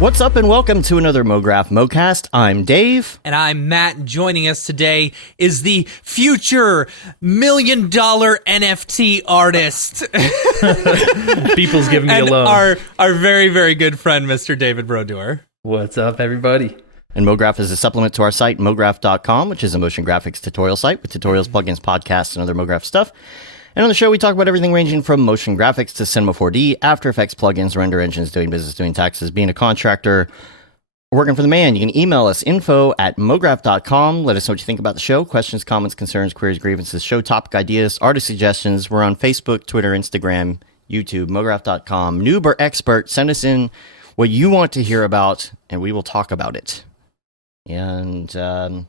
What's up and welcome to another Mograph Mocast. I'm Dave. And I'm Matt. Joining us today is the future $1 million NFT artist. People's giving me a loan. Our very, very good friend, Mr. David Brodeur. What's up, everybody? And Mograph is a supplement to our site, mograph.com, which is a motion graphics tutorial site with tutorials, plugins, podcasts, and other Mograph stuff. And on the show, we talk about everything ranging from motion graphics to Cinema 4D, After Effects, plugins, render engines, doing business, doing taxes, being a contractor, working for the man. You can email us, info@mograph.com. Let us know what you think about the show. Questions, comments, concerns, queries, grievances, show topic ideas, artist suggestions. We're on Facebook, Twitter, Instagram, YouTube, mograph.com. Noob or expert, send us in what you want to hear about, and we will talk about it. And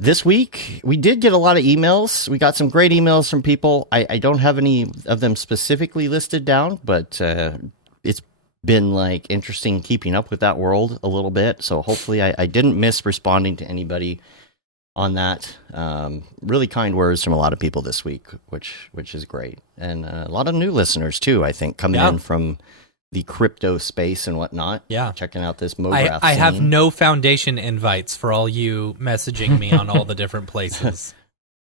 this week, we did get a lot of emails. We got some great emails from people. I don't have any of them specifically listed down, but it's been like interesting keeping up with that world a little bit. So hopefully I didn't miss responding to anybody on that. Really kind words from a lot of people this week, which is great. And a lot of new listeners too, I think, coming in from the crypto space and whatnot. Yeah. Checking out this Mograph I have scene. no foundation invites for all you messaging me on all the different places.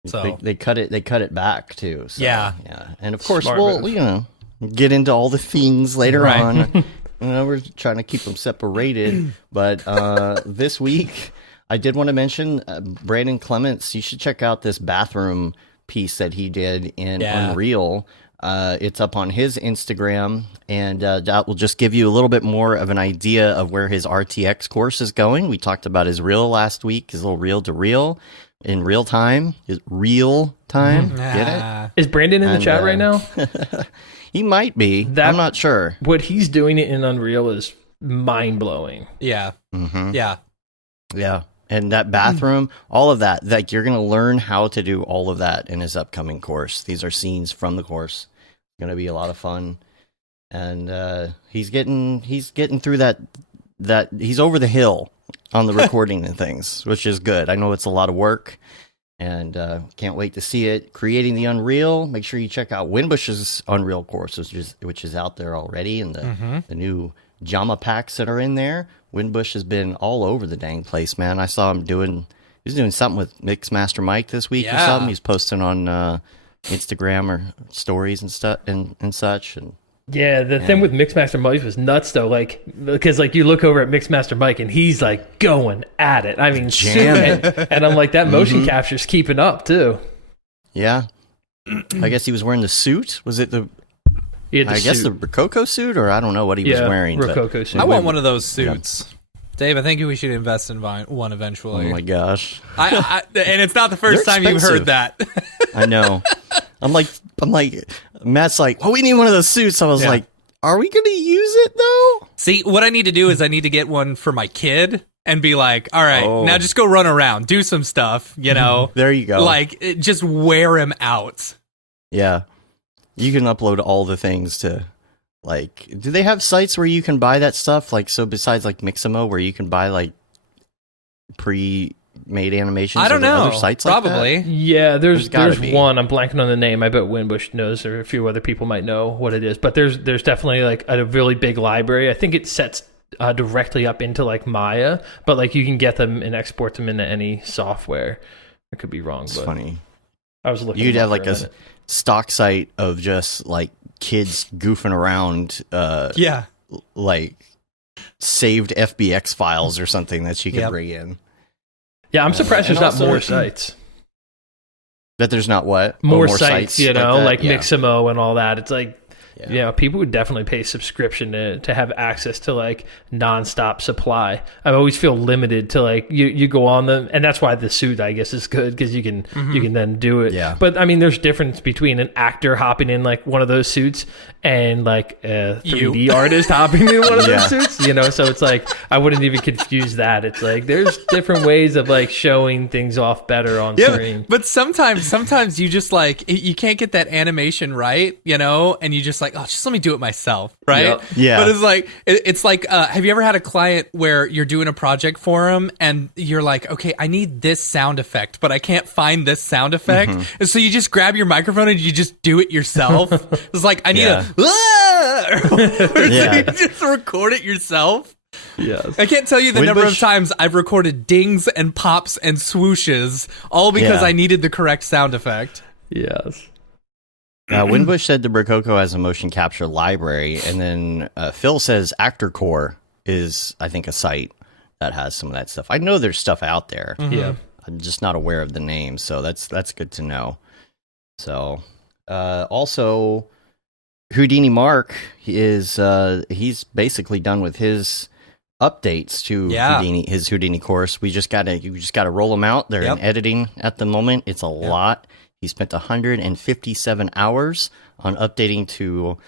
So They cut it back too. So, Yeah. And of course, Smart we'll move. get into all the things later Right. on. We're trying to keep them separated. But this week, I did want to mention Brandon Clements. You should check out this bathroom piece that he did in Unreal. It's up on his Instagram, and that will just give you a little bit more of an idea of where his RTX course is going. We talked about his reel last week, his little reel to reel in real time. His real time, get it? Is Brandon in the chat right now? He might be. I'm not sure. What he's doing it in Unreal is mind-blowing. yeah. Mm-hmm. Yeah. Yeah. And that bathroom, all of that, like you're going to learn how to do all of that in his upcoming course. These are scenes from the course. It's going to be a lot of fun. And he's getting through that he's over the hill on the recording and things, which is good. I know it's a lot of work and can't wait to see it. Creating the Unreal. Make sure you check out Winbush's Unreal course, which is out there already, and the new JAMA packs that are in there. Winbush has been all over the dang place, man. I saw him doing something with Mixmaster Mike this week or something. He's posting on Instagram or stories and stuff and such. And Yeah, the thing with Mixmaster Mike was nuts though, like because like you look over at Mixmaster Mike and he's like going at it. I mean, jamming. and I'm like that motion capture's keeping up too. Yeah, I guess he was wearing the suit. Was it the? I guess the Rococo suit, or I don't know what he was wearing. Rococo suit. I want one of those suits. Dave, I think we should invest in one eventually. Oh my gosh! And it's not the first time you've heard that. I know. I'm like, Matt's like, well, we need one of those suits. I was like, are we going to use it though? See, what I need to do is I need to get one for my kid and be like, all right, now just go run around, do some stuff, you know? There you go. Like, just wear him out. Yeah. You can upload all the things to, like, do they have sites where you can buy that stuff? Like, so besides like Mixamo, where you can buy like pre-made animations? I don't know. Other sites like Probably. that? Yeah, there's be. one. I'm blanking on the name. I bet Winbush knows, or a few other people might know what it is. But there's definitely like a really big library. I think it sets directly up into like Maya, but like you can get them and export them into any software. I could be wrong. It's but funny. I was looking. You'd have like a minute. stock site of just like kids goofing around. Like saved FBX files or something that you could bring in. Yeah, I'm surprised there's not more sites. That there's not what? More sites, you know, like yeah. Mixamo and all that. It's like, people would definitely pay subscription to have access to like nonstop supply. I always feel limited to like you go on them, and that's why the suit I guess is good because you can then do it. Yeah. But I mean, there's difference between an actor hopping in like one of those suits and like a 3D artist hopping in one of those suits. You know, so it's like I wouldn't even confuse that. It's like there's different ways of like showing things off better on screen. But sometimes you just like you can't get that animation right, you know, and you just like like, oh, just let me do it myself, right? Yep. Yeah. But it's like, have you ever had a client where you're doing a project for them and you're like, okay, I need this sound effect, but I can't find this sound effect. And so you just grab your microphone and you just do it yourself. It's like, I need Yeah. so Yeah. you just record it yourself. Yes. I can't tell you the number of Winbush- times I've recorded dings and pops and swooshes, all because Yeah. I needed the correct sound effect. Yes. Winbush said the Brococo has a motion capture library, and then Phil says ActorCore is, I think, a site that has some of that stuff. I know there's stuff out there. Yeah. I'm just not aware of the name, so that's good to know. So, also, Houdini Mark is he's basically done with his updates to his Houdini course. You just gotta roll them out. They're in editing at the moment. It's a lot. He spent 157 hours on updating to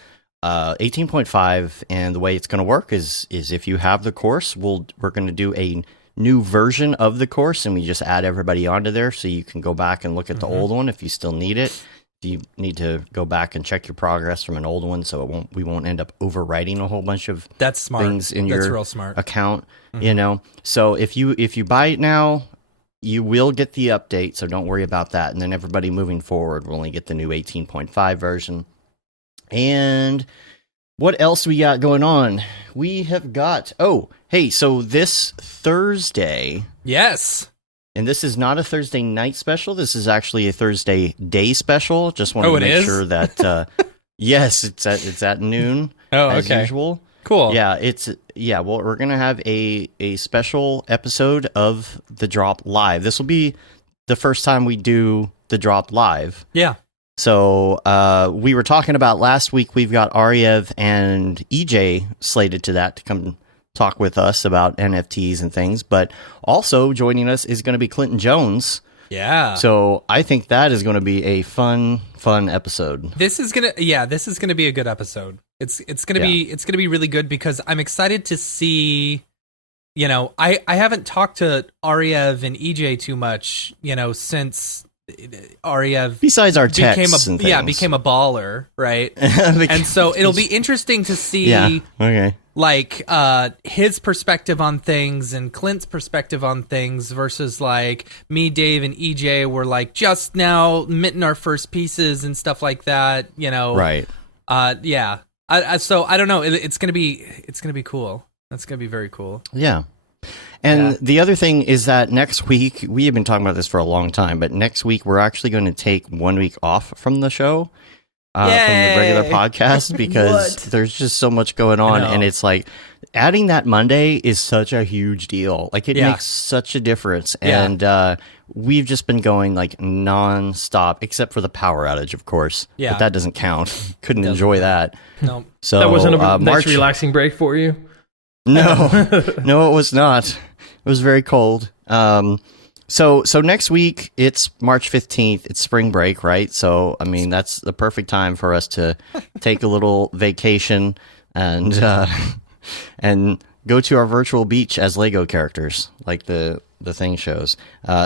18.5, and the way it's going to work is if you have the course, we're going to do a new version of the course, and we just add everybody onto there, so you can go back and look at the old one if you still need it. You need to go back and check your progress from an old one, so we won't end up overwriting a whole bunch of That's smart. things in That's your real smart. account. You know, so if you buy it now, you will get the update, so don't worry about that. And then everybody moving forward will only get the new 18.5 version. And what else we got going on? We have got, so this Thursday, Yes. and this is not a Thursday night special, this is actually a Thursday day special. Just wanted to it make is? sure that, yes, it's at noon as okay. usual. Cool. Yeah, well, we're gonna have a special episode of the Drop Live. This will be the first time we do the Drop Live. Yeah. So we were talking about last week. We've got Ariev and EJ slated to come talk with us about NFTs and things. But also joining us is going to be Clinton Jones. Yeah. So I think that is going to be a fun episode. This is gonna be a good episode. It's gonna be really good because I'm excited to see. You know, I haven't talked to Ariev and EJ too much. You know, since Ariev Besides our texts and things. became a baller, right? And so it'll be interesting to see. Okay. Like his perspective on things and Clint's perspective on things versus like me, Dave, and EJ were like just now minting our first pieces and stuff like that, you know. Right. Yeah. So I don't know. It's gonna be cool. That's gonna be very cool. Yeah. And the other thing is that next week, we have been talking about this for a long time, but next week we're actually going to take 1 week off from the show. From the regular podcast because there's just so much going on, and it's like adding that Monday is such a huge deal. Like it makes such a difference, and we've just been going like nonstop, except for the power outage, of course. Yeah, but that doesn't count. Couldn't enjoy that. No, so that wasn't a nice March relaxing break for you. No, no, it was not. It was very cold. So next week, it's March 15th. It's spring break, right? So, I mean, that's the perfect time for us to take a little vacation and go to our virtual beach as Lego characters, like the thing shows.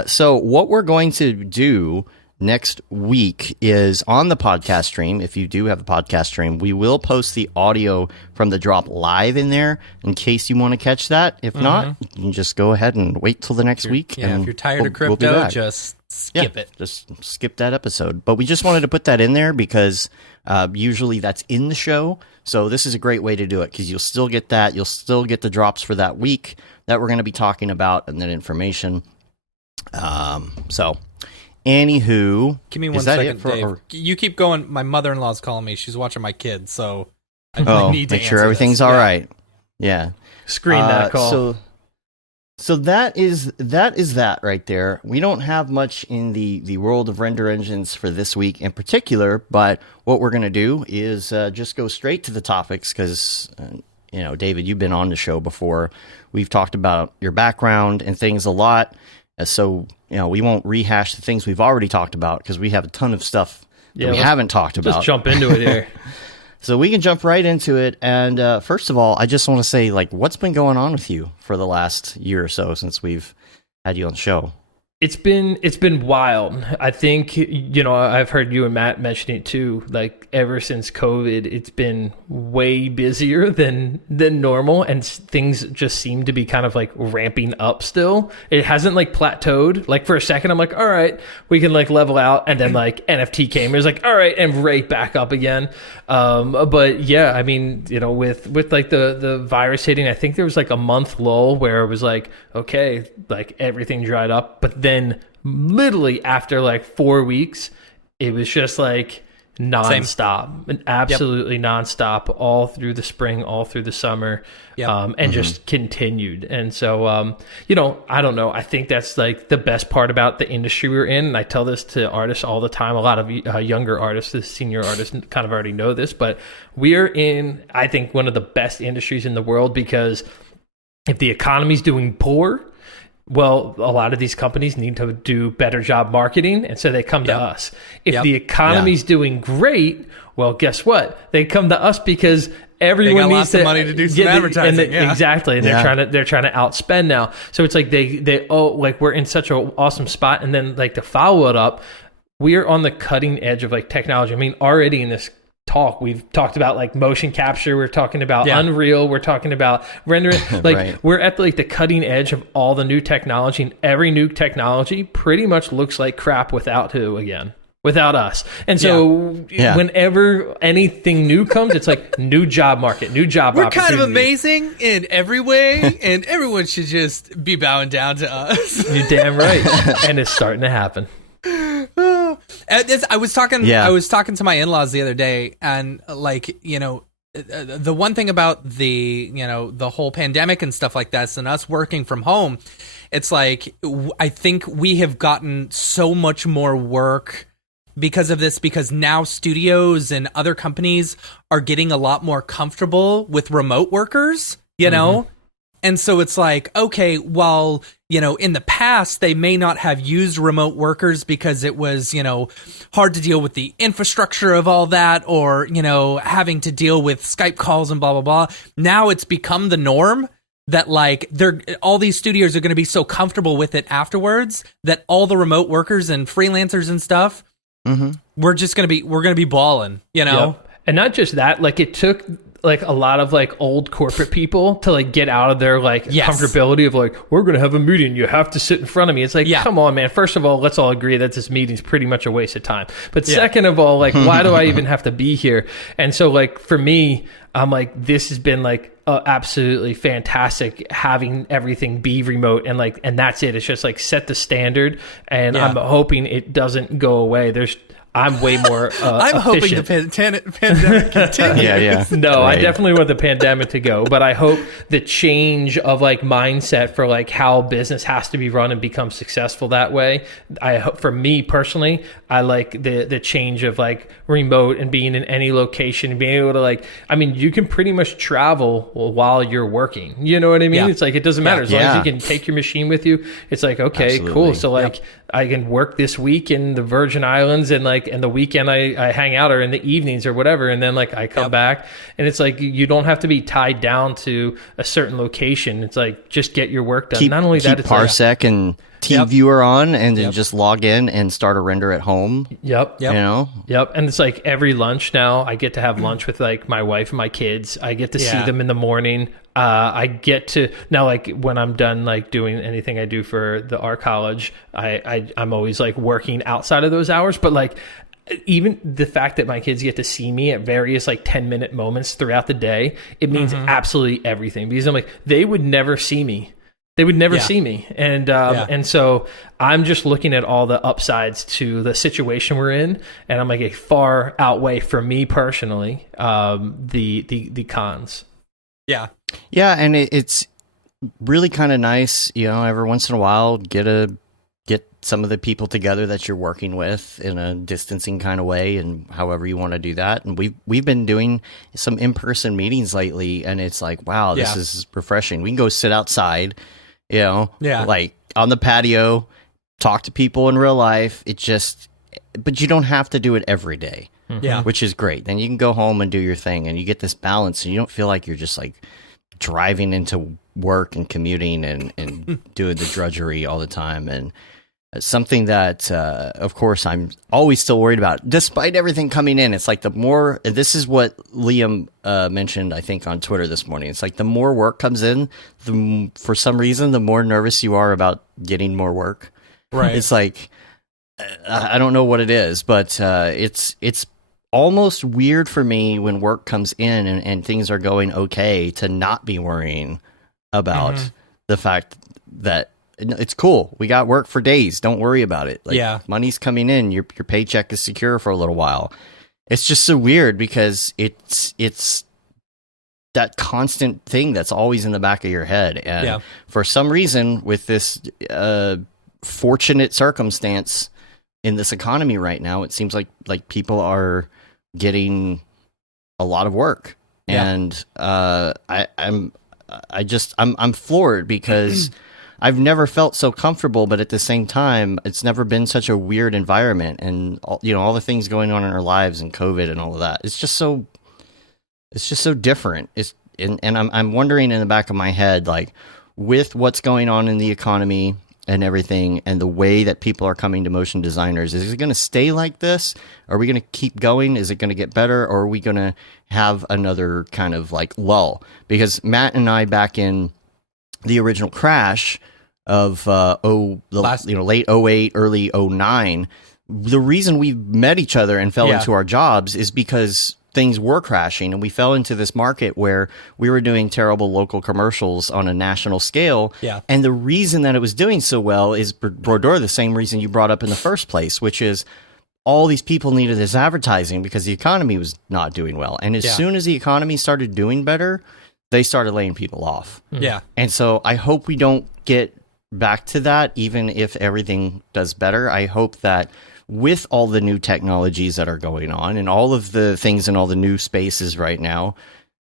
So what we're going to do next week is on the podcast stream. If you do have a podcast stream, we will post the audio from the Drop Live in there in case you want to catch that. If not, you can just go ahead and wait till the next week. Yeah, and if you're tired of we'll be crypto, back. just skip it. Just skip that episode. But we just wanted to put that in there because usually that's in the show. So this is a great way to do it because you'll still get that. You'll still get the drops for that week that we're going to be talking about and that information. Anywho, Give me one second, Dave. You keep going. My mother-in-law's calling me. She's watching my kids, so I need to make sure answer everything's this. all right. Yeah. Screen that call. So that is that right there. We don't have much in the world of render engines for this week in particular, but what we're going to do is just go straight to the topics because, David, you've been on the show before. We've talked about your background and things a lot. So, we won't rehash the things we've already talked about because we have a ton of stuff that we haven't talked about. Just jump into it here. So we can jump right into it. And first of all, I just want to say, what's been going on with you for the last year or so since we've had you on the show? It's been wild. I think, you know, I've heard you and Matt mention it too. Like ever since COVID, it's been way busier than normal, and things just seem to be kind of like ramping up still. It hasn't like plateaued. Like for a second, I'm like, all right, we can like level out, and then like NFT came. It was like, all right, and right back up again. But yeah, I mean, you know, with like the virus hitting, I think there was like a month lull where it was like, okay, like everything dried up, but then literally after like 4 weeks, it was just like nonstop, and absolutely nonstop all through the spring, all through the summer, and just continued. And so, you know, I don't know. I think that's like the best part about the industry we're in. And I tell this to artists all the time. A lot of younger artists, the senior artists kind of already know this, but we are in, I think, one of the best industries in the world, because if the economy's doing poor, well, a lot of these companies need to do better job marketing, and so they come to us. If the economy's doing great, well, guess what? They come to us because everyone needs lots of money to do some advertising. Exactly, and they're trying to outspend now. So it's like like we're in such an awesome spot, and then like to follow it up, we are on the cutting edge of like technology. I mean, already in this talk, we've talked about like motion capture, we're talking about Unreal, we're talking about rendering, like we're at like the cutting edge of all the new technology, and every new technology pretty much looks like crap without us. And so whenever anything new comes, it's like new job market, new job We're kind of amazing in every way, and everyone should just be bowing down to us. You're damn right. And it's starting to happen. I was talking to my in-laws the other day, and like, you know, the one thing about the, you know, the whole pandemic and stuff like that, and us working from home, it's like I think we have gotten so much more work because of this, because now studios and other companies are getting a lot more comfortable with remote workers, you know? And so it's like, okay, well, you know, in the past, they may not have used remote workers because it was, you know, hard to deal with the infrastructure of all that, or, you know, having to deal with Skype calls and blah, blah, blah. Now it's become the norm that like all these studios are going to be so comfortable with it afterwards that all the remote workers and freelancers and stuff, we're going to be balling, you know? Yep. And not just that, like it took like a lot of like old corporate people to like get out of their like comfortability of like, we're going to have a meeting, you have to sit in front of me. It's like, come on, man. First of all, let's all agree that this meeting's pretty much a waste of time. But second of all, like, why do I even have to be here? And so like for me, I'm like, this has been like absolutely fantastic having everything be remote, and like, and that's it. It's just like set the standard, and I'm hoping it doesn't go away. I'm way more I'm hoping the pandemic continues. No, I definitely want the pandemic to go, but I hope the change of like mindset for like how business has to be run and become successful that way. I hope, for me personally, I like the change of like remote and being in any location and being able to like, I mean, you can pretty much travel while you're working. You know what I mean? It's like, it doesn't matter as long as you can take your machine with you. It's like, okay, cool. So like, I can work this week in the Virgin Islands, and like, and the weekend I hang out, or in the evenings or whatever, and then like I come back, and it's like you don't have to be tied down to a certain location. It's like, just get your work done. Not only that, it's Parsec and TeamViewer on, and then just log in and start a render at home. You know? And it's like every lunch now, I get to have lunch with like my wife and my kids. I get to see them in the morning. I get to now, like when I'm done like doing anything I do for the art college, I'm always like working outside of those hours. But like even the fact that my kids get to see me at various like 10-minute moments throughout the day, it means absolutely everything, because I'm like, they would never see me. They would never see me. And so I'm just looking at all the upsides to the situation we're in, and I'm like, a far outweigh for me personally the cons. Yeah, and it's really kind of nice, you know, every once in a while get some of the people together that you're working with in a distancing kind of way, and however you want to do that. And we've been doing some in-person meetings lately, and it's like, wow, this is refreshing. We can go sit outside, you know, like on the patio, talk to people in real life. But you don't have to do it every day, which is great. Then you can go home and do your thing, and you get this balance, and you don't feel like you're just like driving into work and commuting and doing the drudgery all the time. And something that, of course, I'm always still worried about. Despite everything coming in, it's like the more, and this is what Liam mentioned, I think, on Twitter this morning. It's like the more work comes in, for some reason, the more nervous you are about getting more work. Right. It's like, I don't know what it is, but it's almost weird for me when work comes in and things are going okay to not be worrying about the fact that it's cool. We got work for days. Don't worry about it. Like, money's coming in. Your paycheck is secure for a little while. It's just so weird because it's that constant thing that's always in the back of your head. And for some reason, with this fortunate circumstance in this economy right now, it seems like people are getting a lot of work. And I'm floored because I've never felt so comfortable, but at the same time, it's never been such a weird environment, and all the things going on in our lives and COVID and all of that. It's just so different. And I'm wondering in the back of my head, like, with what's going on in the economy and everything, and the way that people are coming to motion designers, is it going to stay like this? Are we going to keep going? Is it going to get better, or are we going to have another kind of like lull? Because Matt and I, back in the original crash of late 08, early 09, the reason we met each other and fell into our jobs is because things were crashing, and we fell into this market where we were doing terrible local commercials on a national scale. And the reason that it was doing so well is Brodeur, the same reason you brought up in the first place, which is all these people needed this advertising because the economy was not doing well. And as soon as the economy started doing better, they started laying people off. And so I hope we don't get back to that, even if everything does better. I hope that with all the new technologies that are going on and all of the things in all the new spaces right now,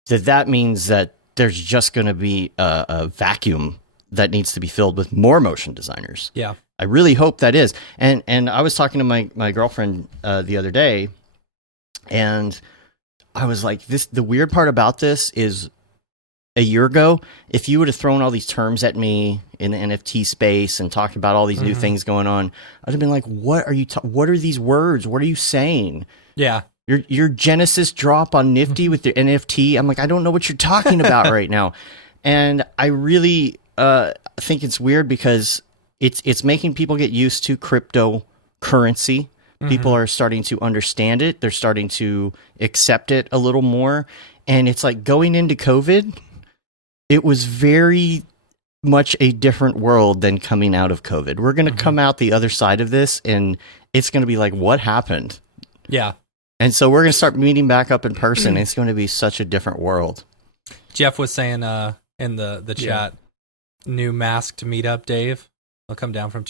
that means that there's just going to be a vacuum that needs to be filled with more motion designers. I really hope that is. And I was talking to my girlfriend the other day, and I was like, the weird part about this is, a year ago, if you would have thrown all these terms at me in the NFT space and talked about all these new things going on, I'd have been like, what are you what are these words? What are you saying? Your Genesis drop on Nifty with the NFT. I'm like, I don't know what you're talking about right now. And I really think it's weird because it's making people get used to cryptocurrency. People are starting to understand it. They're starting to accept it a little more. And it's like going into COVID, it was very much a different world than coming out of COVID. We're going to come out the other side of this, and it's going to be like, what happened? And so we're going to start meeting back up in person. It's going to be such a different world. Jeff was saying in the chat, new masked meetup, Dave. I'll come down from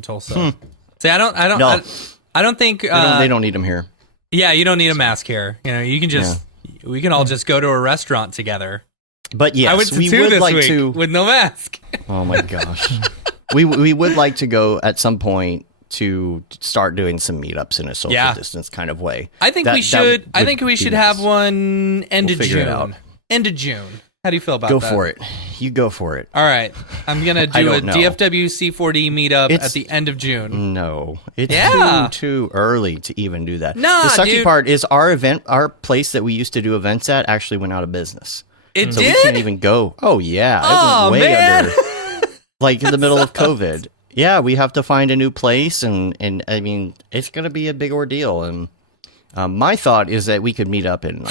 Tulsa. See, I don't think they don't need them here. Yeah, you don't need a mask here. You can just we can all just go to a restaurant together. But yes, I went to we two would this like week to with no mask. Oh my gosh. we would like to go at some point to start doing some meetups in a social distance kind of way. I think we should. I think we should have one end of figure it out. June. End of June. How do you feel about that? Go that? for it. You go for it. All right. I'm going to do a know. DFW C4D meetup at the end of June. No. It's too early to even do that. Nah, the sucky dude. part is our place that we used to do events at actually went out of business. It so did? we can't even go. Oh, yeah. Oh, it went way man. under. Like in the middle of COVID. Yeah, we have to find a new place. And I mean, it's going to be a big ordeal. And my thought is that we could meet up in,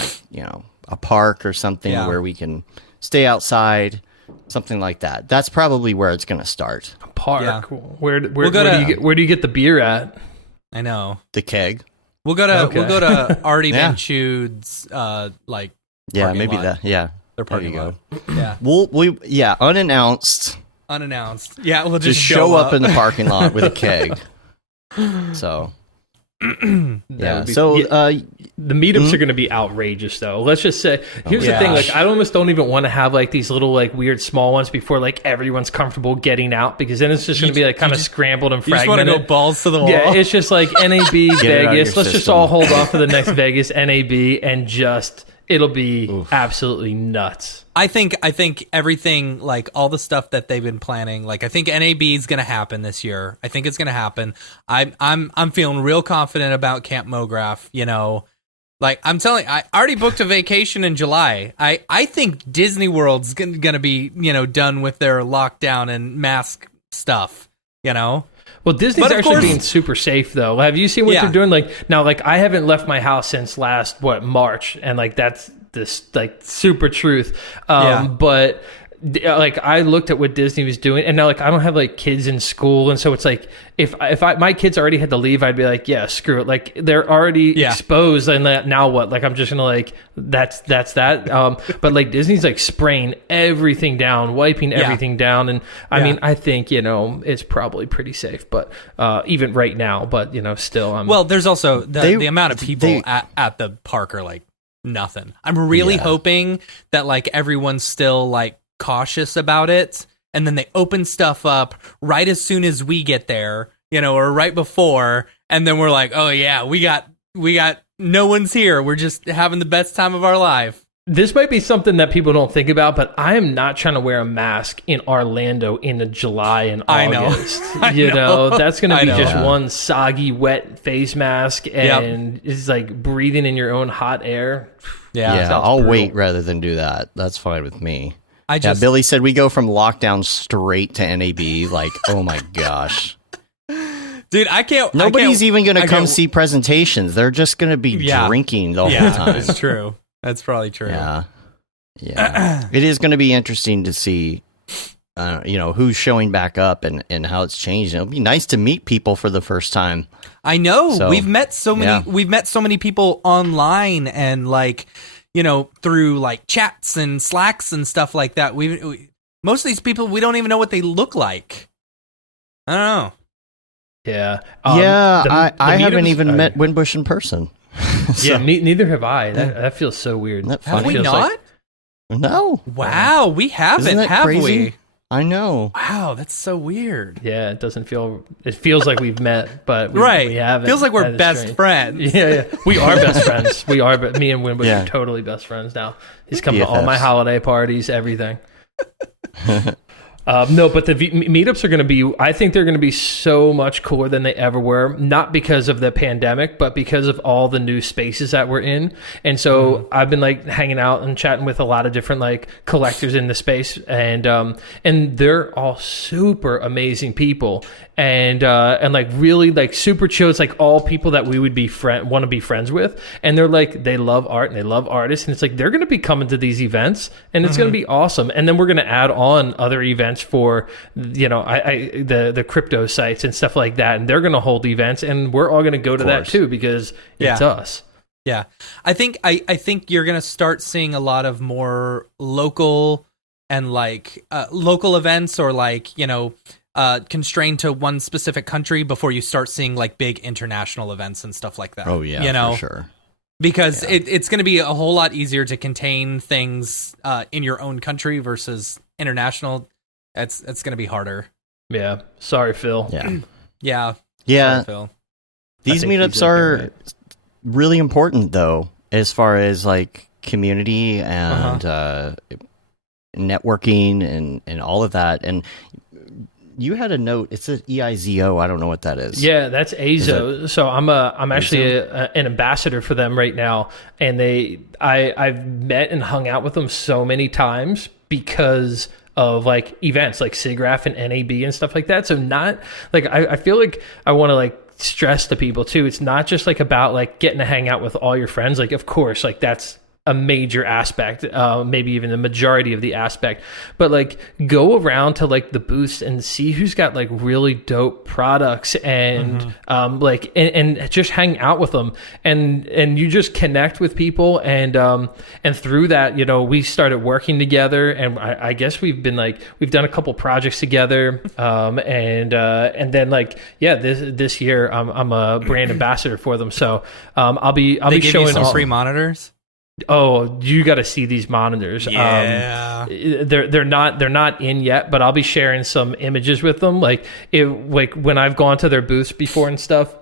a park or something where we can stay outside, something like that. That's probably where it's going to start. A park. Yeah. Where do you get the beer at? I know. The keg. We'll go to Artie Manchud's maybe lot. that. Yeah. Their parking lot. Yeah. Unannounced. Yeah, we'll just show up in the parking lot with a keg. So the meetups are going to be outrageous, though. Let's just say, here's the thing: I almost don't even want to have these little weird small ones before everyone's comfortable getting out, because then it's just going to be kind of scrambled and fragmented. You just want to go balls to the wall. Yeah, it's just NAB Vegas. Let's just all hold off for the next Vegas NAB and just it'll be absolutely nuts. I think everything, like all the stuff that they've been planning, like I think NAB is going to happen this year. I think it's going to happen. I'm feeling real confident about Camp Mograph. You know, like I'm telling, I already booked a vacation in July. I think Disney World's going to be, you know, done with their lockdown and mask stuff. You know. Well, Disney's actually being super safe, though. Have you seen what they're doing? Like now, like I haven't left my house since last March, and like that's this like super truth. But like I looked at what Disney was doing, and now like I don't have like kids in school, and so it's like if my kids already had to leave, I'd be like, yeah, screw it. Like they're already exposed, and now what? Like I'm just gonna like that's that. But like Disney's like spraying everything down, wiping everything down, and I mean I think you know it's probably pretty safe, but even right now, but you know still. Well, there's also the amount of people at the park are like nothing. I'm really hoping that like everyone's still like cautious about it, and then they open stuff up right as soon as we get there, you know, or right before, and then we're like, oh yeah, we got no one's here, we're just having the best time of our life. This might be something that people don't think about, but I am not trying to wear a mask in Orlando in July and August. You know, that's going to be just one soggy, wet face mask, and it's like breathing in your own hot air. I'll wait rather than do that. That's fine with me. Billy said we go from lockdown straight to NAB. Like, oh my gosh. Dude, I can't. Nobody's even going to come see presentations. They're just going to be drinking the whole time. That's true. That's probably true. Yeah. It is going to be interesting to see, you know, who's showing back up and how it's changed. It'll be nice to meet people for the first time. I know. So, we've met so many people online and like, you know, through like chats and Slacks and stuff like that. Most of these people, we don't even know what they look like. I don't know. Yeah. I haven't even met Winbush in person. So, neither have I. That feels so weird. Have we not? No. Wow, we haven't, Isn't that have crazy? we? I know. Wow, that's so weird. Yeah, it feels like we've met, but we haven't. Feels like we're best friends. Yeah. We are best friends. We are, but me and Winbush are totally best friends now. He's come to all my holiday parties, everything. No, but the meetups are going to be, I think they're going to be so much cooler than they ever were, not because of the pandemic, but because of all the new spaces that we're in. And so I've been like hanging out and chatting with a lot of different like collectors in the space, and they're all super amazing people. And like really like super chill. It's like all people that we would be want to be friends with, and they're like they love art and they love artists, and it's like they're going to be coming to these events, and it's going to be awesome. And then we're going to add on other events for the crypto sites and stuff like that, and they're going to hold events, and we're all going to go to that too because it's us. Yeah, I think you're going to start seeing a lot of more local and like local events, or like constrained to one specific country before you start seeing like big international events and stuff like that. Oh yeah, for sure. Because it's going to be a whole lot easier to contain things in your own country versus international. It's going to be harder. Yeah. Sorry, Phil. Yeah. Sorry, Phil. These meetups are really important though, as far as like community and networking and all of that. And you had a note. It's an EIZO. I don't know what that is. Yeah, that's AZO. So I'm actually an ambassador for them right now, and I've met and hung out with them so many times because of like events like SIGGRAPH and NAB and stuff like that. So not like I feel like I want to like stress to people too. It's not just like about like getting to hang out with all your friends. Like of course, like that's a major aspect, maybe even the majority of the aspect, but like go around to like the booths and see who's got like really dope products and like and just hang out with them, and you just connect with people, and through that we started working together, and I guess we've done a couple projects together, and then like this year I'm a brand ambassador for them, so I'll be showing you some free monitors. Oh, you got to see these monitors. Yeah. They're not in yet, but I'll be sharing some images with them. Like when I've gone to their booths before and stuff,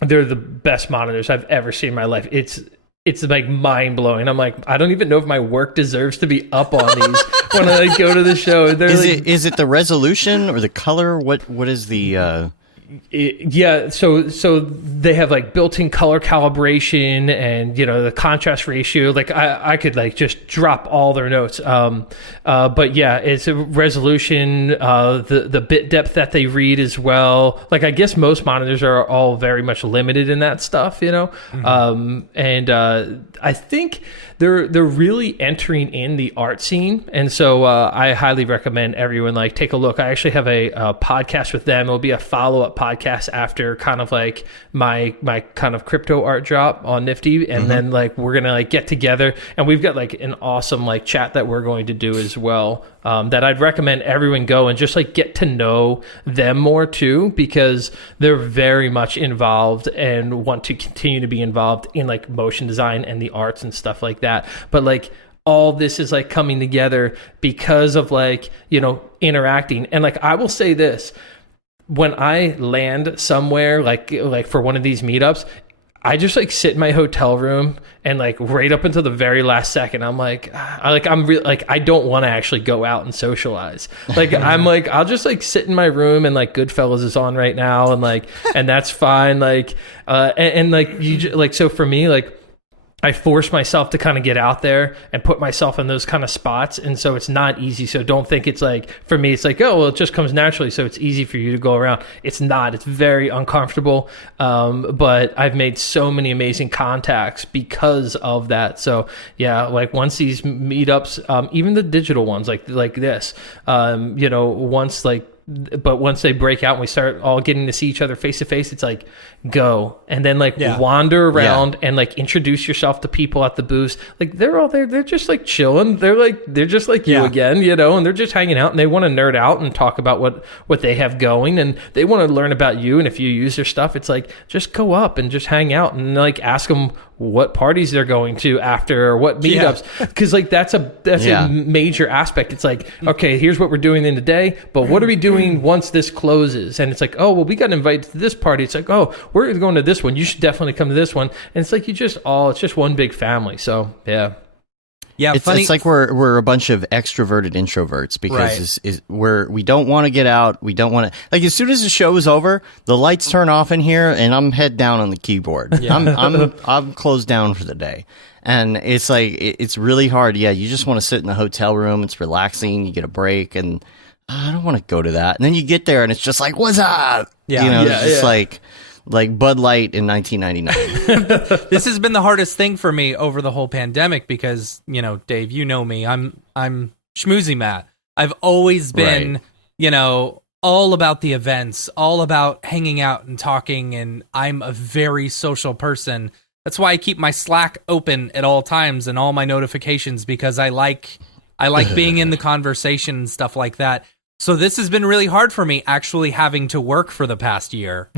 they're the best monitors I've ever seen in my life. It's it's like mind blowing. I'm like, I don't even know if my work deserves to be up on these when I like, go to the show. Is it the resolution or the color? What is the? Yeah, so they have like built-in color calibration and the contrast ratio. Like I could like just drop all their notes. But yeah, it's a resolution, the bit depth that they read as well. Like I guess most monitors are all very much limited in that stuff, Mm-hmm. I think they're really entering in the art scene, and so I highly recommend everyone like take a look. I actually have a podcast with them. It'll be a follow-up podcast after kind of like my kind of crypto art drop on Nifty, and then like we're gonna like get together, and we've got like an awesome like chat that we're going to do as well. That I'd recommend everyone go and just like get to know them more too, because they're very much involved and want to continue to be involved in like motion design and the arts and stuff like that. But like all this is like coming together because of like, interacting. And like, I will say this, when I land somewhere like for one of these meetups, I just like sit in my hotel room and like right up until the very last second, I'm like, I don't want to actually go out and socialize. Like, I'm like, I'll just like sit in my room and like Goodfellas is on right now. And like, and that's fine. Like, and like, so for me, like, I force myself to kind of get out there and put myself in those kind of spots. And so it's not easy. So don't think it's like, for me, it's like, oh, well, it just comes naturally. So it's easy for you to go around. It's not. It's very uncomfortable. But I've made so many amazing contacts because of that. So yeah, like once these meetups, even the digital ones like this, once they break out and we start all getting to see each other face to face, it's like go and then like wander around and like introduce yourself to people at the booths. Like they're all there, they're just like chilling. They're just like you again, and they're just hanging out and they want to nerd out and talk about what they have going, and they want to learn about you. And if you use their stuff, it's like just go up and just hang out and like ask them what parties they're going to after or what meetups, because like that's a major aspect. It's like, okay, here's what we're doing in the day, but what are we doing once this closes? And it's like, oh well, we got invited to this party. It's like, oh, we're going to this one, you should definitely come to this one. And it's like it's just one big family. So yeah, it's like we're a bunch of extroverted introverts because we don't want to get out. We don't want to, like, as soon as the show is over, the lights turn off in here and I'm head down on the keyboard. I'm closed down for the day. And it's like, it's really hard. Yeah. You just want to sit in the hotel room. It's relaxing. You get a break and I don't want to go to that. And then you get there and it's just like, what's up? It's just like Bud Light in 1999. This has been the hardest thing for me over the whole pandemic because, Dave, you know me. I'm schmoozy Matt. I've always been, all about the events, all about hanging out and talking, and I'm a very social person. That's why I keep my Slack open at all times and all my notifications, because I like being in the conversation and stuff like that. So this has been really hard for me actually having to work for the past year,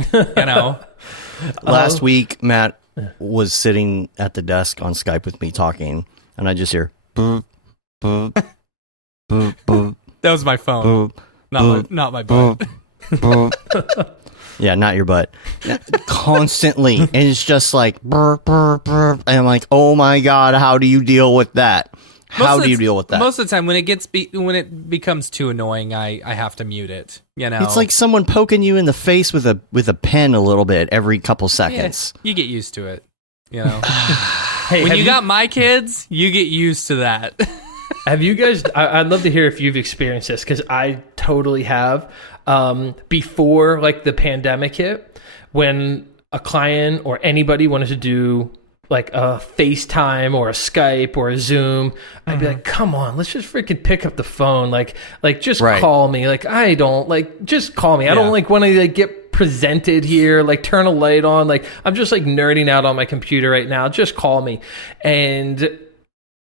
Last week, Matt was sitting at the desk on Skype with me talking, and I just hear boop, boop, boop, boop. That was my phone, not my butt. Boop. Yeah, not your butt. Constantly. And it's just like, burr, burr, burr. And I'm like, oh my God, how do you deal with that? How do you deal with that? Most of the time, when it becomes too annoying, I have to mute it. It's like someone poking you in the face with a pen a little bit every couple seconds. Yeah, you get used to it. Hey, when you got my kids, you get used to that. Have you guys? I'd love to hear if you've experienced this, because I totally have. Before like the pandemic hit, when a client or anybody wanted to do like a FaceTime or a Skype or a Zoom, I'd be like, come on, let's just freaking pick up the phone. Like just call me. Like, I don't just call me. I don't want to get presented here, like turn a light on. Like, I'm just like nerding out on my computer right now. Just call me. And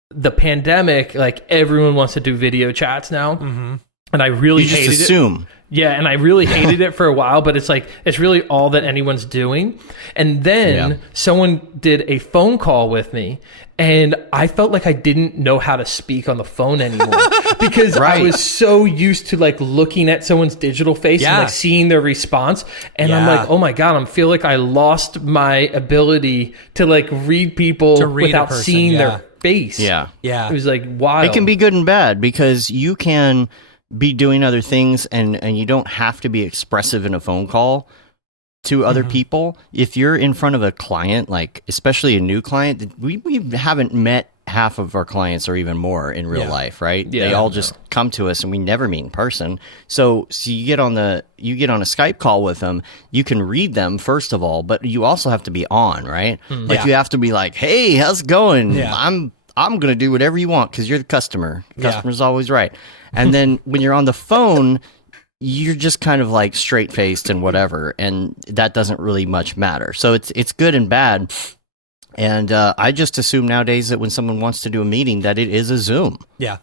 the pandemic, like everyone wants to do video chats now. And I really hated it. Yeah, and I really hated it for a while, but it's like, it's really all that anyone's doing. And then someone did a phone call with me, and I felt like I didn't know how to speak on the phone anymore because I was so used to like looking at someone's digital face and like seeing their response. And I'm like, oh my God, I feel like I lost my ability to like read people without seeing their face. Yeah. It was like wild. It can be good and bad because you can be doing other things and you don't have to be expressive in a phone call to other people. If you're in front of a client, like especially a new client, we haven't met half of our clients or even more in real life, right? Yeah, they all just come to us and we never meet in person. So you get on a Skype call with them, you can read them first of all, but you also have to be on, right? Like you have to be like, hey, how's it going? I'm going to do whatever you want because you're the customer. Customer's always right. And then when you're on the phone, you're just kind of like straight faced and whatever, and that doesn't really much matter. So it's good and bad. And I just assume nowadays that when someone wants to do a meeting, that it is a Zoom. Yeah.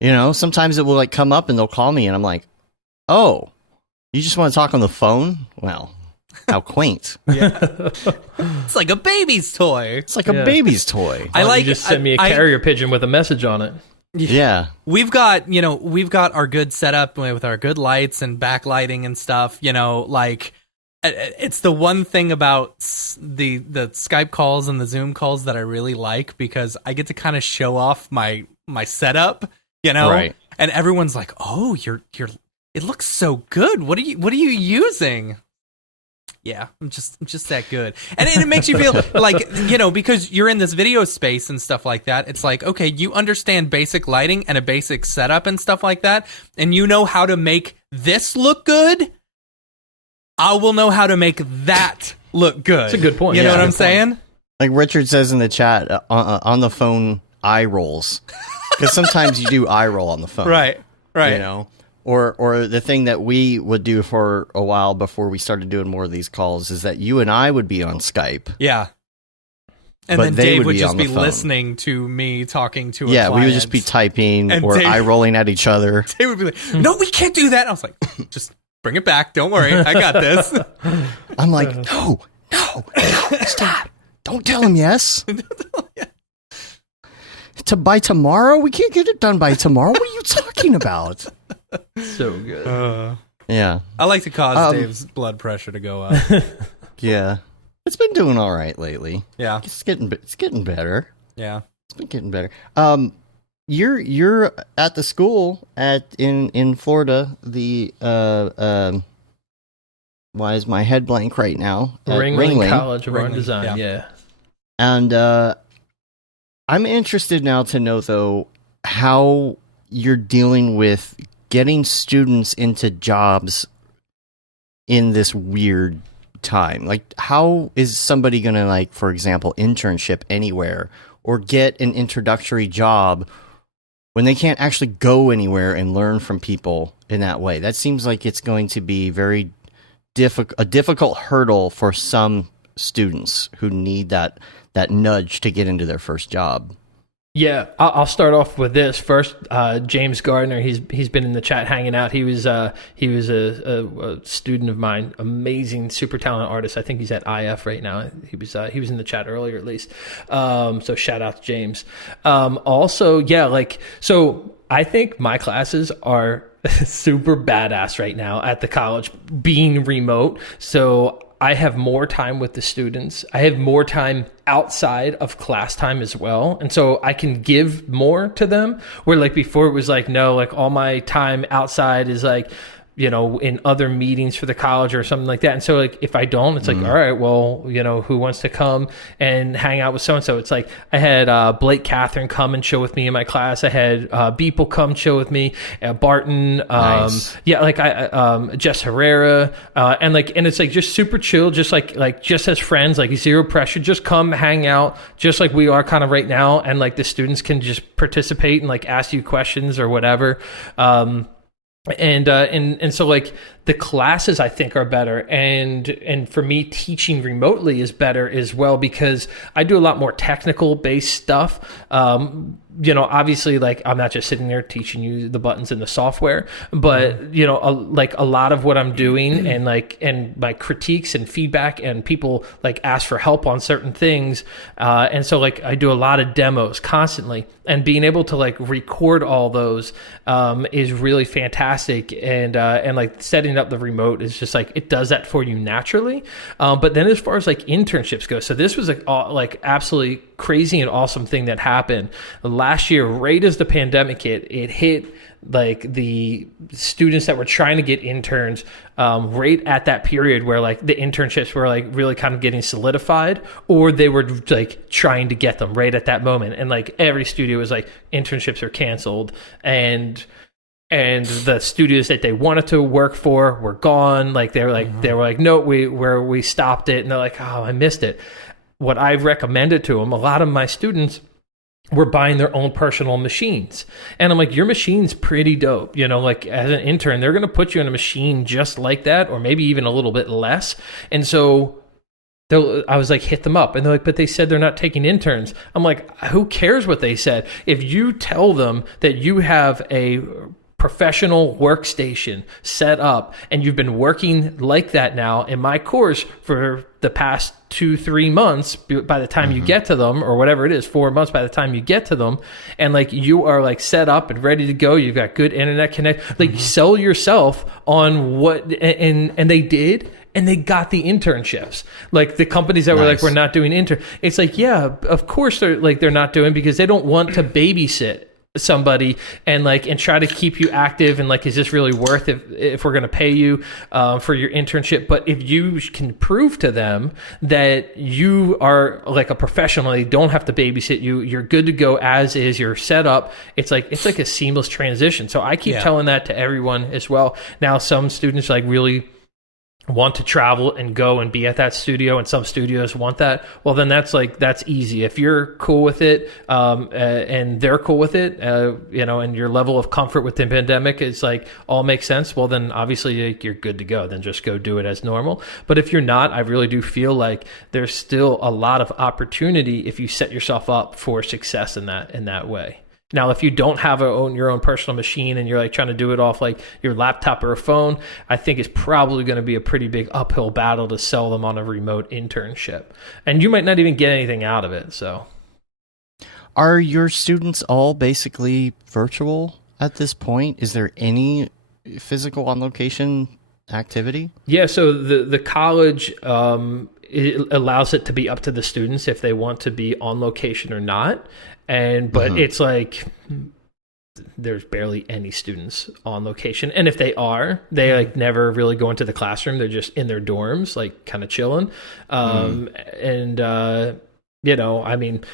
You know, sometimes it will like come up and they'll call me, and I'm like, oh, you just want to talk on the phone? Well, how quaint. It's like a baby's toy. It's like a baby's toy. I like you just send me a carrier pigeon with a message on it. Yeah. We've got our good setup with our good lights and backlighting and stuff, like it's the one thing about the Skype calls and the Zoom calls that I really like because I get to kind of show off my setup, Right. And everyone's like, "Oh, it looks so good. What are you using?" Yeah, I'm just that good. And it makes you feel like, because you're in this video space and stuff like that, it's like, okay, you understand basic lighting and a basic setup and stuff like that, and you know how to make this look good. I will know how to make that look good. That's a good point. You know what I'm saying? Like Richard says in the chat, on the phone, eye rolls. Because sometimes you do eye roll on the phone. Right. Or the thing that we would do for a while before we started doing more of these calls is that you and I would be on Skype. Yeah. And but then they Dave would be just be phone. listening to me talking to a client. client. We would just be typing and or Dave, eye rolling at each other. Dave would be like, no, we can't do that. And I was like, just bring it back. Don't worry. I got this. I'm like, no, stop. Don't tell him yes. By tomorrow? We can't get it done by tomorrow. What are you talking about? So good. Yeah. I like to cause Dave's blood pressure to go up. Yeah. It's been doing all right lately. Yeah. It's getting better. Yeah. It's been getting better. You're at the school in Florida, the why is my head blank right now? Ringling College of Art and Ringling, Design, yeah. And I'm interested now to know, though, how you're dealing with getting students into jobs in this weird time. Like, how is somebody going to, like, for example, internship anywhere or get an introductory job when they can't actually go anywhere and learn from people in that way? That seems like it's going to be very a difficult hurdle for some students who need that nudge to get into their first job. Yeah, I'll start off with this first. James Gardner, he's been in the chat hanging out. He was a student of mine, amazing, super talented artist. I think he's at IF right now. He was in the chat earlier at least. So shout out to James. Also, yeah, so I think my classes are super badass right now at the college, being remote. So I have more time with the students. I have more time outside of class time as well. And so I can give more to them, where like before it was like, no, like all my time outside is like, in other meetings for the college or something like that. And so like, if I don't, it's like, all right, well, who wants to come and hang out with so-and-so? It's like, I had Blake Catherine come and chill with me in my class. I had Beeple come chill with me, Barton. Nice. Yeah. Like Jess Herrera. And it's like just super chill, just like just as friends, like zero pressure, just come hang out just like we are kind of right now. And like the students can just participate and like ask you questions or whatever. And so like the classes I think are better, and for me teaching remotely is better as well, because I do a lot more technical based stuff. obviously, like, I'm not just sitting there teaching you the buttons in the software, but like a lot of what I'm doing and my critiques and feedback, and people like ask for help on certain things, and so like I do a lot of demos constantly, and being able to like record all those is really fantastic, and like setting up the remote is just like, it does that for you naturally. But then as far as like internships go, so this was like absolutely crazy and awesome thing that happened last year, right as the pandemic hit. It hit like the students that were trying to get interns right at that period where like the internships were like really kind of getting solidified, or they were like trying to get them right at that moment. And like every studio was like, internships are canceled, and the studios that they wanted to work for were gone. Like they were like, no, we stopped it. And they're like, oh, I missed it. What I recommended to them, a lot of my students were buying their own personal machines. And I'm like, your machine's pretty dope. Like as an intern, they're going to put you in a machine just like that, or maybe even a little bit less. And so I was like, hit them up. And they're like, but they said they're not taking interns. I'm like, who cares what they said? If you tell them that you have a professional workstation set up and you've been working like that now in my course for the past 2-3 months, by the time you get to them, or whatever it is, 4 months by the time you get to them, and like you are like set up and ready to go, you've got good internet connect, like sell yourself on what, and they did. And they got the internships. Like the companies that were like, we're not doing it's like, yeah, of course they're not doing, because they don't want to babysit somebody and try to keep you active, and like, is this really worth it if we're going to pay you for your internship? But if you can prove to them that you are like a professional, they don't have to babysit you, you're good to go as is, you're set up, it's like a seamless transition. So I keep telling that to everyone as well. Now some students like really want to travel and go and be at that studio, and some studios want that. Well, then that's easy. If you're cool with it, and they're cool with it, and your level of comfort with the pandemic is like all makes sense, well, then obviously you're good to go. Then just go do it as normal. But if you're not, I really do feel like there's still a lot of opportunity if you set yourself up for success in that way. Now, if you don't have your own personal machine and you're like trying to do it off like your laptop or a phone, I think it's probably going to be a pretty big uphill battle to sell them on a remote internship. And you might not even get anything out of it. So, are your students all basically virtual at this point? Is there any physical on location activity? Yeah, so the college it allows it to be up to the students if they want to be on location or not. But it's like there's barely any students on location. And if they are, they like never really go into the classroom. They're just in their dorms, like kind of chilling. I mean,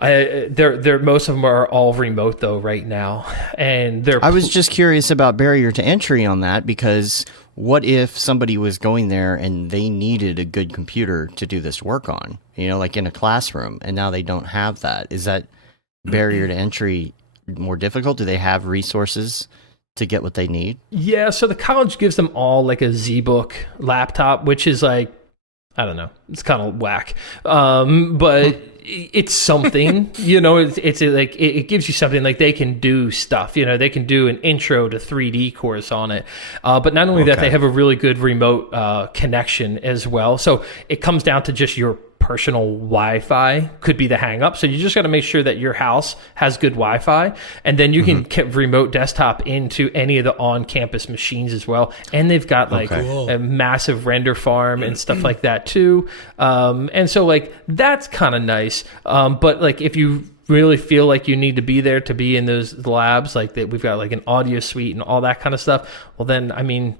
they're most of them are all remote though right now. And I was just curious about barrier to entry on that, because what if somebody was going there and they needed a good computer to do this work on, like in a classroom, and now they don't have that? Is that barrier to entry more difficult? Do they have resources to get what they need? Yeah, so the college gives them all like a ZBook laptop, which is like, I don't know, it's kind of whack. But it's something, it's like, it gives you something, like they can do stuff, they can do an intro to 3D course on it. But not only that, they have a really good remote connection as well. So it comes down to just your personal Wi-Fi could be the hang up. So you just got to make sure that your house has good Wi-Fi, and then you can remote desktop into any of the on-campus machines as well. And they've got like a massive render farm and stuff like that too. And so like that's kind of nice. But like if you really feel like you need to be there to be in those labs, like that, we've got like an audio suite and all that kind of stuff. Well, then I mean,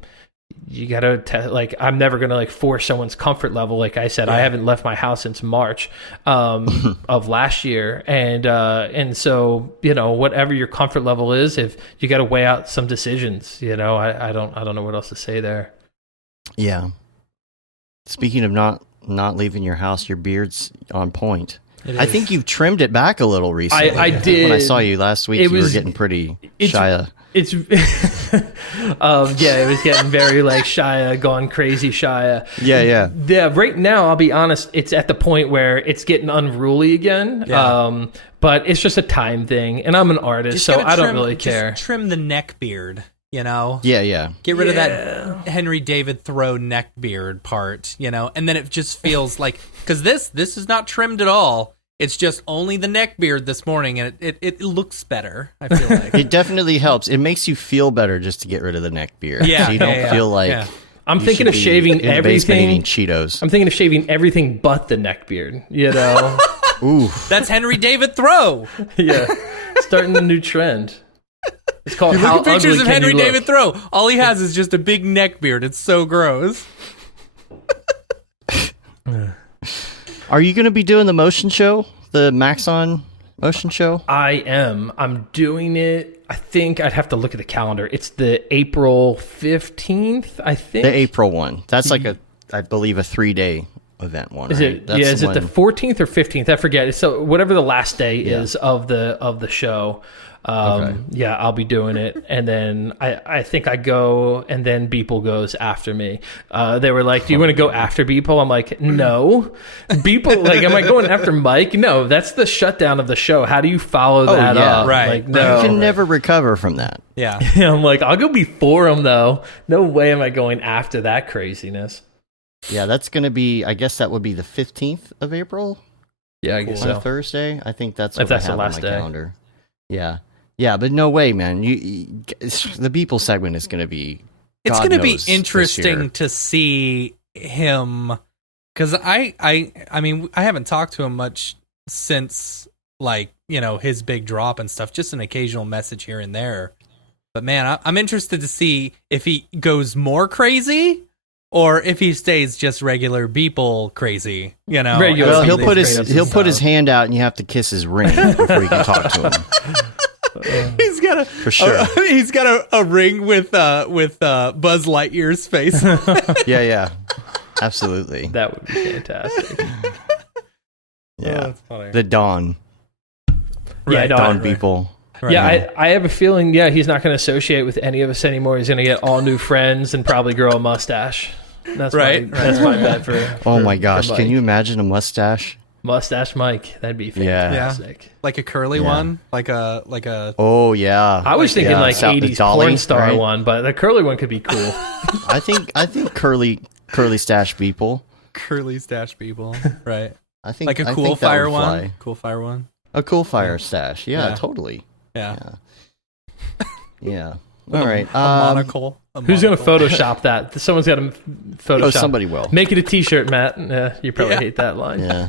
you gotta like, I'm never gonna like force someone's comfort level. Like I said, I haven't left my house since March of last year, and so whatever your comfort level is, if you got to weigh out some decisions, I don't know what else to say there. Yeah. Speaking of not leaving your house, your beard's on point. I think you've trimmed it back a little recently. I did. When I saw you last week, you were getting pretty shy. It's it was getting very like Shia, gone crazy Shia. Yeah. Right now, I'll be honest, it's at the point where it's getting unruly again. Yeah. But it's just a time thing, and I'm an artist, so I don't really care. Just trim the neck beard, you know? Yeah. Get rid of that Henry David Thoreau neck beard part, you know? And then it just feels like, because this is not trimmed at all. It's just only the neck beard this morning, and it looks better, I feel like. It definitely helps. It makes you feel better just to get rid of the neck beard. Yeah. So you don't feel like... Yeah. I'm thinking of shaving everything. Eating Cheetos. I'm thinking of shaving everything but the neck beard, you know? Ooh. That's Henry David Thoreau. Yeah. Starting a new trend. It's called Look How at pictures Ugly of Can Henry You Look? David Thoreau. All he has is just a big neck beard. It's so gross. Are you going to be doing the motion show? The Maxon motion show? I am. I'm doing it. I think I'd have to look at the calendar. It's the April 15th, I think. The April one. That's like I believe, a 3-day event one. Is it? That's Is it the 14th or 15th? I forget. So whatever the last day is of the show. Okay. Yeah, I'll be doing it, and then I think I go, and then Beeple goes after me. They were like, "Do you want to go after Beeple?" I'm like, "No, Beeple. Like, am I going after Mike? No, that's the shutdown of the show. How do you follow that up? Right. Like, no, You can never recover from that. Yeah. I'm like, I'll go before him though. No way am I going after that craziness. Yeah, that's going to be, I guess that would be the 15th of April Yeah, I guess on a so. Thursday. I think that's If what that's I the have last on my day. calendar. Yeah. Yeah, but no way, man. The Beeple segment is going to be... It's God going to be knows this year. interesting to see him, because I mean, I haven't talked to him much since, like, you know, his big drop and stuff, just an occasional message here and there. But man, I'm interested to see if he goes more crazy or if he stays just regular Beeple crazy, you know. Regular. Well, Some he'll of put these his great he'll put his hand out and you have to kiss his ring before you can talk to him. He's got For sure. He's got a ring with Buzz Lightyear's face. Yeah. Absolutely. That would be fantastic. Yeah. that's funny. The Dawn. Yeah, Dawn right. Beeple. Right. Yeah, I have a feeling, he's not going to associate with any of us anymore. He's going to get all new friends and probably grow a mustache. That's Right. That's my bet for. Oh for- my for gosh, Mike. can you imagine a mustache? Mustache Mike? That'd be Yeah. fantastic. Like a curly one, like a Oh yeah. I was thinking like South- 80s Dolly, porn star right? one, but the curly one could be cool. I think curly stash Beeple. curly stash people, right? I think Like a I cool think that fire would one. fly. Cool fire one. A cool fire stash. Yeah, Yeah. totally. Yeah. Yeah. All right. A monocle. A Who's going to monocle. Photoshop that? Someone's got to Photoshop. Oh, somebody will. Make it a T-shirt, Matt. You probably Yeah. hate that line. Yeah.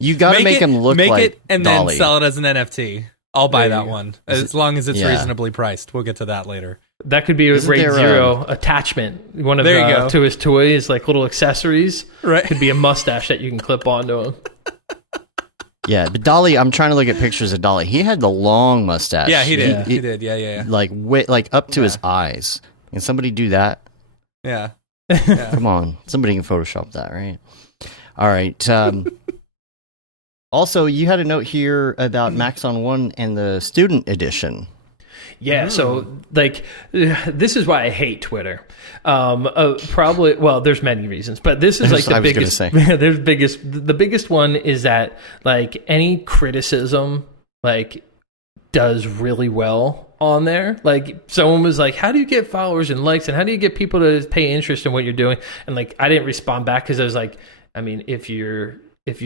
You got to make him look make like it and Dolly. then sell it as an NFT. I'll buy There you that go. one as long as it's Yeah. reasonably priced. We'll get to that later. That could be a Isn't Raid there, Zero attachment. One of There you go. to his toys, like little accessories. Right. Could be a mustache that you can clip onto him. Yeah, but Dolly, I'm trying to look at pictures of Dolly. He had the long mustache. Yeah, he did. Yeah. He did. Yeah. Like up to his eyes. Can somebody do that? Yeah. Come on. Somebody can Photoshop that, right? All right. Also, you had a note here about Maxon 1 and the student edition. Yeah, so like this is why I hate Twitter. Probably, well, there's many reasons, but this is like the I was gonna biggest. say. The biggest one is that like any criticism like does really well on there. Like someone was like, "How do you get followers and likes, and how do you get people to pay interest in what you're doing?" And like I didn't respond back because I was like, I mean, if you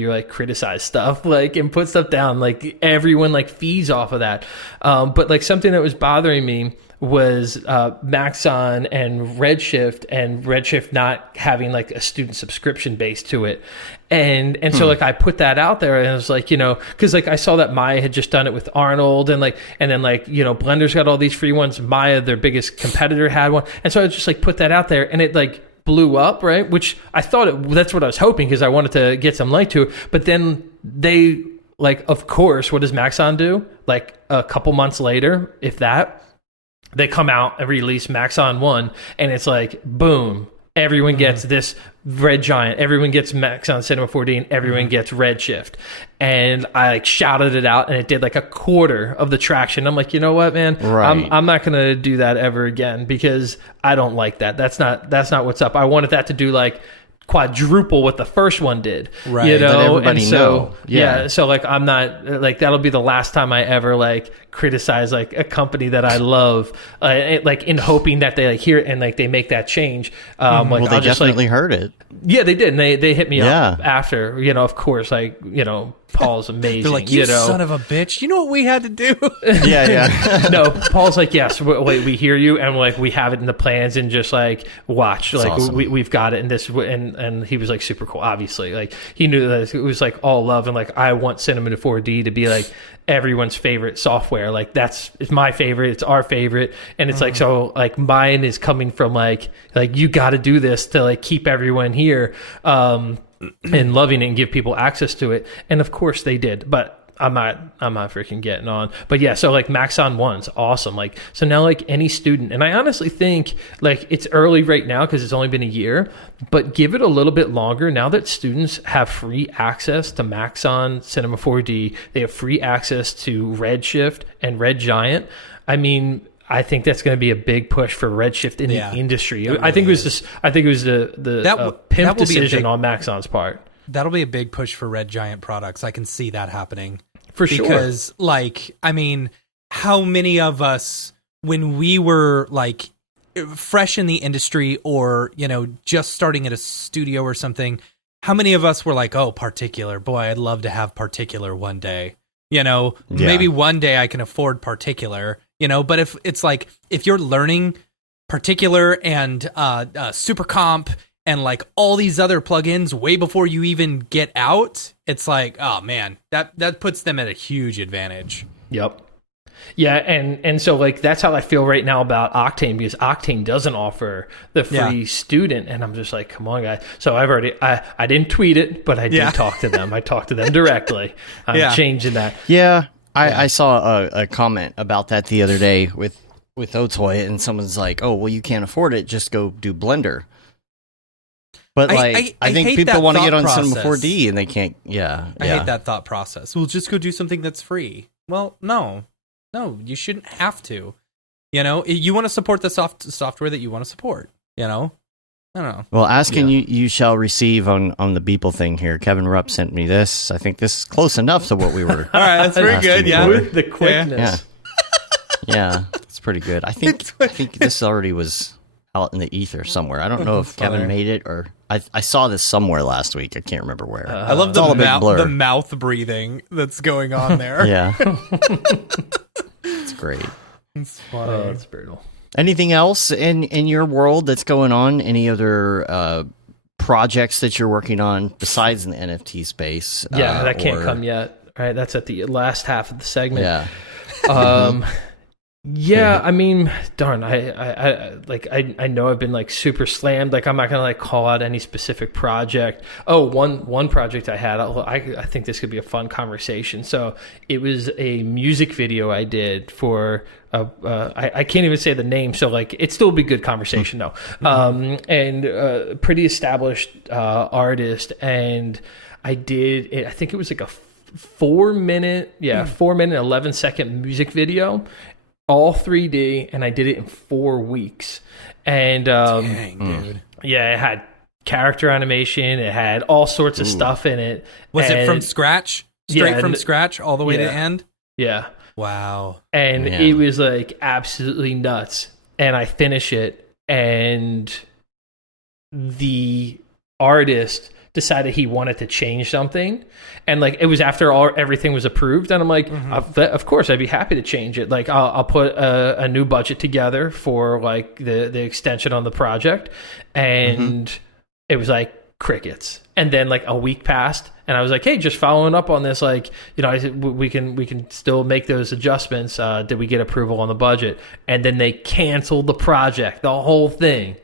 like criticize stuff like and put stuff down, like everyone like feeds off of that. But like something that was bothering me was Maxon and Redshift not having like a student subscription base to it. And so like I put that out there and I was like, because like I saw that Maya had just done it with Arnold and then Blender's got all these free ones. Maya, their biggest competitor, had one. And so I just like put that out there and it like blew up, right? Which I thought that's what I was hoping because I wanted to get some light to it. But then they like, of course, what does Maxon do? Like a couple months later, if that, they come out and release Maxon 1 and it's like, boom, everyone gets this Red Giant, everyone gets Maxon Cinema 4D, and everyone gets Redshift. And I like shouted it out, and it did like a quarter of the traction. I'm like, you know what, man? Right. I'm not gonna do that ever again because I don't like that. That's not what's up. I wanted that to do like quadruple what the first one did, right? You know, let everybody and so know. yeah, so like I'm not like that'll be the last time I ever like criticize like a company that I love, like in hoping that they like hear it and like they make that change. Like Well, they I'll just definitely like heard it. yeah, they did. And they hit me Yeah. up after, you know, of course, like, you know, Paul's amazing. They're like, you know, son of a bitch. You know what we had to do? Yeah. no, Paul's like, yes, we hear you, and like we have it in the plans, and just like watch, That's like awesome. we've got it, and this, and he was like super cool. Obviously, like he knew that it was like all love, and like I want Cinema 4D to be like everyone's favorite software. Like it's my favorite, it's our favorite, and it's like so like mine is coming from like you got to do this to like keep everyone here. And loving it and give people access to it, and of course they did, but I'm not freaking getting on. But yeah, so like Maxon 1's awesome. Like so now like any student, and I honestly think like it's early right now because it's only been a year, but give it a little bit longer. Now that students have free access to Maxon Cinema 4D, they have free access to Redshift and Red Giant. I mean, I think that's going to be a big push for Redshift in the industry. Really I think it was just, I think it was the pimp decision on Maxon's part. That'll be a big push for Red Giant products. I can see that happening. For sure. Because, like, I mean, how many of us, when we were, like, fresh in the industry or, you know, just starting at a studio or something, how many of us were like, oh, particular, boy, I'd love to have particular one day. You know, maybe one day I can afford particular, you know, but if it's like, if you're learning particular and super comp and like all these other plugins way before you even get out, it's like, oh man, that puts them at a huge advantage. Yep. Yeah, and so like that's how I feel right now about Octane, because Octane doesn't offer the free student, and I'm just like, come on, guys. So I didn't tweet it, but I did talk to them. I talked to them directly. I'm changing that. Yeah, I saw a comment about that the other day with Otoy, and someone's like, oh, well, you can't afford it, just go do Blender. But like, I think people want to get on Cinema 4D, and they can't. I hate that thought process. Well, just go do something that's free. Well, no, you shouldn't have to. You know, you want to support the software that you want to support. You know, I don't know. Well, asking you shall receive on the Beeple thing here. Kevin Rupp sent me this. I think this is close enough to what we were. All right, that's very good. Yeah, with the quickness. Yeah, it's pretty good. I think this already was out in the ether somewhere. I don't know if Kevin made it, or I saw this somewhere last week. I can't remember where. I love the mouth breathing that's going on there. Yeah. It's great. It's funny. Oh, it's brutal. Anything else in your world that's going on? Any other projects that you're working on besides in the NFT space? Yeah, that can't come yet. Right, that's at the last half of the segment. Yeah. Yeah, I mean, darn, I know I've been like super slammed. Like I'm not gonna like call out any specific project. Oh, one project I had. I think this could be a fun conversation. So it was a music video I did for. I can't even say the name, so like it still be good conversation though. And pretty established artist, and I did it. I think it was like a 4 minute, 11-second music video. All 3D, and I did it in 4 weeks. And dang, dude. Yeah, it had character animation, it had all sorts of stuff in it. Was it from scratch? Straight from scratch all the way to the end? Yeah. Wow. And it was like absolutely nuts. And I finish it, and the artist decided he wanted to change something, and like it was after everything was approved, and I'm like, of course I'd be happy to change it. Like I'll put a new budget together for like the extension on the project, and it was like crickets. And then like a week passed, and I was like, hey, just following up on this, like, you know, I said, we can still make those adjustments. Did we get approval on the budget? And then they canceled the project, the whole thing.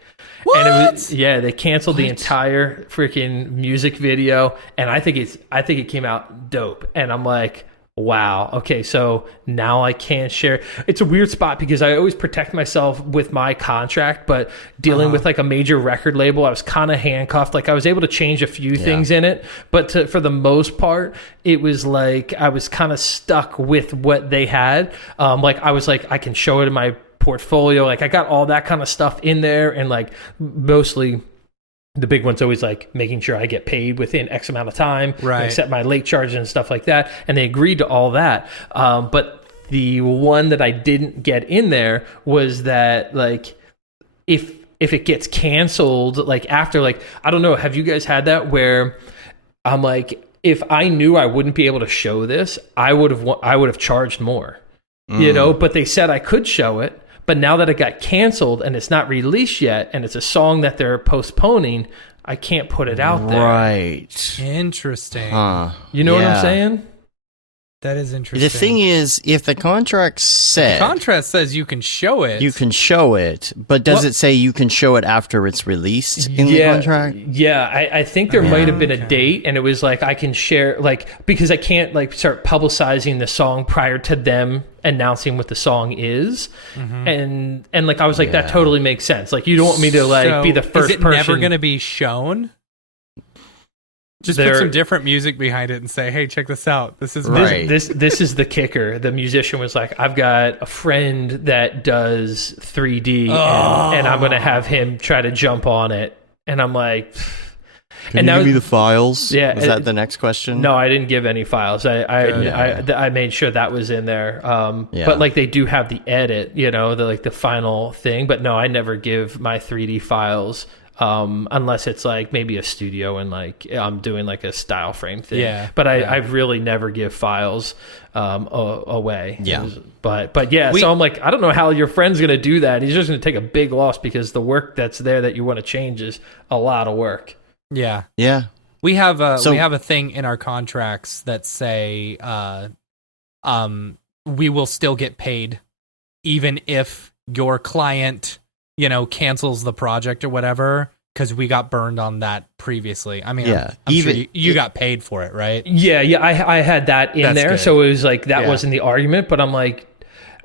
What? And it was, they canceled the entire freaking music video, and I think it came out dope. And I'm like, wow, okay, so now I can't share. It's a weird spot because I always protect myself with my contract, but dealing with like a major record label, I was kind of handcuffed. Like I was able to change a few things in it, but for the most part, it was like I was kind of stuck with what they had. Like I was like, I can show it in my portfolio. Like I got all that kind of stuff in there, and like mostly the big one's always like making sure I get paid within X amount of time, right? Like set my late charges and stuff like that. And they agreed to all that. But the one that I didn't get in there was that like if it gets canceled, like after, like, I don't know, have you guys had that where I'm like, if I knew I wouldn't be able to show this, I would have charged more, you know, but they said I could show it. But now that it got canceled and it's not released yet, and it's a song that they're postponing, I can't put it out there. Right. Interesting. You know what I'm saying? That is interesting. The thing is, if the contract says you can show it. You can show it, but does it say you can show it after it's released in the contract? Yeah, I think there might have been a date, and it was like I can share, like, because I can't like start publicizing the song prior to them announcing what the song is, and like I was like, that totally makes sense. Like you don't want me to like be the first person. Is it never going to be shown? Just put some different music behind it and say, "Hey, check this out. This is right." This is the kicker. The musician was like, "I've got a friend that does 3D, and I'm going to have him try to jump on it." And I'm like, Can you give me the files? Yeah, is that the next question? No, I didn't give any files. I made sure that was in there. But like they do have the edit, you know, the final thing. But no, I never give my 3D files. Unless it's like maybe a studio and like I'm doing like a style frame thing. Yeah. But I really never give files away. Yeah. But yeah, so I'm like, I don't know how your friend's going to do that. He's just going to take a big loss because the work that's there that you want to change is a lot of work. Yeah. Yeah. We have a thing in our contracts that say we will still get paid even if your client, you know, cancels the project or whatever, because we got burned on that previously. I mean, I'm sure you got paid for it, right? Yeah, I had that in there, good. So it was like that wasn't the argument, but I'm like,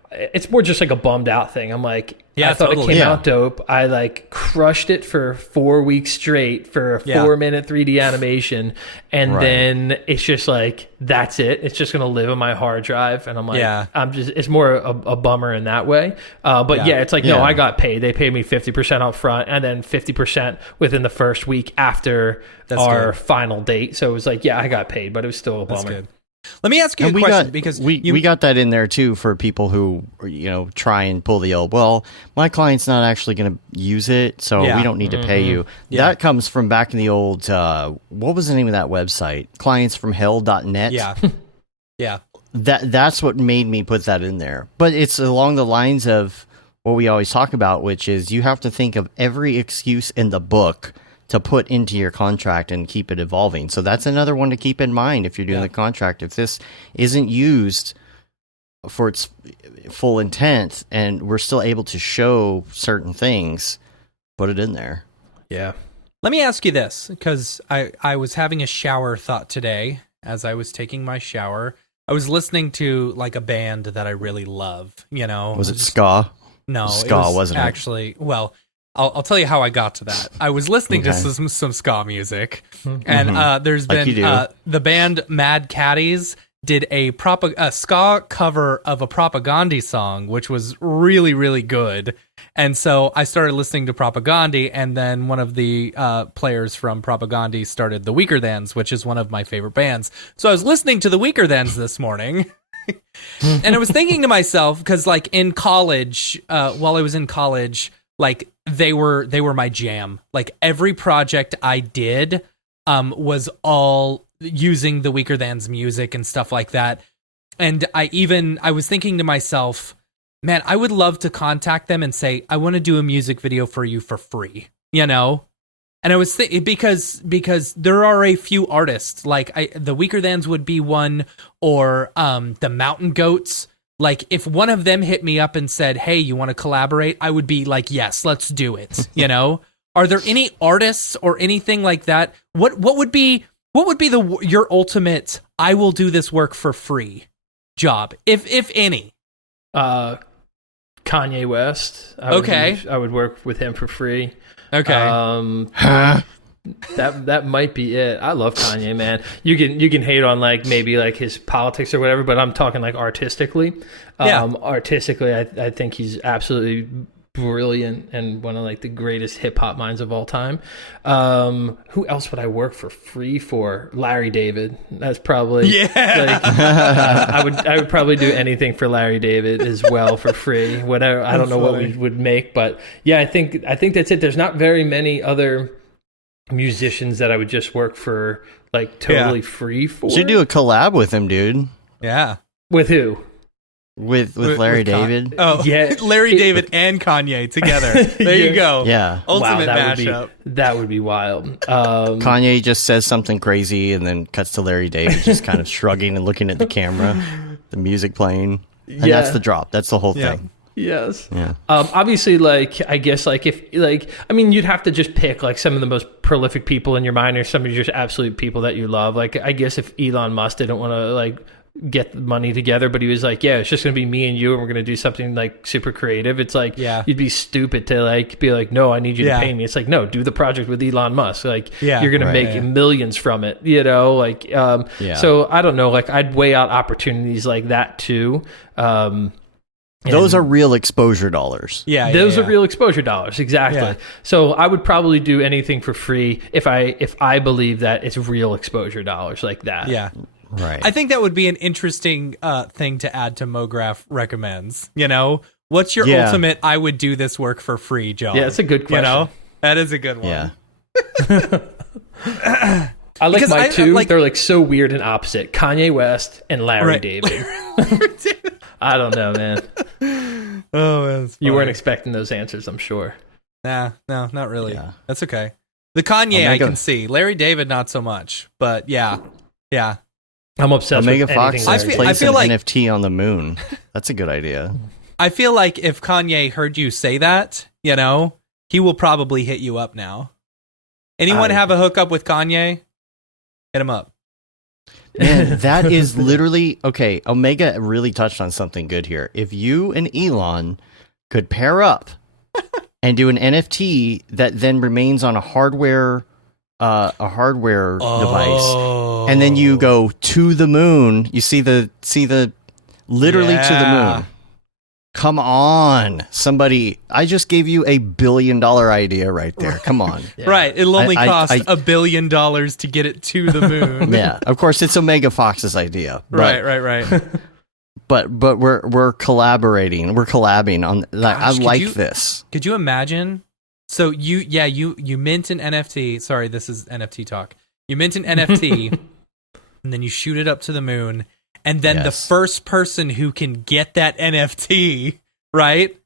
it's more just like a bummed out thing. I'm like, I thought it came out dope. I like crushed it for 4 weeks straight for a 4-minute 3D animation, and then it's just like that's it. It's just gonna live on my hard drive, and I'm like, I'm just. It's more a bummer in that way. But it's like no, I got paid. They paid me 50% up front, and then 50% within the first week after our final date. So it was like, I got paid, but it was still a bummer. That's good. Let me ask you a question, because we got that in there too for people who, you know, try and pull the old, well, my client's not actually going to use it, so we don't need to pay you. That comes from back in the old, what was the name of that website? Clientsfromhell.net. Yeah. Yeah. That's what made me put that in there. But it's along the lines of what we always talk about, which is you have to think of every excuse in the book to put into your contract and keep it evolving. So that's another one to keep in mind if you're doing the contract. If this isn't used for its full intent and we're still able to show certain things, put it in there. Yeah. Let me ask you this, because I was having a shower thought today as I was taking my shower. I was listening to like a band that I really love, you know. Was it ska? No, ska, wasn't it? Actually, well, I'll tell you how I got to that. I was listening to some ska music, and there's been the band Mad Caddies did a ska cover of a Propagandhi song, which was really, really good. And so I started listening to Propagandhi, and then one of the players from Propagandhi started the Weaker Thans, which is one of my favorite bands. So I was listening to the Weaker Thans this morning. And I was thinking to myself, because like in college, while I was in college, like they were my jam. Like every project I did was all using the Weaker Thans music and stuff like that. And I was thinking to myself, man, I would love to contact them and say, I want to do a music video for you for free, you know? And I was because there are a few artists, like the Weaker Thans would be one, or the Mountain Goats. Like if one of them hit me up and said, "Hey, you want to collaborate?" I would be like, "Yes, let's do it." You know? Are there any artists or anything like that? What would be your ultimate? I will do this work for free. job, if any? Kanye West. I would work with him for free. Okay. That might be it. I love Kanye, man. You can hate on like maybe like his politics or whatever, but I'm talking like artistically. Artistically, I think he's absolutely brilliant and one of like the greatest hip hop minds of all time. Who else would I work for free for? Larry David. That's probably I would probably do anything for Larry David as well for free. Whatever. I don't know what we would make, but yeah, I think that's it. There's not very many other musicians that I would just work for like totally free for. Should do a collab with him, dude. Yeah. With who? With Larry David. Yeah, Larry David and Kanye together. There you go. Yeah. Ultimate mashup. That would be wild. Kanye just says something crazy and then cuts to Larry David just kind of shrugging and looking at the camera, the music playing. And that's the drop. That's the whole thing. Yes. Yeah. Obviously, like, I guess, like, if, like, I mean, you'd have to just pick, like, some of the most prolific people in your mind or some of your absolute people that you love. Like, I guess if Elon Musk didn't want to, like, get the money together, but he was like, yeah, it's just going to be me and you, and we're going to do something, like, super creative. It's like, you'd be stupid to, like, be like, no, I need you to pay me. It's like, no, do the project with Elon Musk. Like, you're going to make millions from it, you know? Like, so I don't know. Like, I'd weigh out opportunities like that, too. Those are real exposure dollars. Those are real exposure dollars. Exactly. Yeah. So I would probably do anything for free if I believe that it's real exposure dollars like that. Yeah. Right. I think that would be an interesting thing to add to Mograph recommends. You know, what's your ultimate I would do this work for free job? Yeah, that's a good question. You know, that is a good one. Yeah. I like my two. They're like so weird and opposite. Kanye West and Larry David. I don't know, man. Oh, man, you weren't expecting those answers, I'm sure. No, not really. Yeah. That's okay. The Kanye I can see. Larry David, not so much. But yeah. I'm obsessed Omega with Fox anything. place an NFT on the moon. That's a good idea. I feel like if Kanye heard you say that, you know, he will probably hit you up now. Anyone have a hookup with Kanye? Hit him up. Man, that is literally okay. Omega really touched on something good here. If you and Elon could pair up and do an NFT that then remains on a hardware device, and then you go to the moon, you see the literally to the moon. Come on, somebody! I just gave you $1 billion idea right there. Come on, right? It'll only cost $1 billion to get it to the moon. Yeah, of course, it's Omega Fox's idea. But, right. But we're collaborating. We're collabing on. I like this. Could you imagine? So you mint an NFT. Sorry, this is NFT talk. You mint an NFT, and then you shoot it up to the moon. And then the first person who can get that NFT, right?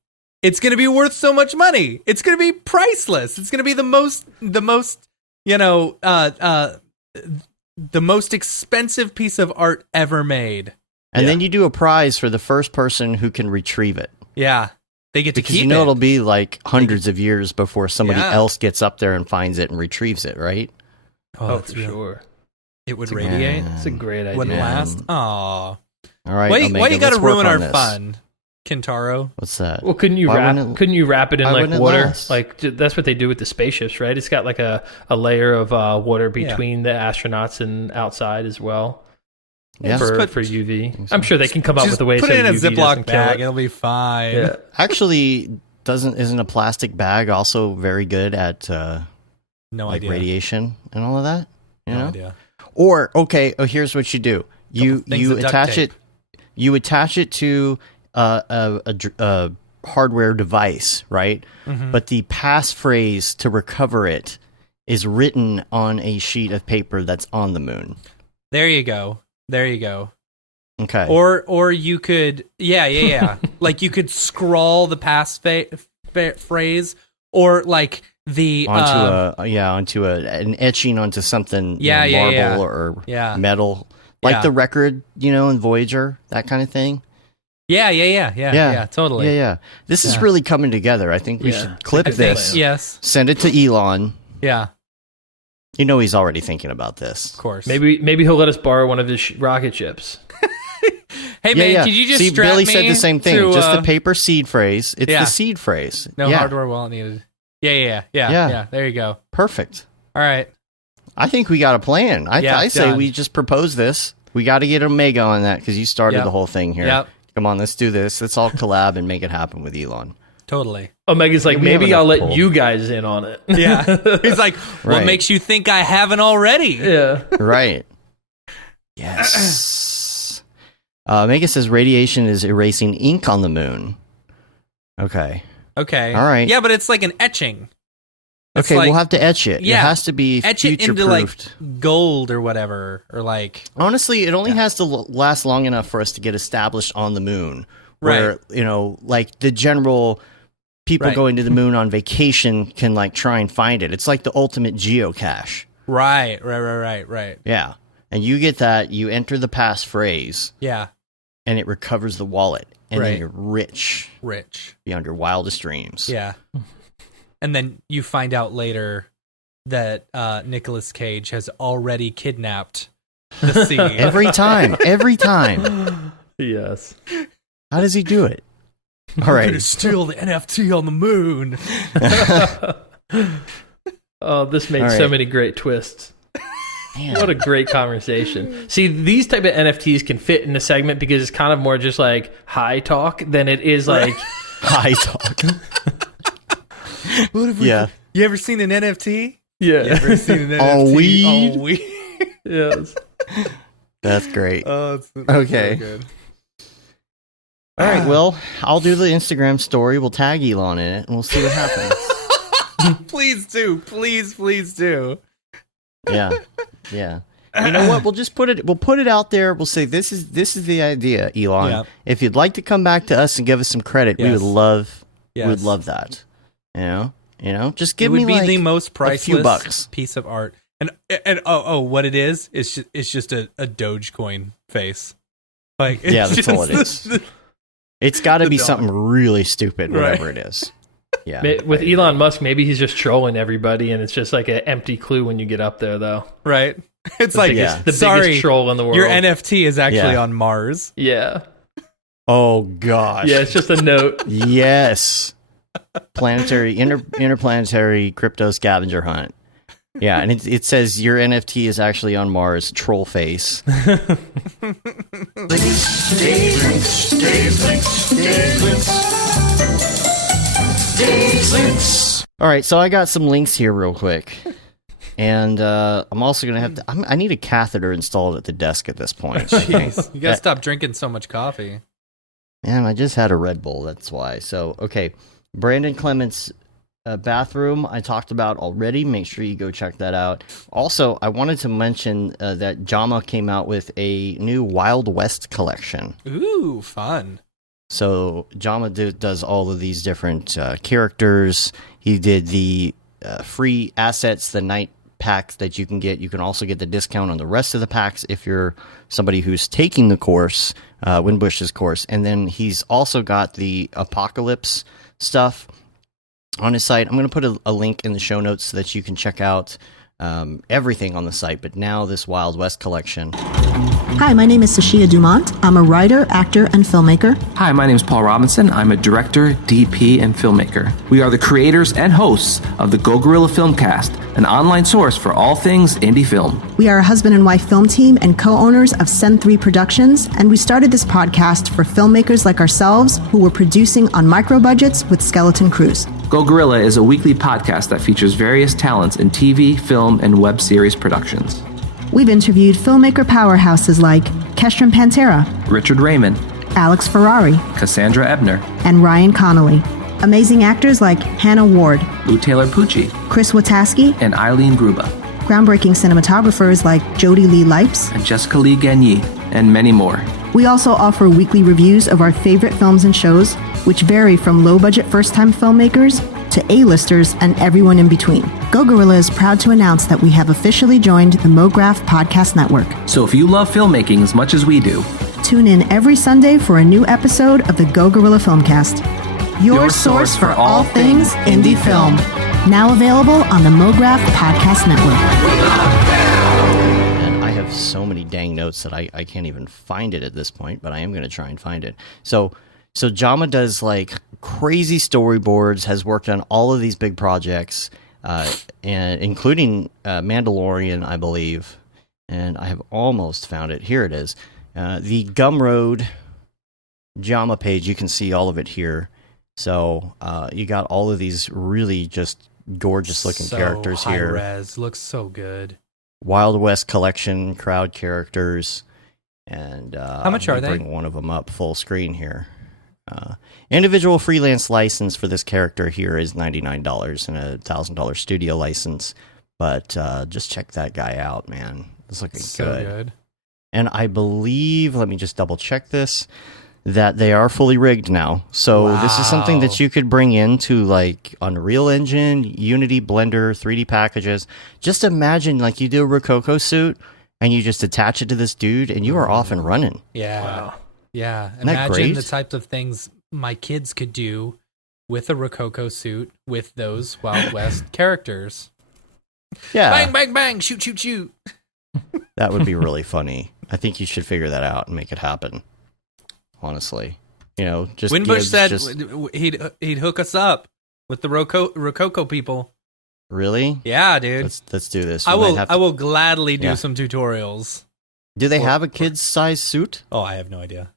It's going to be worth so much money. It's going to be priceless. It's going to be the most, you know, the most expensive piece of art ever made. And then you do a prize for the first person who can retrieve it. Yeah. They get to because keep it. You know it'll be like hundreds of years before somebody else gets up there and finds it and retrieves it, right? Oh, for sure. It would radiate. It's a great idea. Wouldn't last. Aw. All right. Why you got to ruin our fun, Kintaro? What's that? Well, couldn't you wrap it in like water? Last? Like that's what they do with the spaceships, right? It's got like a layer of water between the astronauts and outside as well. Yeah. For UV. I'm sure they can come up with a way. Put it in a UV Ziploc bag. It'll be fine. Yeah. Actually, isn't a plastic bag also very good at radiation and all of that? You know? Idea. Or here's what you do: you attach it to a hardware device, right? Mm-hmm. But the passphrase to recover it is written on a sheet of paper that's on the moon. There you go. Okay. Or you could like you could scrawl the passphrase or like the onto an etching onto something marble or metal, like the record, in Voyager, that kind of thing. Yeah, totally. Yeah. This is really coming together. I think we should clip this. Yes. Send it to Elon. Yeah. He's already thinking about this. Of course. Maybe he'll let us borrow one of his rocket ships. Hey man, could you just See, strap Billy me said the same thing. to, Just the paper seed phrase. It's the seed phrase. No hardware wallet needed. Yeah. There you go. Perfect. All right. I think we got a plan. I say done. we just propose this. We got to get Omega on that because you started Yep. the whole thing here. Yep. Come on, let's do this. Let's all collab and make it happen with Elon. Totally. Omega's like, We have maybe I'll enough let pull. you guys in on it. Yeah. He's like, what Right. makes you think I haven't already? Yeah. Right. Yes. Omega says radiation is erasing ink on the moon. Okay. Okay. All right. Yeah, but it's like an etching. It's Okay, like, we'll have to etch it. yeah, It has to be etch it into future-proofed. like gold or whatever, or like Honestly, it only has to last long enough for us to get established on the moon. Where, like the general people Right. going to the moon on vacation can like try and find it. It's like the ultimate geocache. right. Yeah. And you get that, you enter the passphrase, Yeah, and it recovers the wallet. And then Right. you're rich rich. beyond your wildest dreams. Yeah, and then you find out later that Nicolas Cage has already kidnapped the sea. Every time. Yes. How does he do it? All I'm right. gonna steal the NFT on the moon. Oh, this made All so right. many great twists. Man. What a great conversation. See, these type of NFTs can fit in a segment because it's kind of more just like high talk than it is like High talk. What if we? Yeah. You ever seen an NFT? yeah. You ever seen an On NFT? weed? On weed. Yes. That's great. Oh, it's Okay. so good. All right, well, I'll do the Instagram story. We'll tag Elon in it, and we'll see what happens. Please do. Please do. Yeah. You know what? We'll just put it. We'll put it out there. We'll say this is the idea, Elon. Yep. If you'd like to come back to us and give us some credit, we would Yes. love. Yes. We would love that. You know. Just It give would me be like the most priceless few bucks. piece of art. And what it is? It's just a Dogecoin face. Like it's Yeah, that's all it just is. It's got to the be dog. something really stupid, Right. whatever it is. Yeah. With Elon Musk, maybe he's just trolling everybody and it's just like an empty clue when you get up there, though. right. It's like The sorry, biggest troll in the world. your NFT is actually Yeah. on Mars. Yeah. Oh gosh. Yeah, it's just a note. Yes. Planetary interplanetary crypto scavenger hunt. Yeah, and it says your NFT is actually on Mars. Troll face. All right, so I got some links here real quick, and I'm also gonna have to. I need a catheter installed at the desk at this point. Jeez, you gotta stop drinking so much coffee. Man, I just had a Red Bull. That's why. So, okay. Brandon Clements' bathroom I talked about already. Make sure you go check that out. Also, I wanted to mention that JAMA came out with a new Wild West collection. Ooh, fun. So, JAMA does all of these different characters. He did the free assets, the night packs that you can get. You can also get the discount on the rest of the packs if you're somebody who's taking the course, Winbush's course. And then he's also got the Apocalypse stuff on his site. I'm going to put a link in the show notes so that you can check out everything on the site, but now this Wild West collection. Hi, my name is Sashia Dumont. I'm a writer, actor, and filmmaker. Hi, my name is Paul Robinson. I'm a director, DP, and filmmaker. We are the creators and hosts of the Go Gorilla Filmcast, an online source for all things indie film. We are a husband and wife film team and co-owners of Send3 Productions, and we started this podcast for filmmakers like ourselves who were producing on micro budgets with skeleton crews. Go Gorilla is a weekly podcast that features various talents in TV, film, and web series productions. We've interviewed filmmaker powerhouses like Kestrin Pantera, Richard Raymond, Alex Ferrari, Cassandra Ebner, and Ryan Connolly. Amazing actors like Hannah Ward, Lou Taylor Pucci, Chris Wataski, and Eileen Gruba, groundbreaking cinematographers like Jody Lee Lipes. and Jessica Lee Gagné, and many more. We also offer weekly reviews of our favorite films and shows, which vary from low-budget first-time filmmakers to A-listers and everyone in between. Go Gorilla is proud to announce that we have officially joined the Mograph Podcast Network. So if you love filmmaking as much as we do, Tune in every Sunday for a new episode of the Go Gorilla Filmcast. Your source for all things indie film. Now available on the Mograph Podcast Network. And I have have so many dang notes that I can't even find it at this point, but I am going to try and find it. So Jama does like crazy storyboards, has worked on all of these big projects, and including Mandalorian, I believe. And I have almost found it. Here it is. The Gumroad Jama page, you can see all of it here. So you got all of these really just gorgeous looking characters high here. Res, looks so good. Wild West collection crowd characters, and how much are they? Bring one of them up full screen here. Individual freelance license for this character here is $99 and a $1,000 studio license. But just check that guy out, man. It's looking so good. And I believe, let me just double check this, that they are fully rigged now. So this is something that you could bring into like Unreal Engine, Unity, Blender, 3D packages. Just imagine like you do a Rococo suit and you just attach it to this dude and you are off and running. Yeah. Wow. Yeah. Isn't that Imagine great? the types of things my kids could do with a Rococo suit with those Wild West characters. Yeah. Bang, bang, bang, shoot, shoot, shoot. That would be really funny. I think you should figure that out and make it happen. Honestly, just Winbush said just... he'd hook us up with the Rococo people. Really? Yeah, dude. Let's do this. I will gladly do some tutorials. Do they have a kid's size suit? Oh, I have no idea.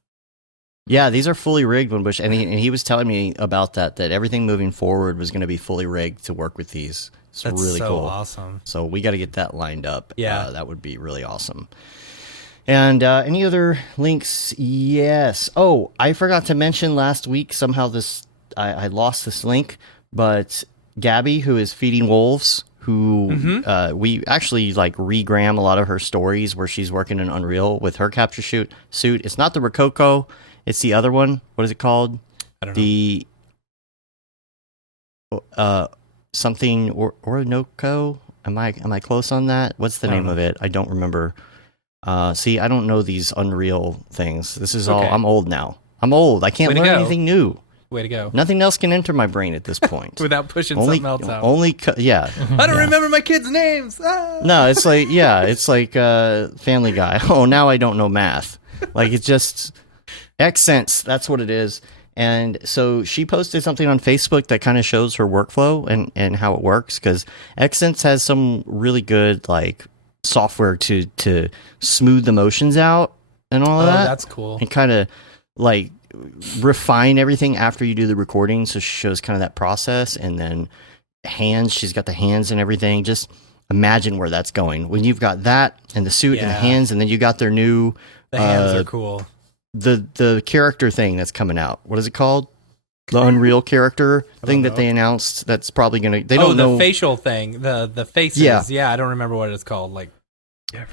Yeah, these are fully rigged, Winbush, and he was telling me about that everything moving forward was going to be fully rigged to work with these. It's That's really so cool. Awesome. So we got to get that lined up. Yeah, that would be really awesome. And any other links? Yes. Oh, I forgot to mention last week. Somehow I lost this link, but Gabby, who is feeding wolves, who we actually like regram a lot of her stories where she's working in Unreal with her capture suit. It's not the Rococo. It's the other one. What is it called? I don't know. Something Orinoco. Am I close on that? What's the name of it? I don't remember. See, I don't know these Unreal things. This is all. I'm old now. I'm old. I can't learn anything new. Way to go. Nothing else can enter my brain at this point. Without pushing something else out. Yeah. I don't remember my kids' names. Ah! No, it's like Family Guy. Oh, now I don't know math. Like it's just accents. That's what it is. And so she posted something on Facebook that kind of shows her workflow and how it works, because Xsense has some really good like software to smooth the motions out and all of that. Oh, that's cool. And kind of like refine everything after you do the recording. So she shows kind of that process, and then hands. She's got the hands and everything. Just imagine where that's going when you've got that and the suit and the hands, and then you got their new. The hands are cool. The character thing that's coming out. What is it called? The Unreal character thing that they announced. That's probably gonna. They don't know the facial thing. The faces. Yeah, I don't remember what it's called. Like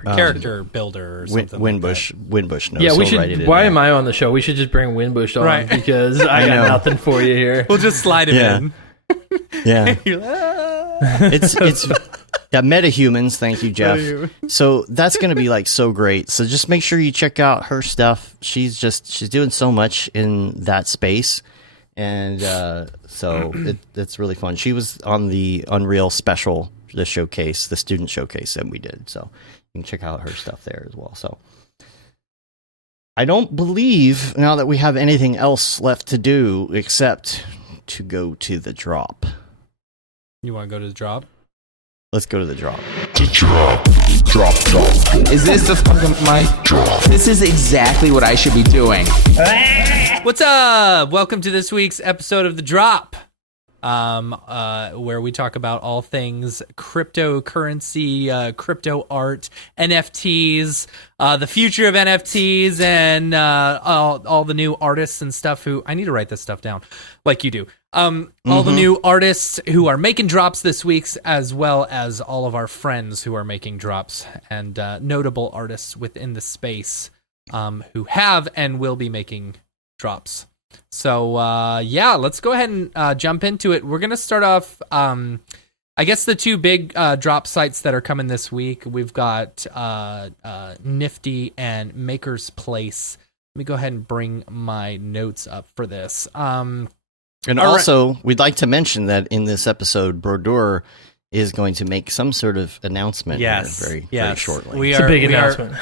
character builder or something. Winbush knows. Yeah, we so should. Why am I on the show? We should just bring Winbush on because I got nothing for you here. We'll just slide him in. Yeah. it's metahumans. Thank you, Jeff. So that's going to be like so great. So just make sure you check out her stuff. She's doing so much in that space. And so it's really fun. She was on the Unreal Special, the showcase, the student showcase that we did. So you can check out her stuff there as well. So I don't believe now that we have anything else left to do except to go to the drop. You want to go to the drop? Let's go to the drop. The drop. Is this the fucking mic drop? This is exactly what I should be doing. What's up? Welcome to this week's episode of The Drop, where we talk about all things cryptocurrency, crypto art, NFTs, the future of NFTs, and all the new artists and stuff who... I need to write this stuff down, like you do. All the new artists who are making drops this week, as well as all of our friends who are making drops, and notable artists within the space who have and will be making drops. So let's go ahead and jump into it. We're gonna start off. I guess the two big drop sites that are coming this week. We've got Nifty and Maker's Place. Let me go ahead and bring my notes up for this. And also, we'd like to mention that in this episode, Brodeur is going to make some sort of announcement Yes, very yes. shortly. It's a big announcement.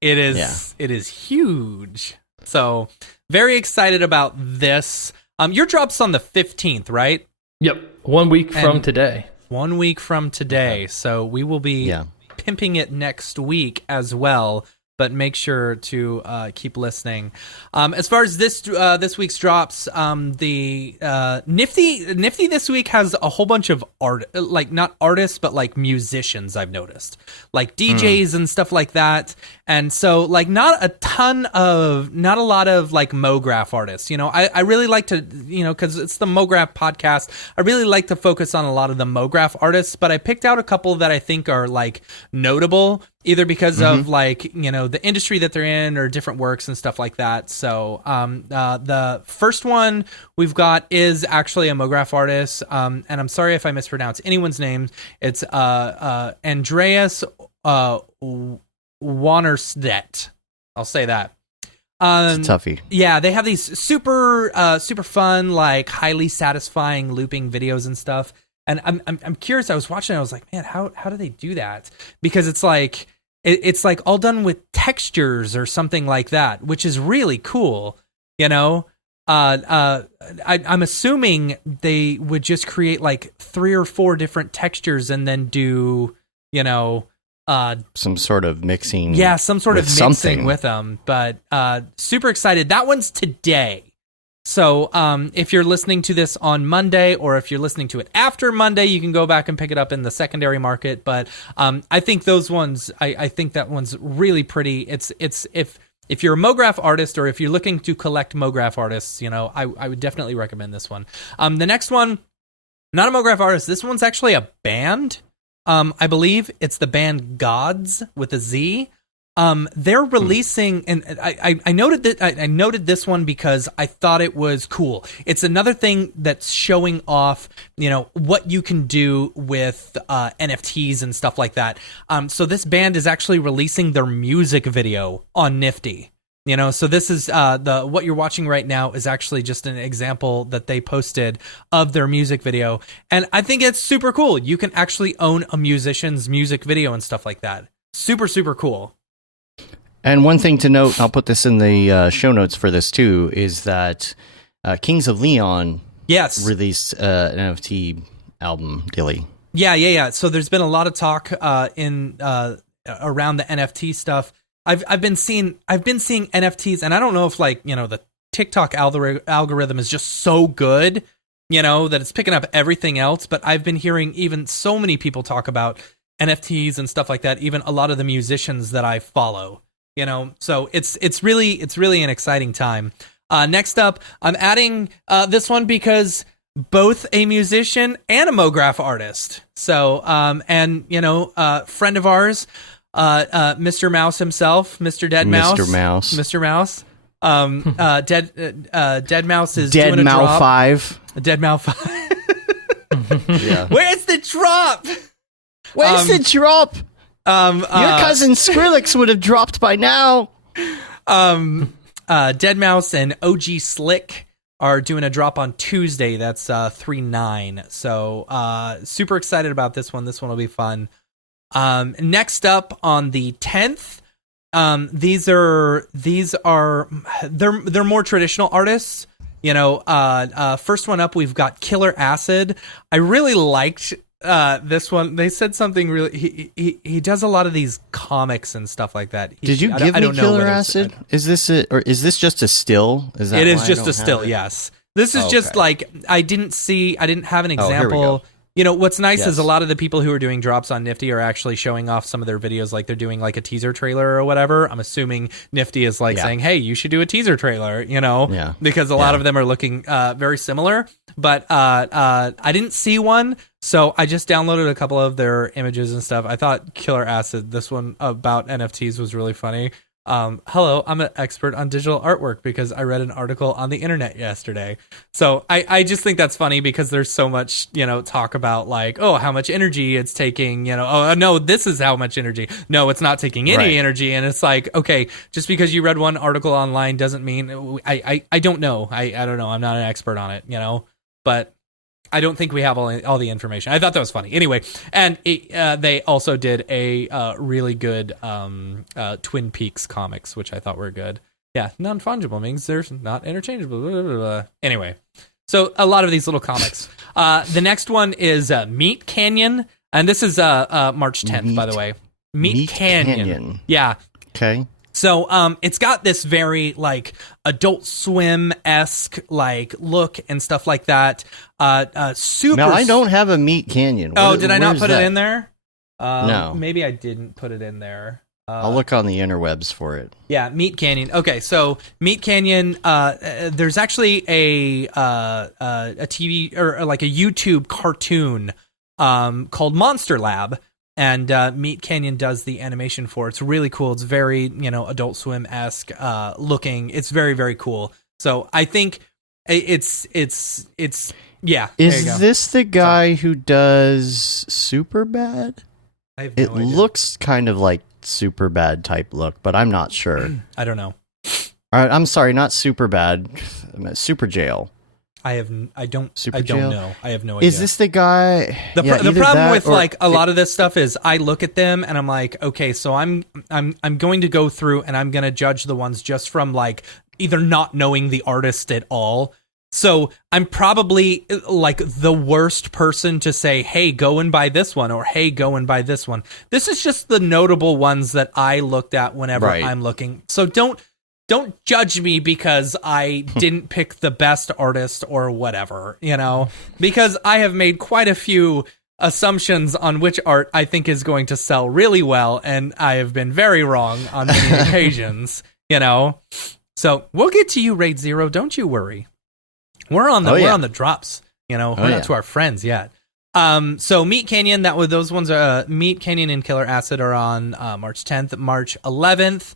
It is. It is huge. So very excited about this. Your drop's on the 15th, right? Yep. 1 week from today. 1 week from today. So we will be pimping it next week as well. But make sure to keep listening. As far as this week's drops, the Nifty this week has a whole bunch of not artists, but like musicians. I've noticed, like DJs and stuff like that. And so, like, not a lot of like Mograph artists. You know, I really like to, you know, because it's the Mograph podcast. I really like to focus on a lot of the Mograph artists, but I picked out a couple that I think are like notable, either because of like, you know, the industry that they're in or different works and stuff like that. So the first one we've got is actually a Mograph artist, and I'm sorry if I mispronounce anyone's name. It's Andreas Wannerstedt. I'll say that. It's a toughie. Yeah, they have these super fun, like highly satisfying looping videos and stuff. And I'm curious. I was watching. I was like, man, how do they do that? Because it's like all done with textures or something like that, which is really cool. You know, I'm assuming they would just create like 3 or 4 different textures and then do, you know, some sort of mixing. Yeah, some sort of mixing something with them. But super excited. That one's today. So if you're listening to this on Monday, or if you're listening to it after Monday, you can go back and pick it up in the secondary market. But I think those ones, I think that one's really pretty. It's if you're a Mograph artist, or if you're looking to collect Mograph artists, you know, I would definitely recommend this one. The next one, not a Mograph artist. This one's actually a band. I believe it's the band Gods with a Z. They're releasing, and I noted that I noted this one because I thought it was cool. It's another thing that's showing off, you know, what you can do with NFTs and stuff like that. So this band is actually releasing their music video on Nifty. You know, so this is what you're watching right now is actually just an example that they posted of their music video, and I think it's super cool. You can actually own a musician's music video and stuff like that. Super cool. And one thing to note, I'll put this in the show notes for this too, is that Kings of Leon released an NFT album, Dilly. Yeah. So there's been a lot of talk in around the NFT stuff. I've been seeing NFTs, and I don't know if, like, you know, the TikTok algorithm is just so good, you know, that it's picking up everything else. But I've been hearing even so many people talk about NFTs and stuff like that. Even a lot of the musicians that I follow. You know, so it's really an exciting time. Next up, I'm adding this one because both a musician and a Mograph artist. So, and you know, friend of ours, Mr. Mouse himself, Mr. Dead Mouse, Mr. Mouse. Dead Mouse is Dead doing a Mouse drop. 5. Dead Mouse 5. Yeah. Where's the drop? Where's the drop? Your cousin Skrillex would have dropped by now. Dead Mouse and OG Slick are doing a drop on Tuesday. That's 3/9. So super excited about this one. This one will be fun. Next up on the 10th, these are they're more traditional artists. You know, first one up, we've got Killer Acid. I really liked this one. They said something really. He does a lot of these comics and stuff like that. Did you give me Killer Acid? Is this or is this just a still? Is that it is just a still? Yes. This is just like I didn't have an example. You know, what's nice is a lot of the people who are doing drops on Nifty are actually showing off some of their videos, like they're doing like a teaser trailer or whatever. I'm assuming Nifty is like saying, hey, you should do a teaser trailer, you know, because a lot of them are looking very similar. But I didn't see one, so I just downloaded a couple of their images and stuff. I thought Killer Acid, this one about NFTs, was really funny. Hello, I'm an expert on digital artwork because I read an article on the internet yesterday. So I just think that's funny because there's so much, you know, talk about like, oh, how much energy it's taking, you know, oh, no, this is how much energy. No, it's not taking any energy. And it's like, okay, just because you read one article online doesn't mean I don't know. I don't know. I'm not an expert on it, you know, but I don't think we have all the information. I thought that was funny. Anyway, and they also did a really good Twin Peaks comics, which I thought were good. Yeah, non-fungible means they're not interchangeable. Blah, blah, blah. Anyway, so a lot of these little comics. The next one is Meat Canyon, and this is March 10th, by the way. Meat Canyon. Yeah. Okay. So it's got this very like Adult Swim-esque like look and stuff like that. Super. Now I don't have a Meat Canyon. Did I not put it in there? No. Maybe I didn't put it in there. I'll look on the interwebs for it. Yeah, Meat Canyon. Okay, so Meat Canyon. There's actually a TV or like a YouTube cartoon called Monster Lab. And Meat Canyon does the animation for it. It's really cool. It's very, Adult Swim-esque looking. It's very, very cool. So I think it's yeah. Is this the guy who does Superbad? I have no idea. Looks kind of like Superbad type look, but I'm not sure. I don't know. All right, I'm sorry, not Superbad, Super Jail. I don't Jail? know. I have no idea. Is this the guy? The problem with like a lot of this stuff is I look at them and I'm like, okay, so I'm going to go through and I'm going to judge the ones just from like either not knowing the artist at all. So I'm probably like the worst person to say, hey, go and buy this one, or hey, go and buy this one. This is just the notable ones that I looked at whenever I'm looking. So don't judge me because I didn't pick the best artist or whatever, because I have made quite a few assumptions on which art I think is going to sell really well, and I have been very wrong on many occasions, So we'll get to you, Raid Zero. Don't you worry. We're on the drops, we're not to our friends yet. So Meat Canyon, those ones are Meat Canyon and Killer Acid are on March 10th, March 11th.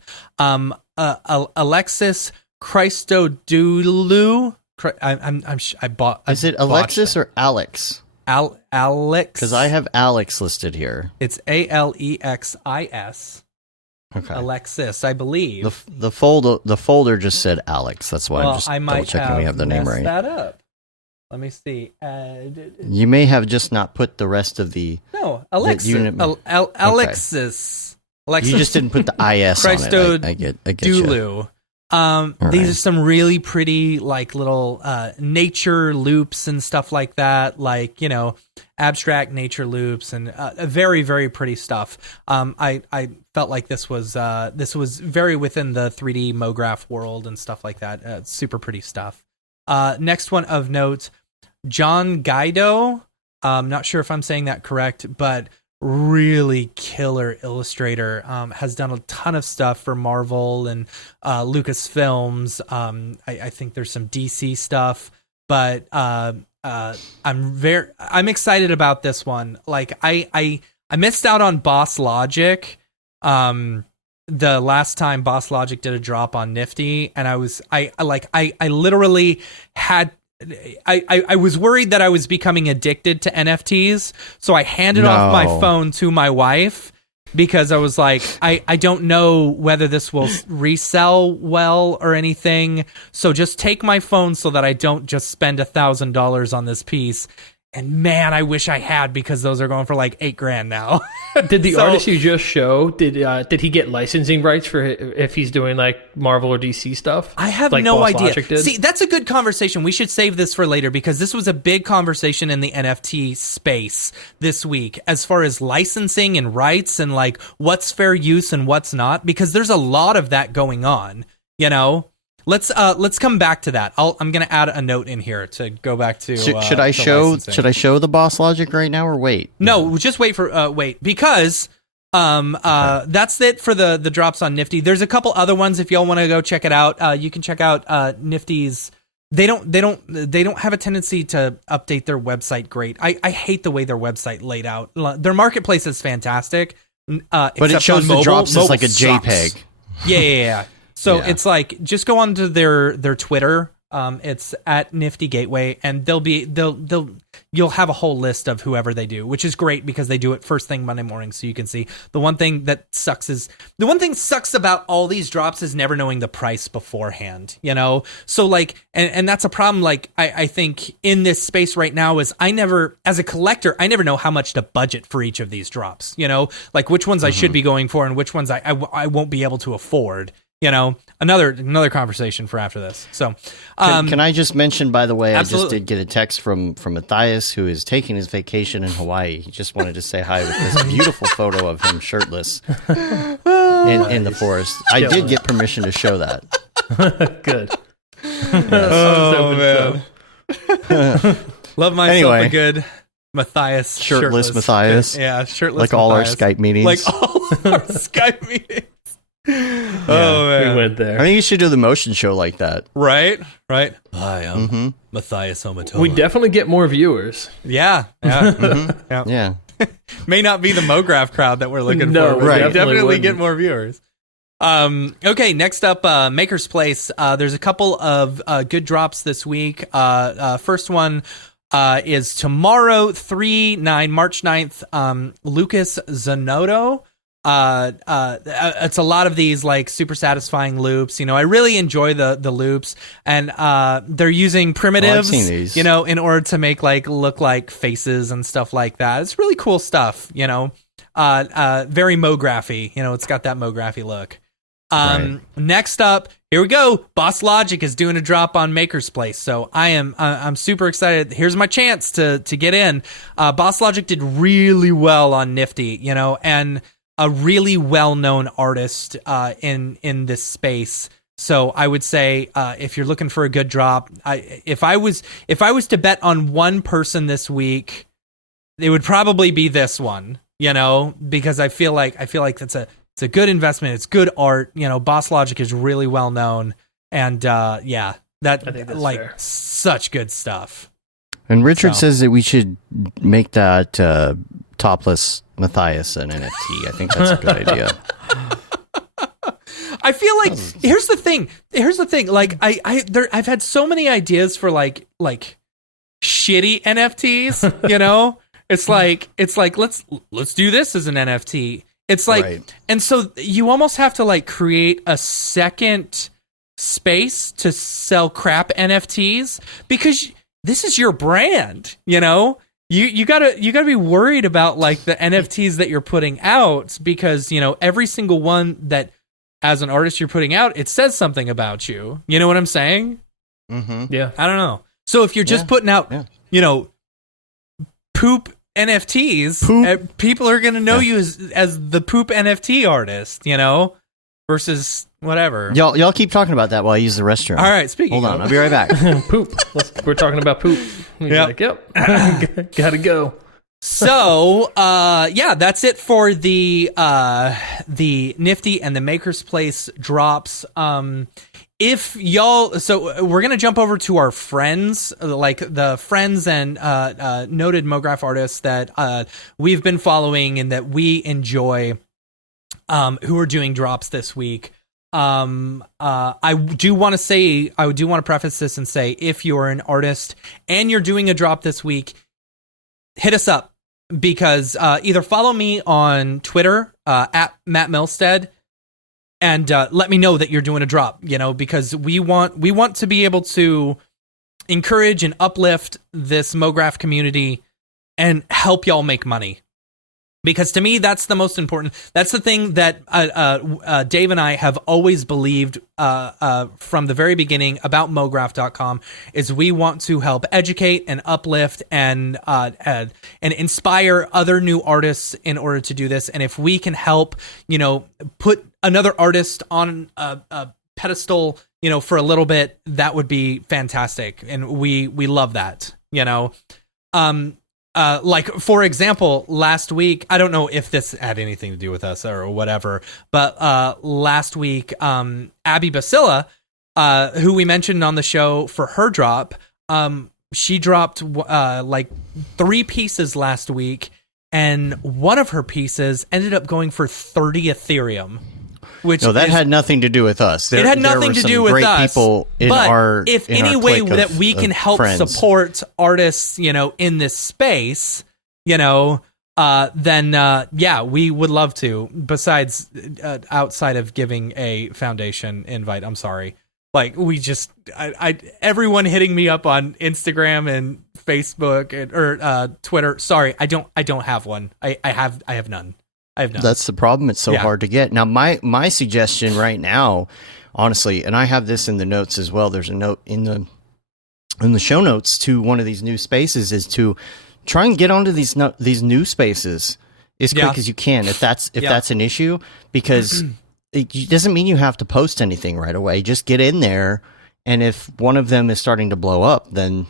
Alexis Christodoulou. I bought. Is it Alexis or Alex? Alex. Because I have Alex listed here. It's Alexis. Okay. Alexis, I believe. The folder just said Alex. That's why I'm just double checking we have the name right. That up. Let me see. You may have just not put the rest of the... No, Alexis. Alexis. Alexis. You just didn't put the IS on it. I get you. These are some really pretty, like, little nature loops and stuff like that. Like, abstract nature loops and very, very pretty stuff. I felt like this was very within the 3D Mograph world and stuff like that. Super pretty stuff. Next one of note, John Guido. Not sure if I'm saying that correct, but really killer illustrator. Has done a ton of stuff for Marvel and Lucasfilms. I think there's some DC stuff, but I'm excited about this one. Like I missed out on Boss Logic. The last time Boss Logic did a drop on Nifty, and I literally had. I was worried that I was becoming addicted to NFTs, so I handed off my phone to my wife because I was like, I don't know whether this will resell well or anything, so just take my phone so that I don't just spend $1,000 on this piece. And man, I wish I had, because those are going for like $8,000 now. Did the artist you just show, did he get licensing rights for if he's doing like Marvel or DC stuff? I have no idea. See, that's a good conversation. We should save this for later, because this was a big conversation in the NFT space this week as far as licensing and rights and like what's fair use and what's not, because there's a lot of that going on, Let's come back to that. I'm gonna add a note in here to go back to. Should I show the Boss Logic right now, or wait? No, just wait for because that's it for the drops on Nifty. There's a couple other ones if y'all want to go check it out. You can check out Nifty's. They don't have a tendency to update their website great. I hate the way their website laid out. Their marketplace is fantastic, but it shows the drops as like a JPEG. Yeah. So it's like, just go onto their Twitter. It's at Nifty Gateway, and you'll have a whole list of whoever they do, which is great because they do it first thing Monday morning, so you can see. The one thing sucks about all these drops is never knowing the price beforehand, you know? So like, and that's a problem. Like I think in this space right now is as a collector, I never know how much to budget for each of these drops, you know, like which ones I should be going for and which ones I won't be able to afford. You know, another conversation for after this. So, can I just mention, by the way, absolutely. I just did get a text from Matthias, who is taking his vacation in Hawaii. He just wanted to say hi with this beautiful photo of him shirtless in the forest. I did get permission to show that. Good. Oh, man. Love myself a good Matthias. Shirtless Matthias. Yeah, shirtless like all our Matthias. Skype meetings. Like all our Skype meetings. Oh, man. We went there. I think you should do the motion show like that. Right. Hi, I'm Matthias Homotomo. We definitely get more viewers. Yeah. Yeah. May not be the Mograph crowd that we're looking No, for, but right. we definitely wouldn't. get more viewers. Okay, next up, Maker's Place. There's a couple of good drops this week. First one is tomorrow, March 9th, Lucas Zanotto. It's a lot of these like super satisfying loops. You know, I really enjoy the loops, and they're using primitives, seen these. you know, in order to make like look like faces and stuff like that. It's really cool stuff, you know. Very Mography, you know, it's got that Mography look. Right. Next up, here we go. Boss Logic is doing a drop on Maker's Place, so I'm super excited. Here's my chance to get in. Boss Logic did really well on Nifty, you know, and a really well-known artist in this space. So I would say if you're looking for a good drop, if I was to bet on one person this week, it would probably be this one, you know, because I feel like it's a good investment. It's good art. You know, Boss Logic is really well known, and I think that's like fair. such good stuff. And Richard says that we should make that topless Matthias an NFT. I think that's a good idea. I feel like here's the thing. Like I've had so many ideas for like shitty NFTs. You know, it's like let's do this as an NFT. It's like, Right. And so you almost have to like create a second space to sell crap NFTs because this is your brand. You know. You gotta be worried about like the NFTs that you're putting out because, you know, every single one that as an artist you're putting out, it says something about you. You know what I'm saying? Mm-hmm. Yeah. I don't know. So if you're just putting out, you know, poop NFTs, people are going to know you as the poop NFT artist, you know, versus whatever. Y'all keep talking about that while I use the restroom. All right, speaking Hold of- on, I'll be right back. Poop. We're talking about poop. He's Yep. like, yep. Gotta go. So, that's it for the Nifty and the Maker's Place drops. If y'all, so we're gonna jump over to our friends, like the friends and noted Mograph artists that we've been following and that we enjoy, who are doing drops this week. I do want to preface this and say, if you're an artist and you're doing a drop this week, hit us up because either follow me on Twitter at Matt Milstead and let me know that you're doing a drop, you know, because we want to be able to encourage and uplift this Mograph community and help y'all make money. Because to me, that's the most important. That's the thing that Dave and I have always believed from the very beginning about Mograph.com is we want to help educate and uplift and inspire other new artists in order to do this. And if we can help, you know, put another artist on a pedestal, you know, for a little bit, that would be fantastic. And we love that, you know. Like, for example, last week, I don't know if this had anything to do with us or whatever, but last week, Abby Basila, who we mentioned on the show for her drop, she dropped like 3 pieces last week, and one of her pieces ended up going for 30 Ethereum. which that had nothing to do with us. It had nothing to do with us. People in but our, if in any our way clique that we can help friends. support artists, in this space, then we would love to. Besides, outside of giving a foundation invite, I'm sorry. Like we just, everyone hitting me up on Instagram and Facebook or Twitter. Sorry, I don't have one. I have none. I have none. That's the problem. It's so hard to get. Now, my suggestion right now, honestly, and I have this in the notes as well. There's a note in the show notes to one of these new spaces is to try and get onto these new spaces as quick as you can if that's an issue, because it doesn't mean you have to post anything right away. Just get in there, and if one of them is starting to blow up, then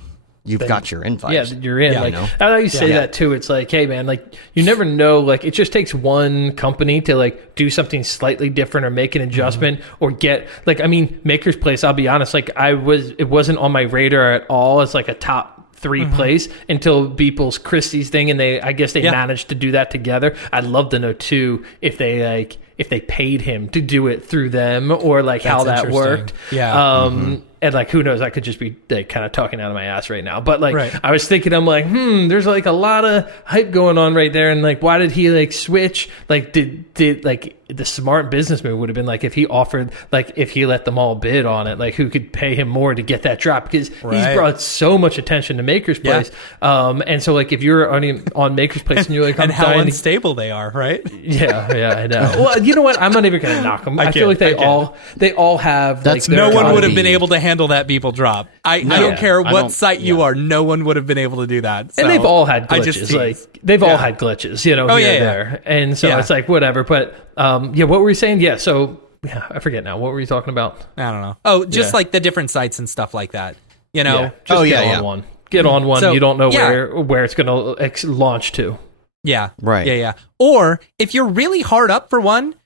you've got your invite. Yeah, you're in. Like, I know you say that too. It's like, hey man, like you never know. Like it just takes one company to like do something slightly different or make an adjustment or get like. I mean, Maker's Place. I'll be honest. Like it wasn't on my radar at all as like a top 3 place until Beeple's Christie's thing, and I guess they managed to do that together. I'd love to know too if they paid him to do it through them or like how that worked. Yeah. And like, who knows? I could just be like kind of talking out of my ass right now. But like, I was thinking, I'm like, there's like a lot of hype going on right there. And like, why did he like switch? Like, did like the smart business move would have been like if he offered, like if he let them all bid on it, like who could pay him more to get that drop? Because he's brought so much attention to Maker's Place. And so like if you're on Maker's Place and you're like, and how unstable they are, right? Yeah, I know. Well, you know what? I'm not even going to knock them. I feel like they all have. That's like, no one would have been able to handle that Beeple drop. I don't care what site you are. No one would have been able to do that. So and they've all had glitches. All had glitches, here and there. And so it's like whatever. But what were we saying? Yeah. So I forget now. What were you talking about? I don't know. Oh, just like the different sites and stuff like that. Just get on one. Get on one. So, you don't know where it's going to launch to. Yeah. Right. Yeah. Or if you're really hard up for one,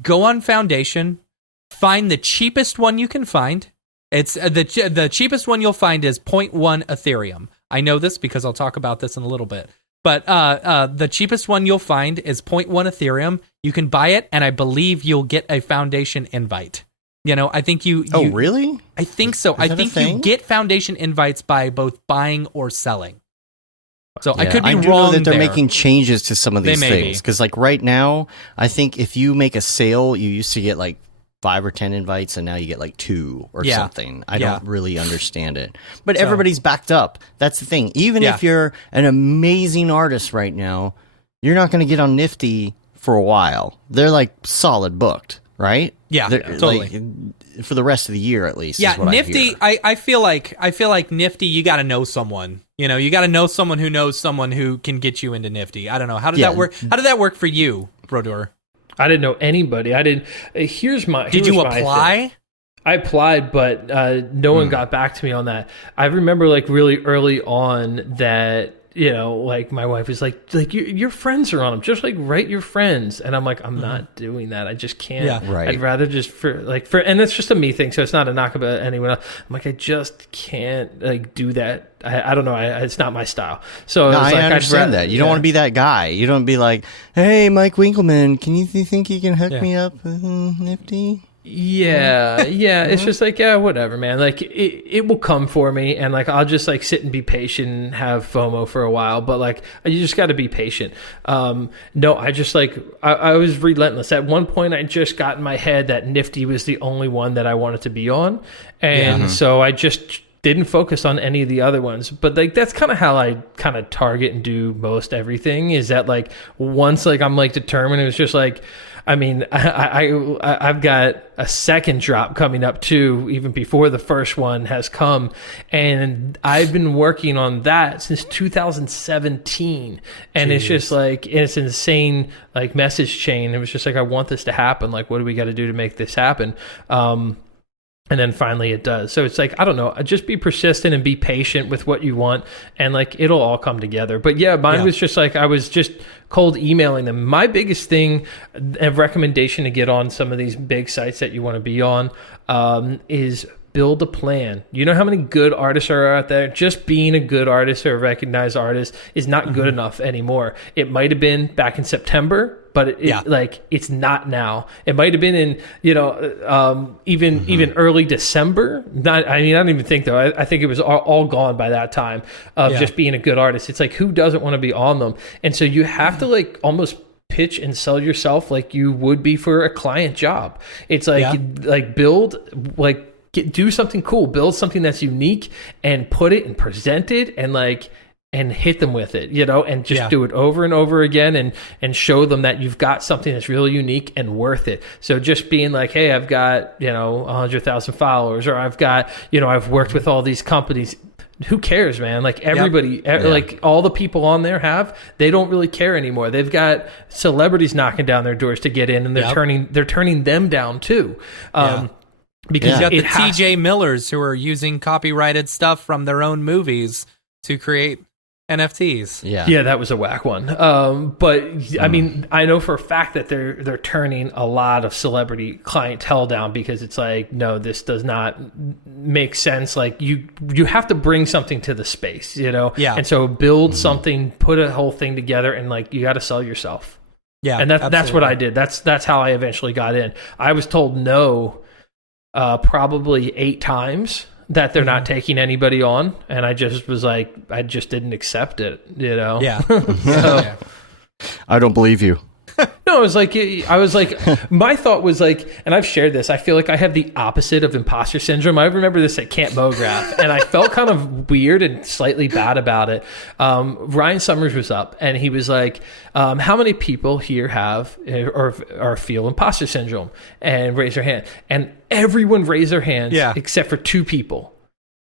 go on Foundation, find the cheapest one you can find. It's the cheapest one you'll find is 0.1 Ethereum. I know this because I'll talk about this in a little bit. But the cheapest one you'll find is 0.1 Ethereum. You can buy it, and I believe you'll get a Foundation invite. I think you. Oh, really? I think so. I think you get Foundation invites by both buying or selling. So I could be wrong. I know that they're making changes to some of these things because, like right now, I think if you make a sale, you used to get like 5 or 10 invites, and now you get like 2 or something. I don't really understand it, but everybody's backed up. That's the thing. Even if you're an amazing artist right now, you're not going to get on Nifty for a while. They're like solid booked, right? Yeah, totally. Like, for the rest of the year, at least. Yeah, is what Nifty. I feel like Nifty. You got to know someone. You got to know someone who knows someone who can get you into Nifty. I don't know. How did that work? How did that work for you, Brodeur? I didn't know anybody. I didn't. Did you apply? I applied, but no one got back to me on that. I remember like really early on that, like my wife was like your friends are on them. Just like write your friends. And I'm like, I'm not doing that. I just can't. Yeah, right. I'd rather just and it's just a me thing. So it's not a knock about anyone else. I'm like, I just can't like do that. I don't know. It's not my style. So I understand that. You don't want to be that guy. You don't be like, hey, Mike Winkleman, can you think you can hook me up with Nifty? Yeah. It's just like, whatever, man. Like it will come for me, and like I'll just like sit and be patient and have FOMO for a while. But like you just got to be patient. No, I just like I was relentless. At one point, I just got in my head that Nifty was the only one that I wanted to be on, and so I just didn't focus on any of the other ones. But like that's kind of how I kind of target and do most everything, is that like once like I'm like determined, it was just like, I mean, I've got a second drop coming up too, even before the first one has come, and I've been working on that since 2017, and Jeez. It's just like it's an insane like message chain. It was just like, I want this to happen. Like, what do we got to do to make this happen? And then finally it does. So it's like, I don't know, just be persistent and be patient with what you want, and like it'll all come together. But yeah, mine was just like, I was just cold emailing them. My biggest thing, a recommendation to get on some of these big sites that you want to be on, is build a plan. You know how many good artists are out there? Just being a good artist or a recognized artist is not good enough anymore. It might have been back in September, but it's not now. It might have been in, even early December. I don't even think though. I think it was all gone by that time of just being a good artist. It's like, who doesn't want to be on them? And so you have to like almost pitch and sell yourself like you would be for a client job. It's like build, like do something cool, build something that's unique and put it and present it and hit them with it, and just do it over and over again and show them that you've got something that's really unique and worth it. So just being like, hey, I've got, 100,000 followers, or I've got, I've worked with all these companies. Who cares, man? Like everybody, like all the people on there they don't really care anymore. They've got celebrities knocking down their doors to get in, and they're turning them down too. Because you got the TJ Millers who are using copyrighted stuff from their own movies to create NFTs. Yeah, that was a whack one. But I mean, I know for a fact that they're turning a lot of celebrity clientele down because it's like, no, this does not make sense. Like you have to bring something to the space, Yeah. And so build something, put a whole thing together, and like you got to sell yourself. Yeah, and that's what I did. That's how I eventually got in. I was told no, probably 8 times. That they're not taking anybody on, and I just was like, I just didn't accept it, Yeah. So, I don't believe you. No, I was like, my thought was like, and I've shared this, I feel like I have the opposite of imposter syndrome. I remember this at Camp Mograph, and I felt kind of weird and slightly bad about it. Ryan Summers was up, and he was like, how many people here have or feel imposter syndrome? And raise their hand. And everyone raised their hands except for 2 people.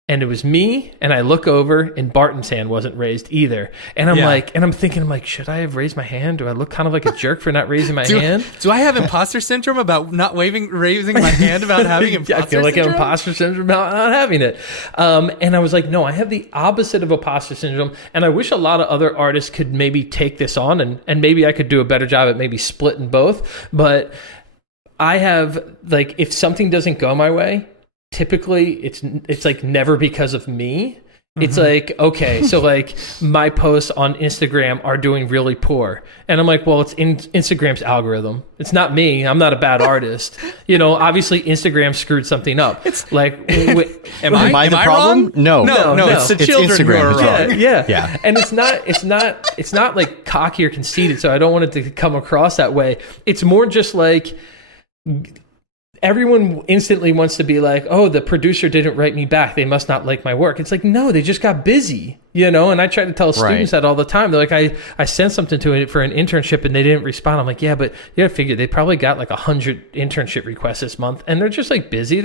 And it was me, and I look over, and Barton's hand wasn't raised either. And I'm thinking, should I have raised my hand? Do I look kind of like a jerk for not raising my hand? Do I have imposter syndrome about not raising my hand about having imposter syndrome? I feel like I have imposter syndrome about not having it. And I was like, no, I have the opposite of imposter syndrome. And I wish a lot of other artists could maybe take this on, and maybe I could do a better job at maybe splitting both. But I have, like, if something doesn't go my way, typically it's like never because of me. It's like, okay, so like my posts on Instagram are doing really poor. And I'm like, well, it's in Instagram's algorithm. It's not me. I'm not a bad artist. Obviously Instagram screwed something up. It's like, am I the problem? Wrong? No. It's the children Instagram who are wrong. Yeah. And it's not like cocky or conceited. So I don't want it to come across that way. It's more just like, everyone instantly wants to be like, oh, the producer didn't write me back, they must not like my work. It's like, no, they just got busy, and I try to tell students that all the time. They're like, I sent something to it for an internship and they didn't respond. I'm like, yeah, but you gotta figure they probably got like 100 internship requests this month, and they're just like busy.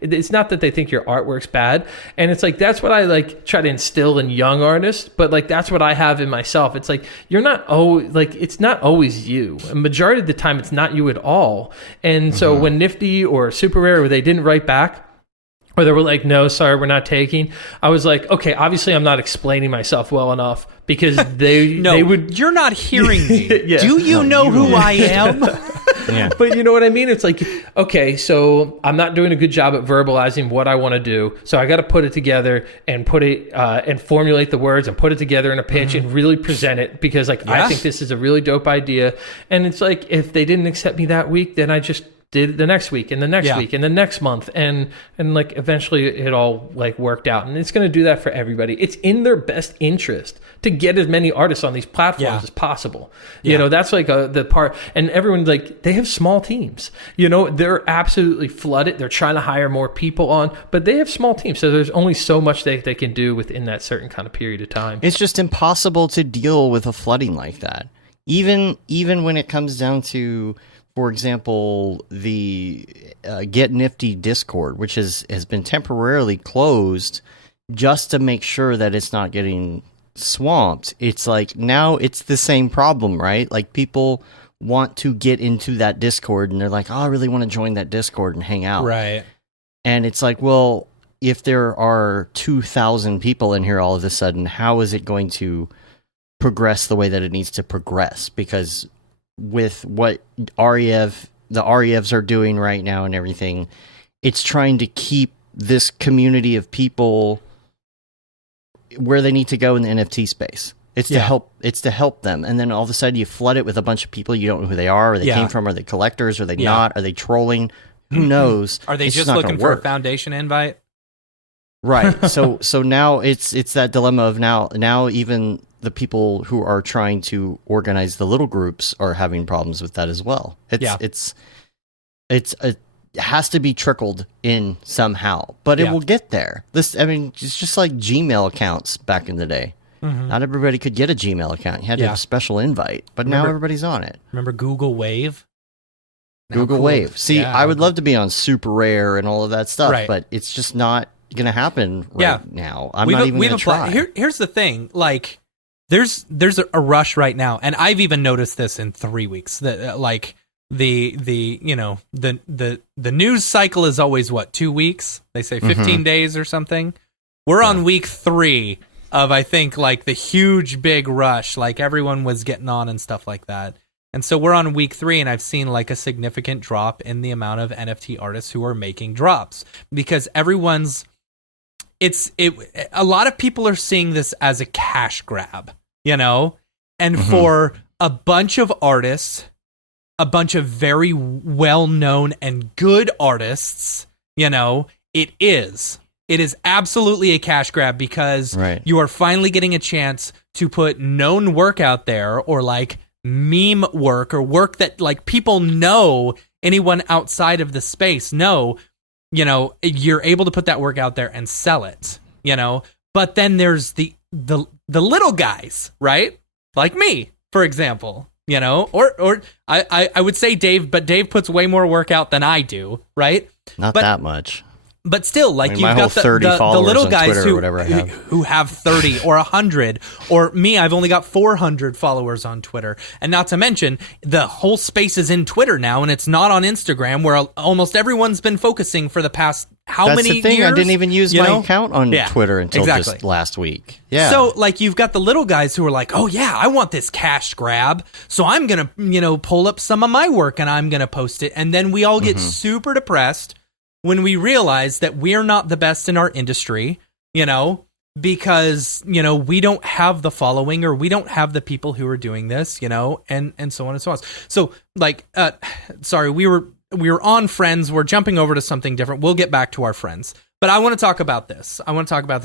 It's not that they think your artwork's bad. And it's like, that's what I like try to instill in young artists, but like that's what I have in myself. It's like, you're not it's not always you. A majority of the time it's not you at all. And so when Nifty or Super Rare, where they didn't write back, or they were like, no, sorry, we're not taking, I was like, okay, obviously I'm not explaining myself well enough, because they would. You're not hearing me. Do you know who I am? Yeah. But you know what I mean? It's like, okay, so I'm not doing a good job at verbalizing what I want to do, so I got to put it together and put it and formulate the words and put it together in a pitch and really present it, because like I think this is a really dope idea. And it's like, if they didn't accept me that week, then I just did it the next week and the next week and the next month, and like eventually it all like worked out. And it's going to do that for everybody. It's in their best interest to get as many artists on these platforms as possible. That's like the part. And everyone's like, they have small teams, they're absolutely flooded. They're trying to hire more people on, but they have small teams, so there's only so much they can do within that certain kind of period of time. It's just impossible to deal with a flooding like that, even when it comes down to, for example, the Get Nifty Discord, which has been temporarily closed just to make sure that it's not getting swamped. It's like, now it's the same problem, right? Like, people want to get into that Discord, and they're like, oh, I really want to join that Discord and hang out. Right. And it's like, well, if there are 2,000 people in here all of a sudden, how is it going to progress the way that it needs to progress? Because with what the REVs are doing right now and everything, it's trying to keep this community of people where they need to go in the NFT space. It's to help. It's to help them, and then all of a sudden you flood it with a bunch of people you don't know who they are, or they came from, are they collectors, are they not, are they trolling? Who knows? Are they just looking for a foundation invite? Right. So now it's that dilemma of now even the people who are trying to organize the little groups are having problems with that as well. It has to be trickled in somehow, but it will get there. It's just like Gmail accounts back in the day. Mm-hmm. Not everybody could get a Gmail account. You had to have a special invite, but now everybody's on it. Remember Google Wave? Google Wave. See, I would love to be on Super Rare and all of that stuff, but it's just not going to happen now. I'm not even going to try. Here's the thing. Like, there's a rush right now, and I've even noticed this in 3 weeks. That the news cycle is always 2 weeks? They say 15 days or something. We're on week 3 of, I think, like the huge big rush, like everyone was getting on and stuff like that. And so we're on week 3, and I've seen like a significant drop in the amount of NFT artists who are making drops, because a lot of people are seeing this as a cash grab, and for a bunch of artists, a bunch of very well-known and good artists, it is absolutely a cash grab, because you are finally getting a chance to put known work out there, or like meme work, or work that like people know, anyone outside of the space know, you're able to put that work out there and sell it, but then there's the little guys, right? Like me, for example, or I would say Dave, but Dave puts way more work out than I do, right? Not that much. But still, like, you've got the little guys who have 30 or 100, or me, I've only got 400 followers on Twitter. And not to mention, the whole space is in Twitter now, and it's not on Instagram, where almost everyone's been focusing for the past many That's the thing. years? I didn't even use my account on Twitter until just last week. Yeah. So, like, you've got the little guys who are like, oh, yeah, I want this cash grab, so I'm going to, pull up some of my work, and I'm going to post it. And then we all get super depressed when we realize that we're not the best in our industry, because, we don't have the following, or we don't have the people who are doing this, and so on and so on. So, like, sorry, we were on Friends. We're jumping over to something different. We'll get back to our Friends. But I want to talk about this.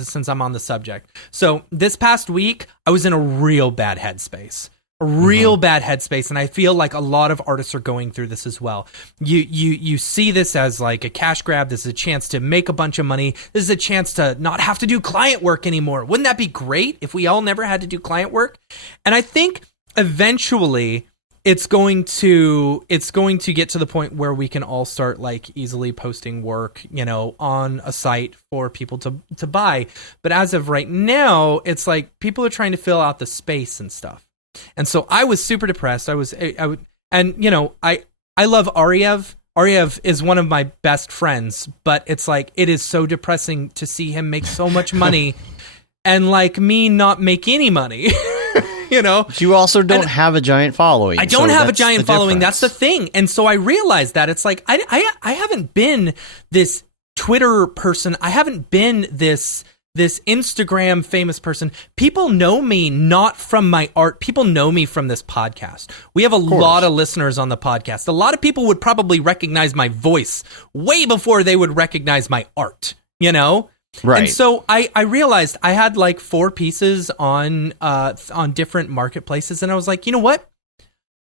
Since I'm on the subject. So this past week, I was in a real bad headspace. And I feel like a lot of artists are going through this as well. You see this as like a cash grab. This is a chance to make a bunch of money. This is a chance to not have to do client work anymore. Wouldn't that be great if we all never had to do client work? And I think eventually it's going to get to the point where we can all start like easily posting work, on a site for people to buy. But as of right now, it's like people are trying to fill out the space and stuff. And so I was super depressed. I love Ariev. Ariev is one of my best friends, but it's like, it is so depressing to see him make so much money and like me not make any money, But you also don't have a giant following. I don't have a giant following. That's the thing. And so I realized that it's like, I haven't been this Twitter person. I haven't been this Instagram famous person. People know me not from my art. People know me from this podcast. We have a lot of listeners on the podcast. A lot of people would probably recognize my voice way before they would recognize my art, Right. And so I realized I had like 4 pieces on different marketplaces, and I was like, you know what?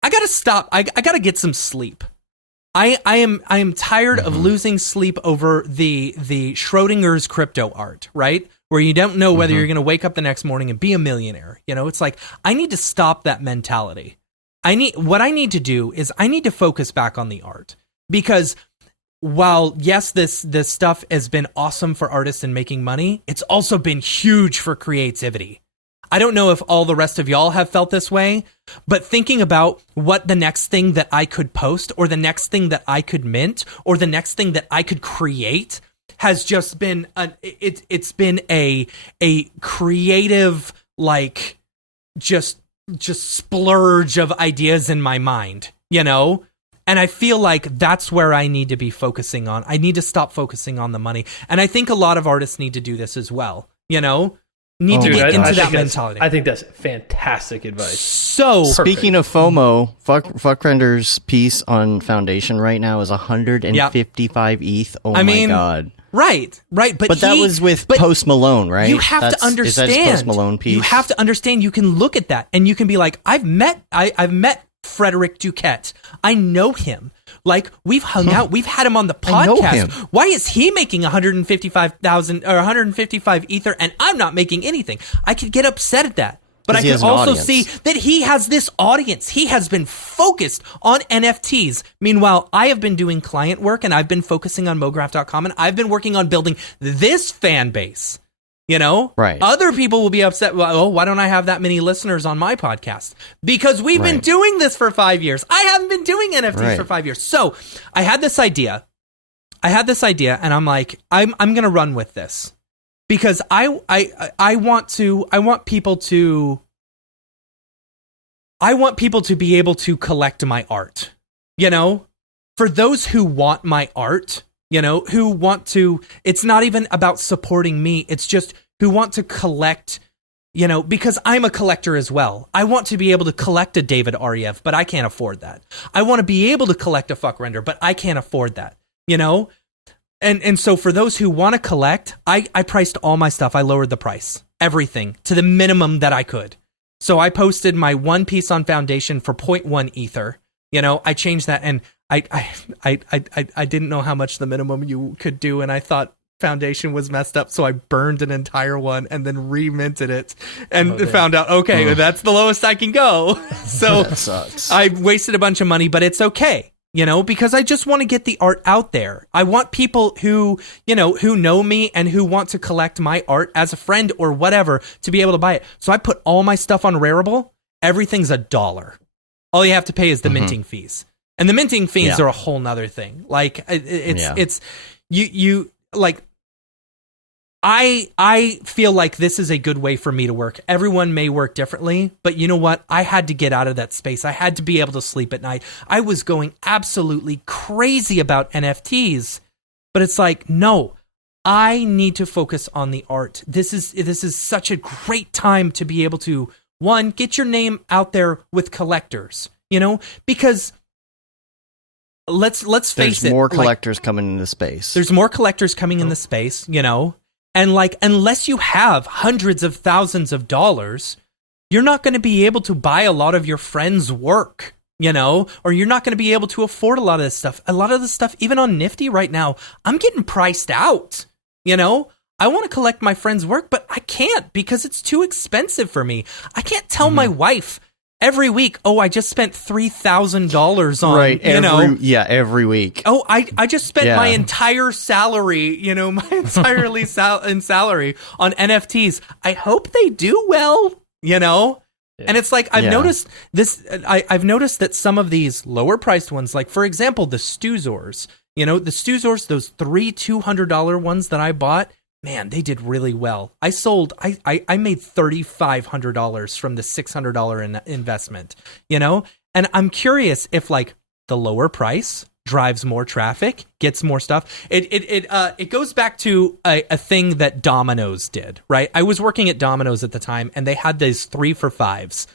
I gotta stop. I gotta get some sleep. I am tired of losing sleep over the Schrodinger's crypto art, right? Where you don't know whether you're going to wake up the next morning and be a millionaire. It's like, I need to stop that mentality. What I need to do is I need to focus back on the art, because while yes, this stuff has been awesome for artists and making money, it's also been huge for creativity. I don't know if all the rest of y'all have felt this way, but thinking about what the next thing that I could post, or the next thing that I could mint, or the next thing that I could create has just been it's been a creative, like, just splurge of ideas in my mind, And I feel like that's where I need to be focusing on. I need to stop focusing on the money. And I think a lot of artists need to do this as well, you know? Need to get into that mentality. I think that's fantastic advice. So speaking of FOMO, Fuckrender's piece on Foundation right now is 155 ETH. Oh my god! Right. But that was with Post Malone, right? You have to understand. Is that his Post Malone piece? You have to understand. You can look at that and you can be like, I've met Frederick Duquette. I know him. Like, we've hung out. We've had him on the podcast. Why is he making 155,000 or 155 ether and I'm not making anything? I could get upset at that. But I can also see that he has this audience. He has been focused on NFTs. Meanwhile, I have been doing client work and I've been focusing on Mograph.com and I've been working on building this fan base. You know, right? Other people will be upset. Well, oh, why don't I have that many listeners on my podcast? Because we've been doing this for 5 years. I haven't been doing NFTs for 5 years. So I had this idea. And I'm like, I'm going to run with this because I want people to be able to collect my art. You know, for those who want my art. You know, who want to, it's not even about supporting me. It's just who want to collect, you know, because I'm a collector as well. I want to be able to collect a David Ariev, but I can't afford that. I want to be able to collect a Fuckrender, but I can't afford that, you know? And so for those who want to collect, I priced all my stuff. I lowered the price, everything to the minimum that I could. So I posted my one piece on Foundation for 0.1 ether. You know, I changed that and I didn't know how much the minimum you could do, and I thought Foundation was messed up, so I burned an entire one and then reminted it and found out, that's the lowest I can go. So that sucks. I wasted a bunch of money, but it's okay, you know, because I just want to get the art out there. I want people who, you know, who know me and who want to collect my art as a friend or whatever to be able to buy it. So I put all my stuff on Rarible. Everything's $1. All you have to pay is the minting fees. And the minting fees are a whole nother thing. Like it's you like I feel like this is a good way for me to work. Everyone may work differently, but you know what? I had to get out of that space. I had to be able to sleep at night. I was going absolutely crazy about NFTs, but it's like, no, I need to focus on the art. This is such a great time to be able to, one, get your name out there with collectors, you know, because let's face it. There's more collectors coming into space. There's more collectors coming in the space, you know, and like, unless you have hundreds of thousands of dollars, you're not going to be able to buy a lot of your friends' work, you know, or you're not going to be able to afford a lot of this stuff. A lot of the stuff, even on Nifty right now, I'm getting priced out, you know. I want to collect my friends' work, but I can't because it's too expensive for me. I can't tell my wife every week, oh, I just spent $3,000 on, every week. Oh, I just spent my entire salary, you know, my entirely salary on NFTs. I hope they do well, you know. Yeah. And it's like I've noticed this. I've noticed that some of these lower priced ones, like for example, the Stuzors, you know, the Stuzors, those three $200 ones that I bought. Man, they did really well. I made $3,500 from the $600 investment, you know? And I'm curious if like the lower price drives more traffic, gets more stuff. It goes back to a thing that Domino's did, right? I was working at Domino's at the time and they had these 3 for $5s.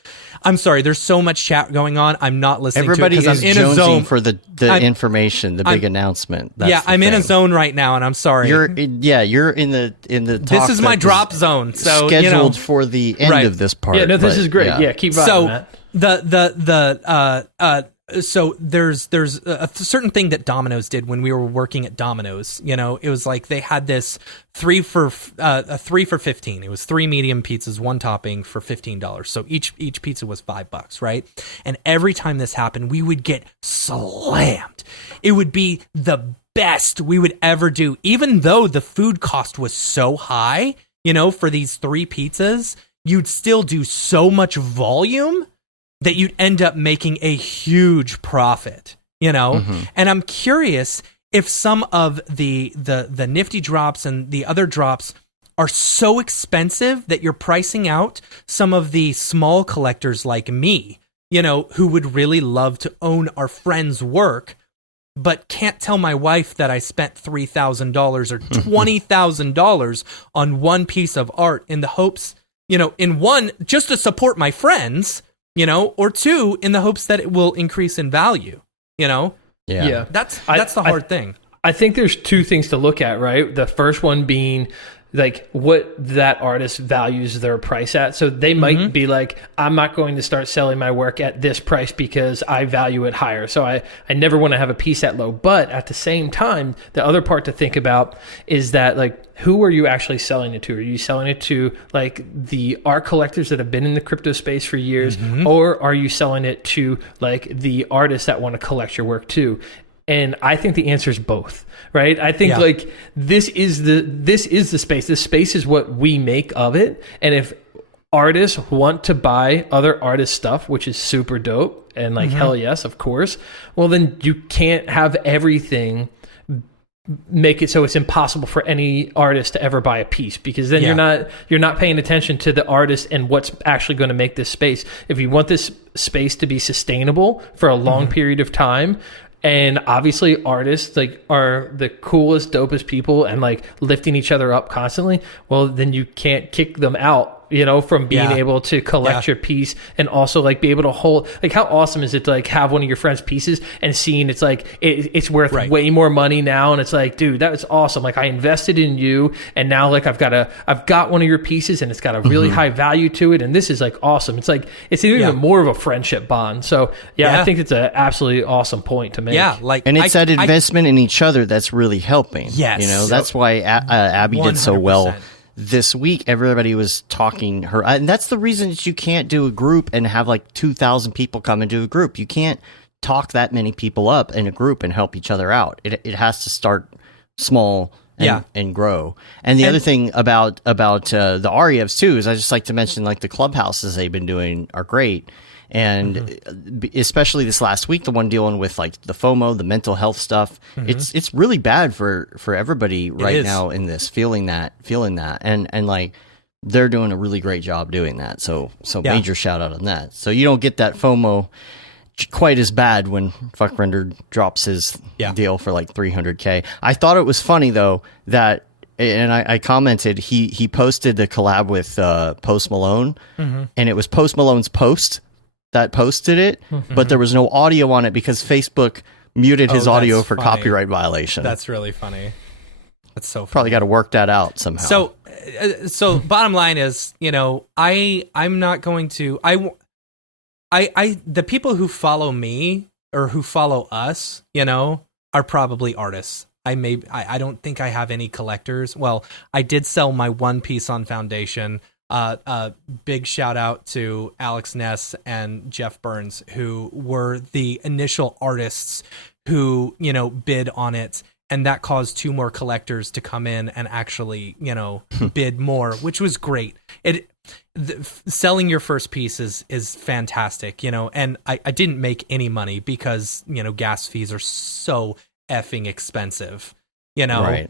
I'm sorry, there's so much chat going on. I'm not listening Everybody to it because I'm in a zone for the information, the big announcement. That's I'm in a zone right now, and I'm sorry. You're in the This is my drop zone, so scheduled for the end of this part. Yeah, no, this is great. Yeah, keep vibing, Matt. So there's a certain thing that Domino's did when we were working at Domino's. You know, it was like they had this 3 for 15. It was 3 medium pizzas, 1 topping for $15. So each pizza was $5, right? And every time this happened, we would get slammed. It would be the best we would ever do, even though the food cost was so high. You know, for these 3 pizzas, you'd still do so much volume that you'd end up making a huge profit, you know? And I'm curious if some of the Nifty drops and the other drops are so expensive that you're pricing out some of the small collectors like me, who would really love to own our friend's work, but can't tell my wife that I spent $3,000 or $20,000 on one piece of art in the hopes, in one, just to support my friends, or two, in the hopes that it will increase in value, Yeah. That's the hard thing. I think there's two things to look at, right? The first one being like what that artist values their price at. So they might be like, I'm not going to start selling my work at this price because I value it higher. So I never want to have a piece that low. But at the same time, the other part to think about is that like, who are you actually selling it to? Are you selling it to like the art collectors that have been in the crypto space for years? Or are you selling it to like the artists that want to collect your work too? And I think the answer is both, right? I think like this is the space. This space is what we make of it. And if artists want to buy other artists' stuff, which is super dope, and like hell yes, of course, well then you can't have everything make it so it's impossible for any artist to ever buy a piece, because then you're not paying attention to the artist and what's actually going to make this space. If you want this space to be sustainable for a long period of time, and obviously artists like are the coolest, dopest people and like lifting each other up constantly, well then you can't kick them out, from being able to collect your piece and also like be able to hold, like how awesome is it to like have one of your friend's pieces and seeing it's like it's worth way more money now, and it's like, dude, that was awesome, like I invested in you and now like I've got one of your pieces and it's got a really high value to it, and this is like awesome. It's like it's even more of a friendship bond. So I think it's an absolutely awesome point to make. And it's that investment in each other that's really helping. Yes. That's why Abby did so well 100%. this week. Everybody was talking her, and that's the reason that you can't do a group and have like 2,000 people come into a group. You can't talk that many people up in a group and help each other out. It has to start small and grow. And the other thing about the REFs too is I just like to mention like the clubhouses they've been doing are great. And especially this last week, the one dealing with like the FOMO, the mental health stuff, it's really bad for everybody right now in this, feeling that, and like they're doing a really great job doing that. So major shout out on that. So you don't get that FOMO quite as bad when Fuck Render drops his deal for like $300K. I thought it was funny though that, and I commented, he posted the collab with Post Malone, and it was Post Malone's post that posted it, but there was no audio on it because Facebook muted his audio for copyright violation. That's really funny. That's so funny. Probably got to work that out somehow. So bottom line is, I'm not going to, the people who follow me or who follow us, are probably artists. I don't think I have any collectors. Well, I did sell my one piece on Foundation. Big shout out to Alex Ness and Jeff Burns, who were the initial artists who, bid on it. And that caused two more collectors to come in and actually, bid more, which was great. Selling your first piece is fantastic, and I didn't make any money because, gas fees are so effing expensive, Right.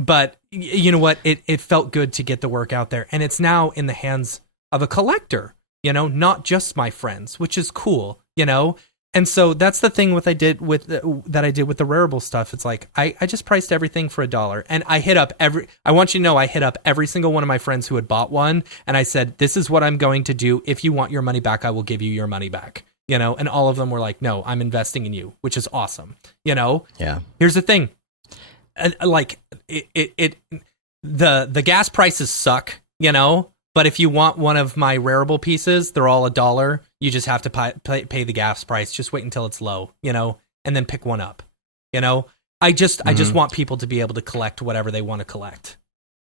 But you know what? It felt good to get the work out there, and it's now in the hands of a collector, not just my friends, which is cool, And so that's the thing that I did with the Rarible stuff. It's like I just priced everything for $1, and I hit up I want you to know I hit up every single one of my friends who had bought one, and I said, "This is what I'm going to do. If you want your money back, I will give you your money back." And all of them were like, "No, I'm investing in you," which is awesome. Yeah. Here's the thing. Like the gas prices suck, but if you want one of my Rarible pieces, they're all $1. You just have to pay the gas price. Just wait until it's low, and then pick one up. I just want people to be able to collect whatever they want to collect.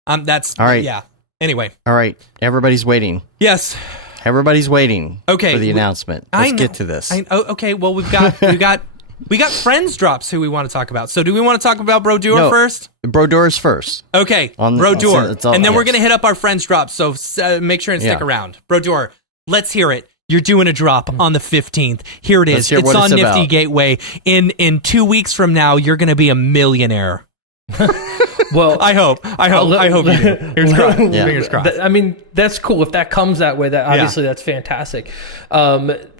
That's all right. Yeah. Anyway. All right. Everybody's waiting. Yes. Everybody's waiting. Okay. For the announcement. Let's get to this. Okay. Well, we got friends drops who we want to talk about. So do we want to talk about Brodeur first? Brodeur's first. Okay, Brodeur. And then we're going to hit up our friends drops, so make sure and stick around. Brodeur, let's hear it. You're doing a drop on the 15th. Here it is. It's on Nifty about. Gateway. In 2 weeks from now, you're going to be a millionaire. Well, I hope you do. Fingers crossed. I mean, that's cool. If that comes that way, obviously that's fantastic.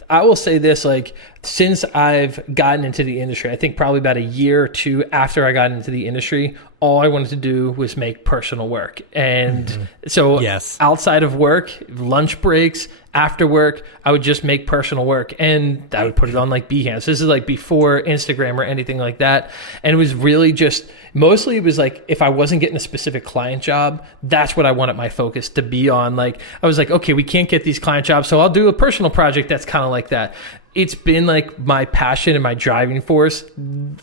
I will say this, like, since I've gotten into the industry, I think probably about a year or two after I got into the industry, all I wanted to do was make personal work. And so outside of work, lunch breaks, after work, I would just make personal work, and I would put it on like Behance. This is like before Instagram or anything like that. And it was really just, mostly it was like, if I wasn't getting a specific client job, that's what I wanted my focus to be on. Like, I was like, okay, we can't get these client jobs, so I'll do a personal project that's kind of like that. It's been like my passion and my driving force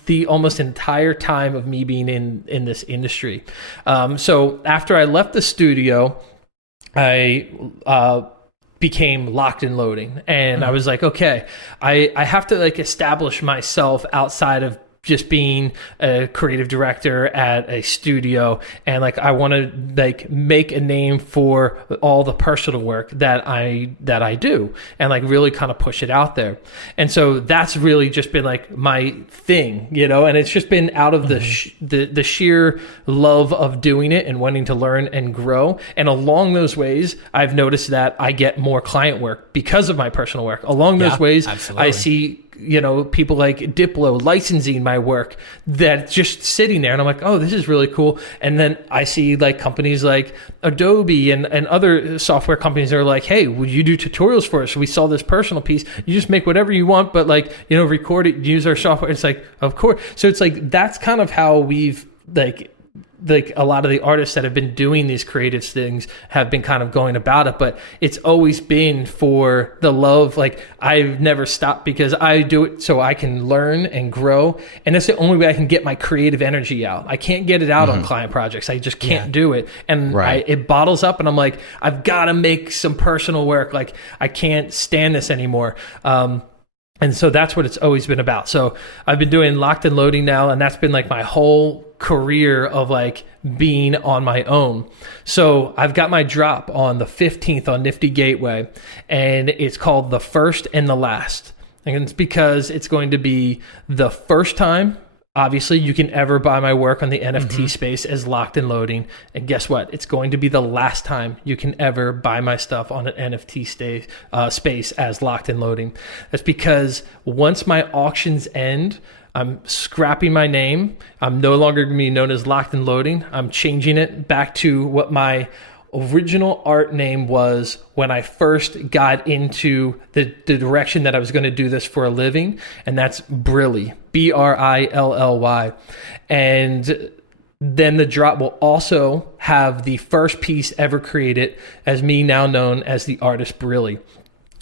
the almost entire time of me being in this industry. So after I left the studio, I became Locked and Loading, and I was like, okay, I have to like establish myself outside of just being a creative director at a studio, and like I want to like make a name for all the personal work that I do, and like really kind of push it out there. And so that's really just been like my thing, you know, and it's just been out of the sheer love of doing it and wanting to learn and grow. And along those ways, I've noticed that I get more client work because of my personal work. Along those ways, absolutely. I see, you know, people like Diplo licensing my work that's just sitting there, and I'm like, oh, this is really cool. And then I see like companies like Adobe and other software companies that are like, hey, would you do tutorials for us? We saw this personal piece. You just make whatever you want, but like, you know, record it, use our software. It's like, of course. So it's like, that's kind of how we've like a lot of the artists that have been doing these creative things have been kind of going about it, but it's always been for the love. Like, I've never stopped because I do it so I can learn and grow, and that's the only way I can get my creative energy out. I can't get it out on client projects. I just can't do it, and it bottles up, and I'm like, I've got to make some personal work. Like, I can't stand this anymore. And so that's what it's always been about. So I've been doing Locked and Loading now, and that's been like my whole career of like being on my own. So I've got my drop on the 15th on Nifty Gateway, and it's called The First and the Last. And it's because it's going to be the first time, obviously, you can ever buy my work on the NFT space as Locked and Loading. And guess what? It's going to be the last time you can ever buy my stuff on an NFT space as Locked and Loading. That's because once my auctions end, I'm scrapping my name. I'm no longer going to be known as Locked and Loading. I'm changing it back to what my original art name was when I first got into the direction that I was going to do this for a living, and that's Brilly, Brilly. And then the drop will also have the first piece ever created as me, now known as the artist Brilly.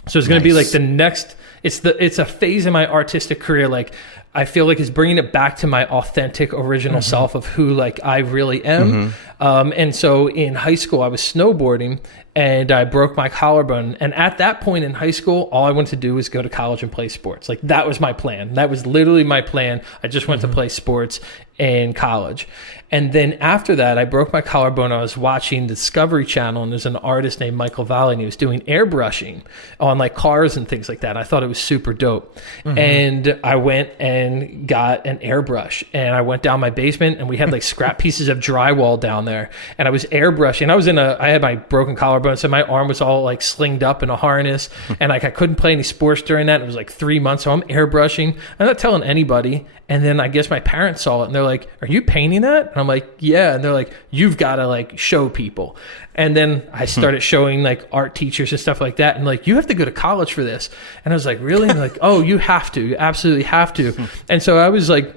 So it's going to be like the next, it's a phase in my artistic career. Like, I feel like it's bringing it back to my authentic original self of who like I really am. And so in high school, I was snowboarding and I broke my collarbone. And at that point in high school, all I wanted to do was go to college and play sports. Like, that was my plan. That was literally my plan. I just wanted to play sports in college. And then after that, I broke my collarbone. I was watching Discovery Channel, and there's an artist named Michael Valley, and he was doing airbrushing on like cars and things like that. I thought it was super dope. And I went and got an airbrush, and I went down my basement, and we had like scrap pieces of drywall down there, and I was airbrushing. I had my broken collarbone, so my arm was all like slinged up in a harness, and like I couldn't play any sports during that. It was like 3 months, so I'm airbrushing. I'm not telling anybody. And then I guess my parents saw it, and they're like, "Are you painting that?" And I'm like, "Yeah." And they're like, "You've got to like show people." And then I started showing like art teachers and stuff like that, and like, "You have to go to college for this." And I was like, "Really?" And they're like, "Oh, you have to. You absolutely have to." And so I was like,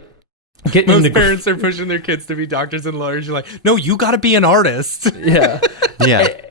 getting most parents are pushing their kids to be doctors and lawyers. You're like, no, you got to be an artist. Yeah.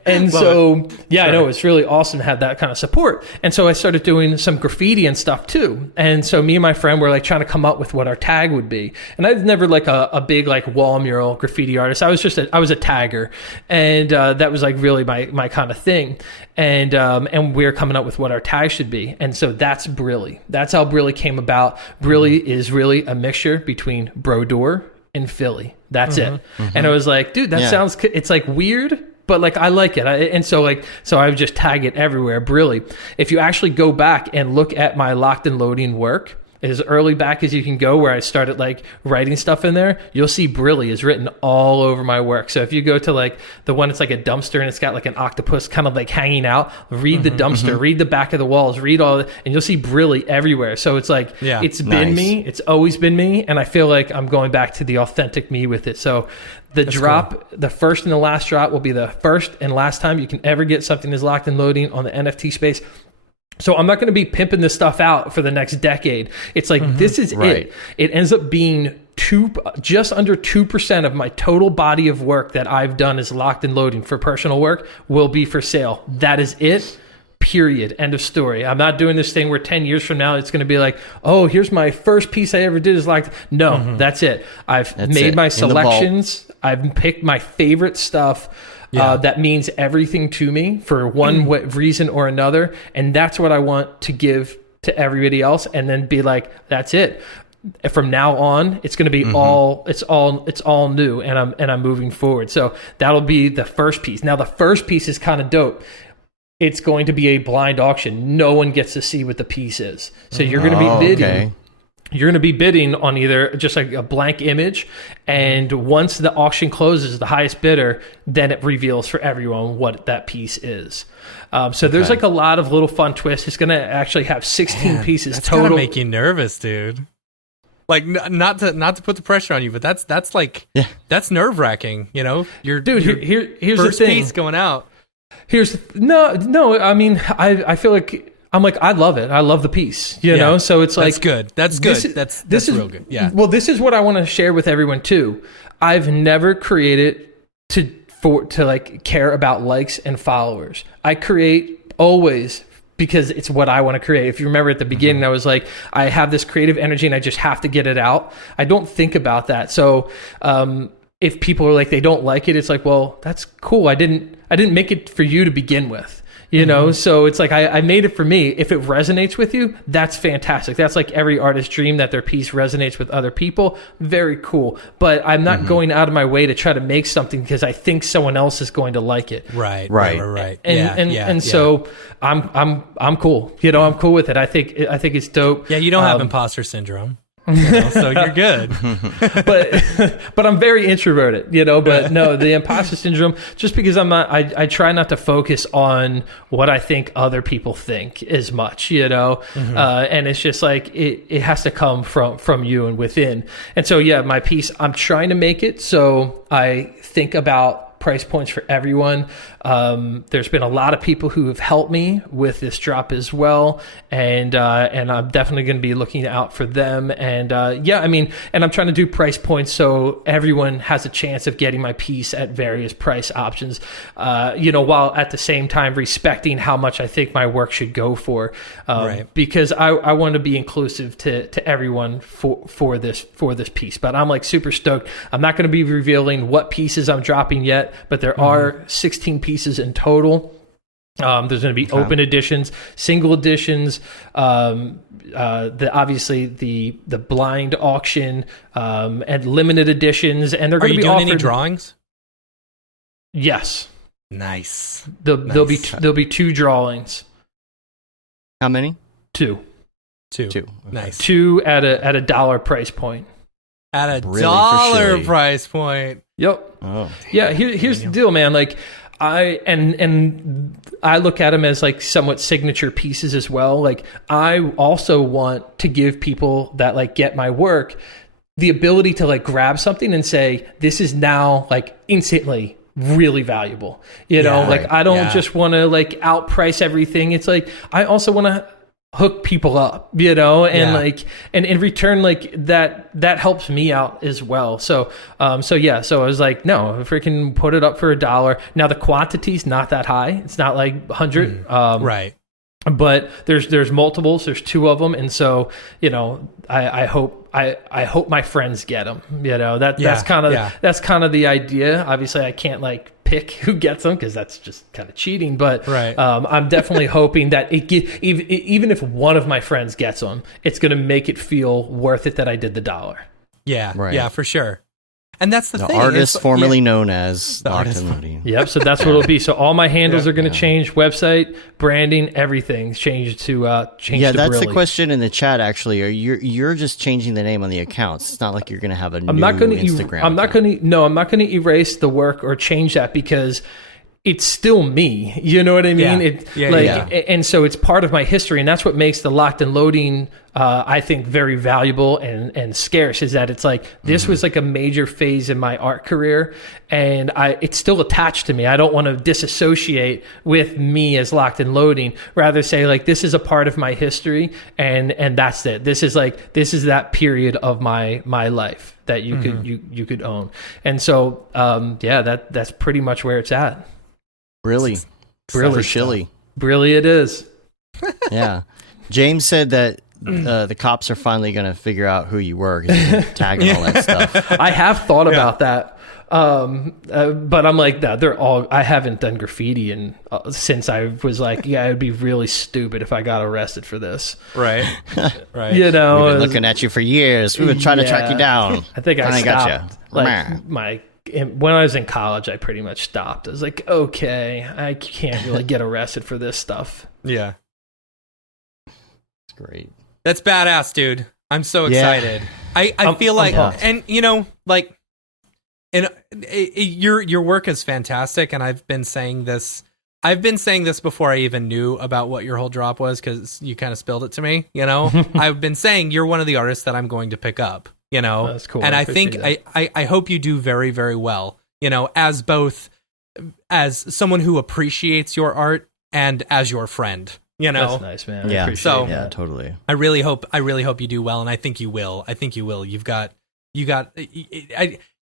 And so, I know it's really awesome to have that kind of support. And so I started doing some graffiti and stuff too. And so me and my friend were like trying to come up with what our tag would be. And I was never like a big like wall mural graffiti artist. I was a tagger, and that was like really my kind of thing. And we're coming up with what our tag should be. And so that's Brilly. That's how Brilly came about. Brilly is really a mixture between Brodeur and Philly. That's it. And I was like, dude, that sounds, it's like weird, but like I like it. So I would just tag it everywhere, Brilly. If you actually go back and look at my Locked and Loading work, as early back as you can go, where I started like writing stuff in there, you'll see Brilly is written all over my work. So if you go to like the one, it's like a dumpster and it's got like an octopus kind of like hanging out, read the dumpster, read the back of the walls, read all, and you'll see Brilly everywhere. So it's like, it's been me, it's always been me. And I feel like I'm going back to the authentic me with it. So the drop, the first and the last drop will be the first and last time you can ever get something that's locked and loading on the NFT space. So I'm not going to be pimping this stuff out for the next decade. It's like, this is it. It ends up being just under 2% of my total body of work that I've done is locked and loading for personal work will be for sale. That is it. Period. End of story. I'm not doing this thing where 10 years from now, it's going to be like, oh, here's my first piece I ever did is locked. No, that's it. I've made my selections. I've picked my favorite stuff. That means everything to me for one reason or another. And that's what I want to give to everybody else. And then be like, that's it. From now on, it's going to be it's all new. And I'm moving forward. So that'll be the first piece. Now the first piece is kind of dope. It's going to be a blind auction. No one gets to see what the piece is. So you're going to be bidding. Okay. You're going to be bidding on either just like a blank image, and once the auction closes, the highest bidder, then it reveals for everyone what that piece is. So there's like a lot of little fun twists. It's going to actually have 16 pieces that's total. That's make you nervous, dude. Like not to put the pressure on you, but that's like that's nerve wracking. You know, here's first the thing. piece going out. No. I mean, I feel like. I'm like, I love it. I love the piece, you know? So it's like... That's good. That's real good. Yeah. Well, this is what I want to share with everyone too. I've never created to like care about likes and followers. I create always because it's what I want to create. If you remember at the beginning, I was like, I have this creative energy and I just have to get it out. I don't think about that. So if people are like, they don't like it, it's like, well, that's cool. I didn't make it for you to begin with. You know, so it's like I made it for me. If it resonates with you, that's fantastic. That's like every artist's dream, that their piece resonates with other people. Very cool. But I'm not going out of my way to try to make something because I think someone else is going to like it. Right. And so I'm cool. You know, I'm cool with it. I think it's dope. Yeah, you don't have imposter syndrome. You know, so you're good. but I'm very introverted, you know, but no, the imposter syndrome, just because I try not to focus on what I think other people think as much, you know, and it's just like, it has to come from you and within. And so, yeah, my piece, I'm trying to make it so I think about price points for everyone. There's been a lot of people who have helped me with this drop as well, and I'm definitely going to be looking out for them. And I mean, and I'm trying to do price points so everyone has a chance of getting my piece at various price options. You know, while at the same time respecting how much I think my work should go for, because I want to be inclusive to everyone for this piece. But I'm like super stoked. I'm not going to be revealing what pieces I'm dropping yet, but there are 16 pieces in total. There's going to be open editions, single editions, obviously the blind auction, and limited editions, and they're going to be doing offered. Any drawings? Yes. Nice. There'll be 2 drawings. How many? 2. Nice. 2 at a $1 price point. At a $1 price point. Yep. Oh. Yeah. Here's the deal, man. Like I look at them as like somewhat signature pieces as well. Like I also want to give people that like get my work the ability to like grab something and say, this is now like instantly really valuable. You know, like I don't just want to like outprice everything. It's like I also want to hook people up, you know, and like, and in return, like that helps me out as well. So I was like, no, if we can put it up for $1. Now the quantity's not that high. It's not like 100. Right. But there's multiples. There's 2 of them. And so, you know, I hope my friends get them, you know, that's kind of the idea. Obviously I can't like pick who gets them because that's just kind of cheating, but I'm definitely hoping that even if one of my friends gets them, it's going to make it feel worth it that I did the $1. Yeah. Right. Yeah, for sure. And that's the The thing. artist It's- formerly yeah. known as Locked artist and Loading. Yep. So that's what it'll be. So all my handles are going to change. Website, branding, everything change to change. Yeah, to that's Brilly. the question in the chat. Actually, you're just changing the name on the accounts. It's not like you're going to have a I'm new not going to. Instagram. I'm not account. going to. No, I'm not going to erase the work or change that because it's still me. You know what I mean? Yeah. And so it's part of my history, and that's what makes the Locked and Loading, I think, very valuable and scarce. Is that it's like this was like a major phase in my art career, and it's still attached to me. I don't want to disassociate with me as Locked and Loading. Rather say like this is a part of my history, and that's it. This is that period of my life that you could you could own. And so that's pretty much where it's at. Really, Really for Shilly. Really, it is. Yeah, James said that the cops are finally going to figure out who you were because you're tagging all that stuff. I have thought about that, but I'm like, no, they're all. I haven't done graffiti since I was like, yeah, it'd be really stupid if I got arrested for this. Right. Right. You know, We've been looking at you for years. We've been trying to track you down. I think I Finally stopped. gotcha. Like when I was in college, I pretty much stopped. I was like, okay, I can't really get arrested for this stuff. Yeah. It's great. That's badass, dude. I'm so Yeah. excited. I feel like, pumped. and you know, like, and your work is fantastic. And I've been saying this before I even knew about what your whole drop was, because you kind of spilled it to me. You know, I've been saying you're one of the artists that I'm going to pick up. You know, That's cool. And I I think appreciate I hope you do very, very well. You know, as someone who appreciates your art and as your friend. You know, That's nice, man. I Yeah. appreciate So- that. Yeah, totally. I really hope you do well, and I think you will.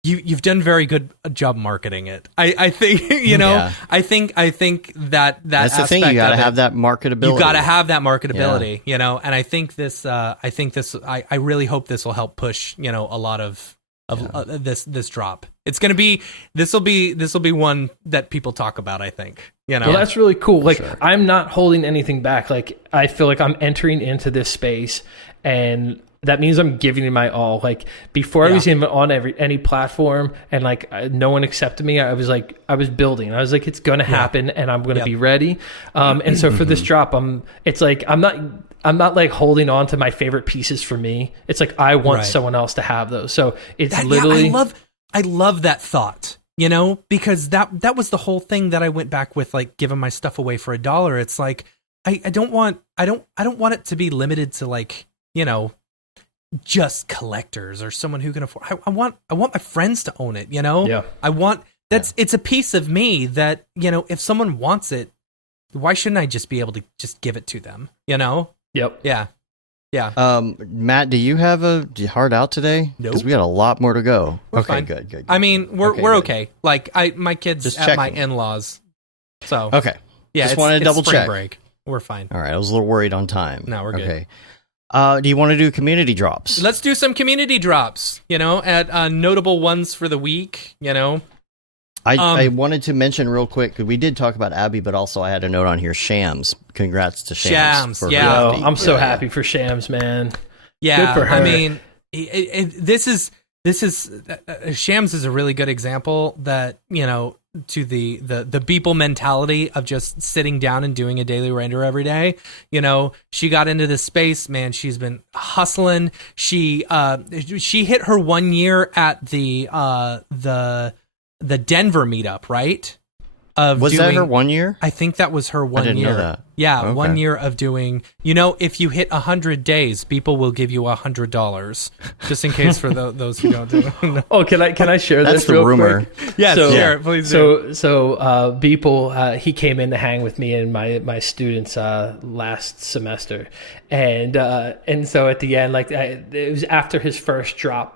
You've done very good job marketing it. I think you know. Yeah. I think that That's the thing. You aspect got to of it, have that marketability. You got to have that marketability, you know. And I think this. I really hope this will help push, you know, a lot of this drop. It's gonna be. This will be one that people talk about. I think. You know. Well, that's really cool. Like, sure. I'm not holding anything back. Like, I feel like I'm entering into this space, and that means I'm giving it my all. Like, before I was even on any platform, and like no one accepted me, I was building. I was like, it's gonna happen, and I'm gonna be ready. And so for this drop, I'm not like holding on to my favorite pieces for me. It's like I want someone else to have those. So it's literally. I love that thought. You know, because that was the whole thing that I went back with, like giving my stuff away for $1. It's like I don't want it to be limited to, like, you know, just collectors or someone who can afford. I want my friends to own it. You know, Yeah. It's a piece of me that, you know, if someone wants it, why shouldn't I just be able to just give it to them? You know? Yep. Yeah. Matt, do you have a hard out today? Nope. Because we got a lot more to go. We're Okay, fine. good. I mean, we're good. okay. Like my kids Just at my checking. in-laws. So Okay. yeah, Just it's- wanted to it's double spring check. break. We're fine. All right. I was a little worried on time. No, we're good. Okay. Do you want to do community drops? Let's do some community drops, you know, at notable ones for the week, you know. I wanted to mention real quick, because we did talk about Abby, but also I had a note on here, Shams. Congrats to Shams. Shams, for yeah. her Oh, feat. I'm so happy for Shams, man. Yeah, Good for her. I mean, this is Shams is a really good example that, you know, to the Beeple mentality of just sitting down and doing a daily render every day. You know, she got into this space, man. She's been hustling. She hit her 1 year at the Denver meetup, right? Was that her 1 year? I think that was her 1 year. I didn't know that. Yeah, Okay. 1 year of doing. You know, if you hit 100 days, people will give you $100. Just in case for those who don't do. Oh, can I share That's this the real rumor. quick? Yes, share it, please do. So Beeple, he came in to hang with me and my students last semester, and so at the end, like it was after his first drop.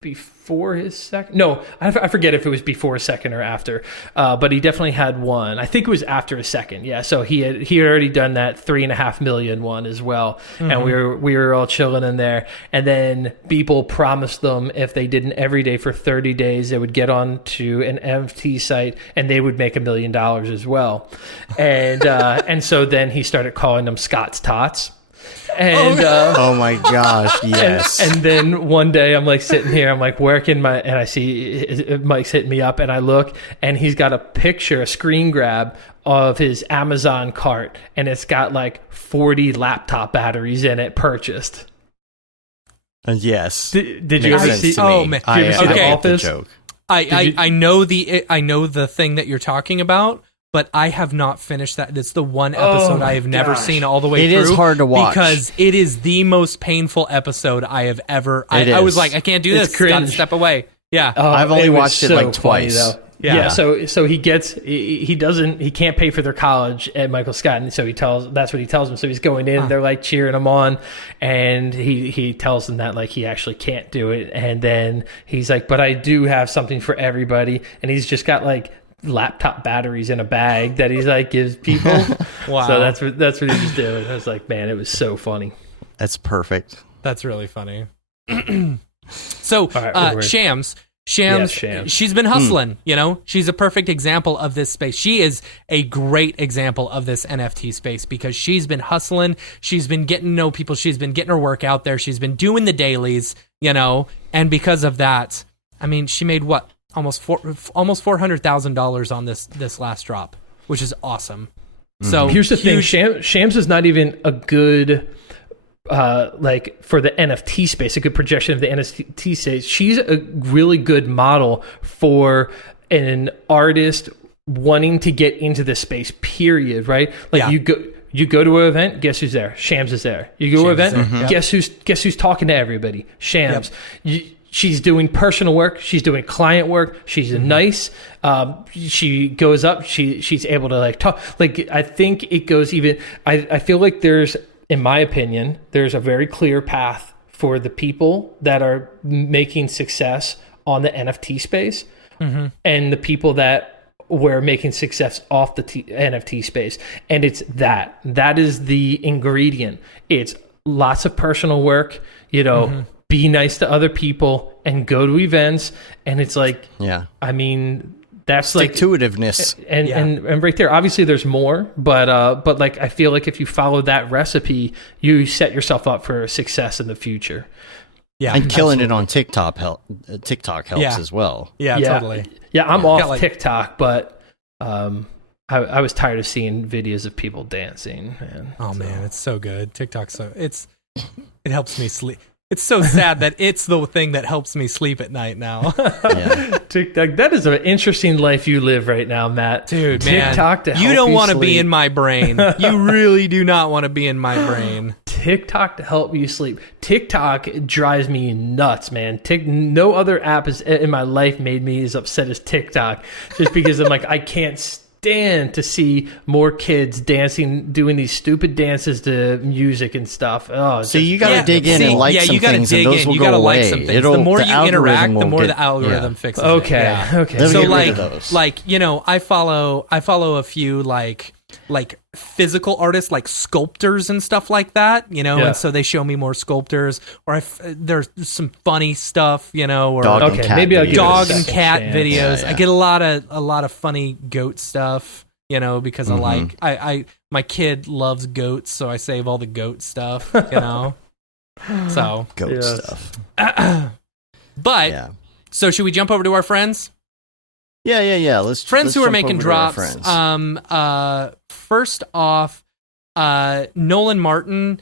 Before his second? No, I forget if it was before his second or after. But he definitely had one. I think it was after his second. Yeah. So he had already done that 3.5 million one as well. Mm-hmm. And we were all chilling in there. And then people promised them if they did an everyday for 30 days, they would get on to an NFT site and they would make $1 million as well. And and so then he started calling them Scott's Tots. And Oh my gosh, yes. and then one day I'm like sitting here, I'm like working and I see Mike's hitting me up, and I look, and he's got a picture, a screen grab of his Amazon cart, and it's got like 40 laptop batteries in it purchased. Yes. Did you ever see? Oh man, I ever see The get Office? joke. I know the thing that you're talking about, but I have not finished that. It's the one episode I have never seen all the way through. It is hard to watch because it is the most painful episode I have ever. I was like, I can't do It's this. Got to cringe. step away. Yeah. I've only It was watched it so like funny, twice. though. Yeah. So he can't pay for their college at Michael Scott, and so that's what he tells them. So he's going in, they're like cheering him on, and he tells them that like he actually can't do it, and then he's like, but I do have something for everybody, and he's just got like laptop batteries in a bag that he's like gives people. Wow. So that's what he was doing. I was like, man, it was so funny. That's perfect. That's really funny. So, right, Shams, Shams. she's been hustling, she's a perfect example of this space. She is a great example of this NFT space because she's been hustling. She's been getting to know people. She's been getting her work out there. She's been doing the dailies, and because of that, I mean, she made what? Almost $400,000 on this last drop, which is awesome. So Here's the thing, Shams is not even a good like for the NFT space, a good projection of the NFT space. She's a really good model for an artist wanting to get into the space, period, right? Like Yeah. you go to an event, guess who's there? Shams is there. You go to an Shams event, is there. guess who's talking to everybody? Shams. She's doing personal work. She's doing client work. She's nice. She goes up. She's able to like talk. Like I think it goes even. I feel like there's, in my opinion, there's a very clear path for the people that are making success on the NFT space, and the people that were making success off the NFT space. And it's that is the ingredient. It's lots of personal work. Be nice to other people and go to events. And it's like, I mean, that's like stick-to-itiveness. And right there, obviously there's more, but like, I feel like if you follow that recipe, you set yourself up for success in the future. Yeah. And killing it on TikTok helps as well. Yeah, totally. Yeah, I'm off TikTok, but I was tired of seeing videos of people dancing. Man, it's so good. TikTok, it helps me sleep. It's so sad that it's the thing that helps me sleep at night now. TikTok, that is an interesting life you live right now, Matt. Dude, TikTok man, to you don't want to be in my brain. You really do not want to be in my brain. TikTok to help you sleep. TikTok drives me nuts, man. No other app in my life made me as upset as TikTok, just because I'm like, I can't stand to see more kids dancing, doing these stupid dances to music and stuff. Oh, so you got to dig in and like some things, and those will go away. Like some things. The more you interact, the more the algorithm fixes it. Okay. So I follow a few like physical artists, like sculptors and stuff like that, and so they show me more sculptors, or there's some funny stuff, or dog and cat videos. I get a lot of funny goat stuff, because I my kid loves goats, so I save all the goat stuff, so goat stuff. But so should we jump over to our friends? Yeah. Friends who are making drops. First off, Nolan Martin,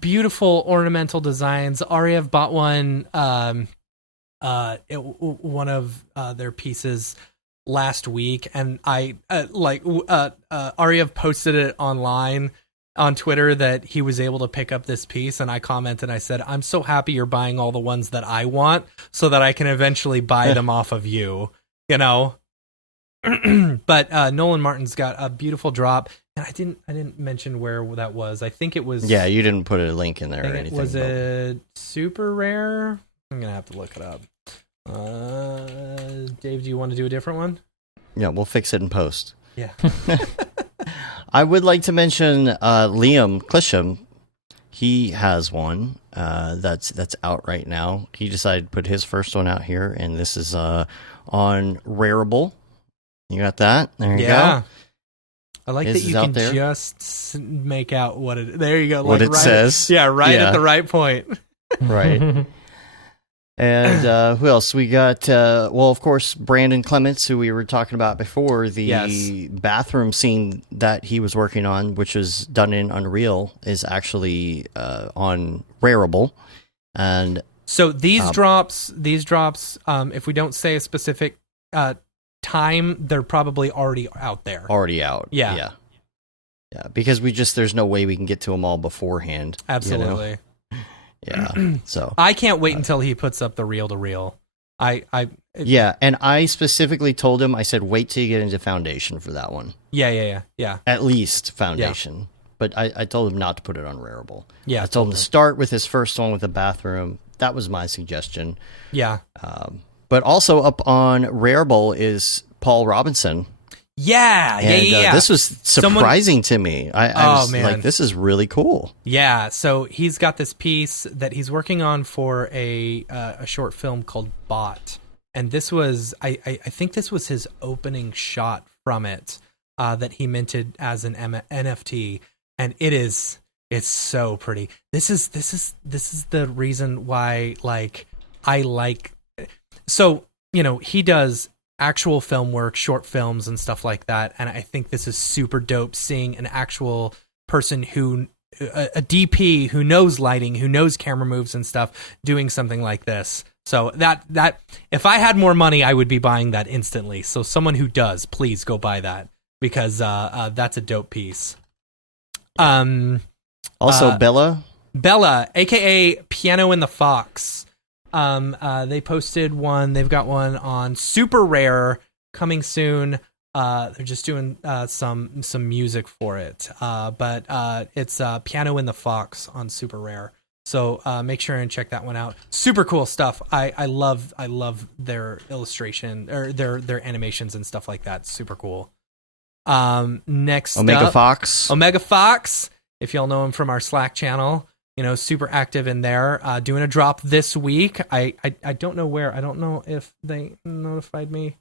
beautiful ornamental designs. Ariev bought one of their pieces last week, and Ariev posted it online on Twitter that he was able to pick up this piece, and I commented, I said, I'm so happy you're buying all the ones that I want so that I can eventually buy them off of you, But Nolan Martin's got a beautiful drop, and I didn't mention where that was. I think it was... Yeah, you didn't put a link in there or anything. Was it super rare? I'm going to have to look it up. Dave, do you want to do a different one? Yeah, we'll fix it in post. Yeah. I would like to mention Liam Clisham. He has one that's out right now. He decided to put his first one out here, and this is on Rareable. You got that? There you go. I like that His is you out can there. just make out what it. There you go. What it right, says. Yeah, right Yeah. at the right point. Right. And who else? We got, well, of course, Brandon Clements, who we were talking about before. The Yes. bathroom scene that he was working on, which was done in Unreal, is actually on Rarible. And So these drops, if we don't say a specific time, they're probably already out there. already out. Yeah. Yeah, because there's no way we can get to them all beforehand. you know? Absolutely. Yeah. So. I can't wait until he puts up the reel to reel. Yeah, and I specifically told him, I said, wait till you get into Foundation for that one. Yeah. At least Foundation. But I told him not to put it on Rarible. Yeah, I told him to start with his first one with the bathroom. That was my suggestion. Yeah. But also up on Rarible is Paul Robinson. Yeah. And this was surprising to me. I was man. like, this is really cool. Yeah, so he's got this piece that he's working on for a short film called Bot, and this was I think this was his opening shot from it that he minted as an NFT, and it's so pretty. This is the reason why I like. So he does actual film work, short films and stuff like that, and I think this is super dope seeing an actual person who a DP who knows lighting, who knows camera moves and stuff, doing something like this. So that if I had more money, I would be buying that instantly. So someone who does, please go buy that, because that's a dope piece. Also, Bella, aka Piano in the Fox. They posted one. They've got one on Super Rare coming soon. They're just doing some music for it. But it's Piano in the Fox on Super Rare. So make sure and check that one out. Super cool stuff. I love their illustration or their animations and stuff like that. Super cool. Next Omega up, Fox. Omega Fox. If y'all know him from our Slack channel. Super active in there, doing a drop this week. I don't know where. I don't know if they notified me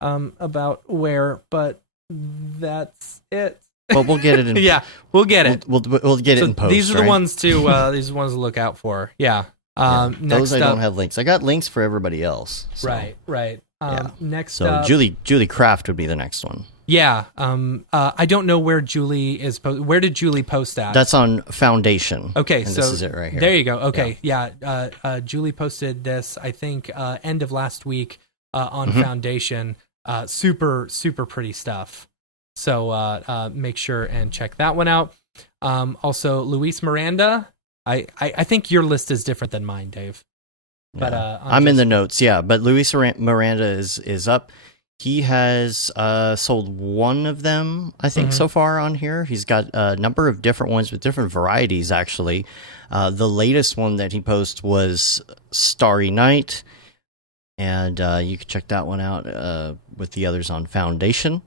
about where, but that's it. Well, we'll get it in. Yeah, we'll get it. We'll get it in post. These are the right? ones to these are the ones to look out for. Yeah. Those Next I up, don't have links. I got links for everybody else. So. Right. Yeah. Next So up, Julie Kraft would be the next one. Yeah. I don't know where Julie is. Where did Julie post that? That's on Foundation. Okay, and so this is it right here. There you go. Okay, yeah. Julie posted this, I think, end of last week on Foundation. Super pretty stuff. So make sure and check that one out. Also, Luis Miranda. I think your list is different than mine, Dave. But I'm in the notes, yeah. But Luis Miranda is up. He has sold one of them, I think, so far on here. He's got a number of different ones with different varieties, actually. The latest one that he posted was Starry Night, and you can check that one out with the others on Foundation.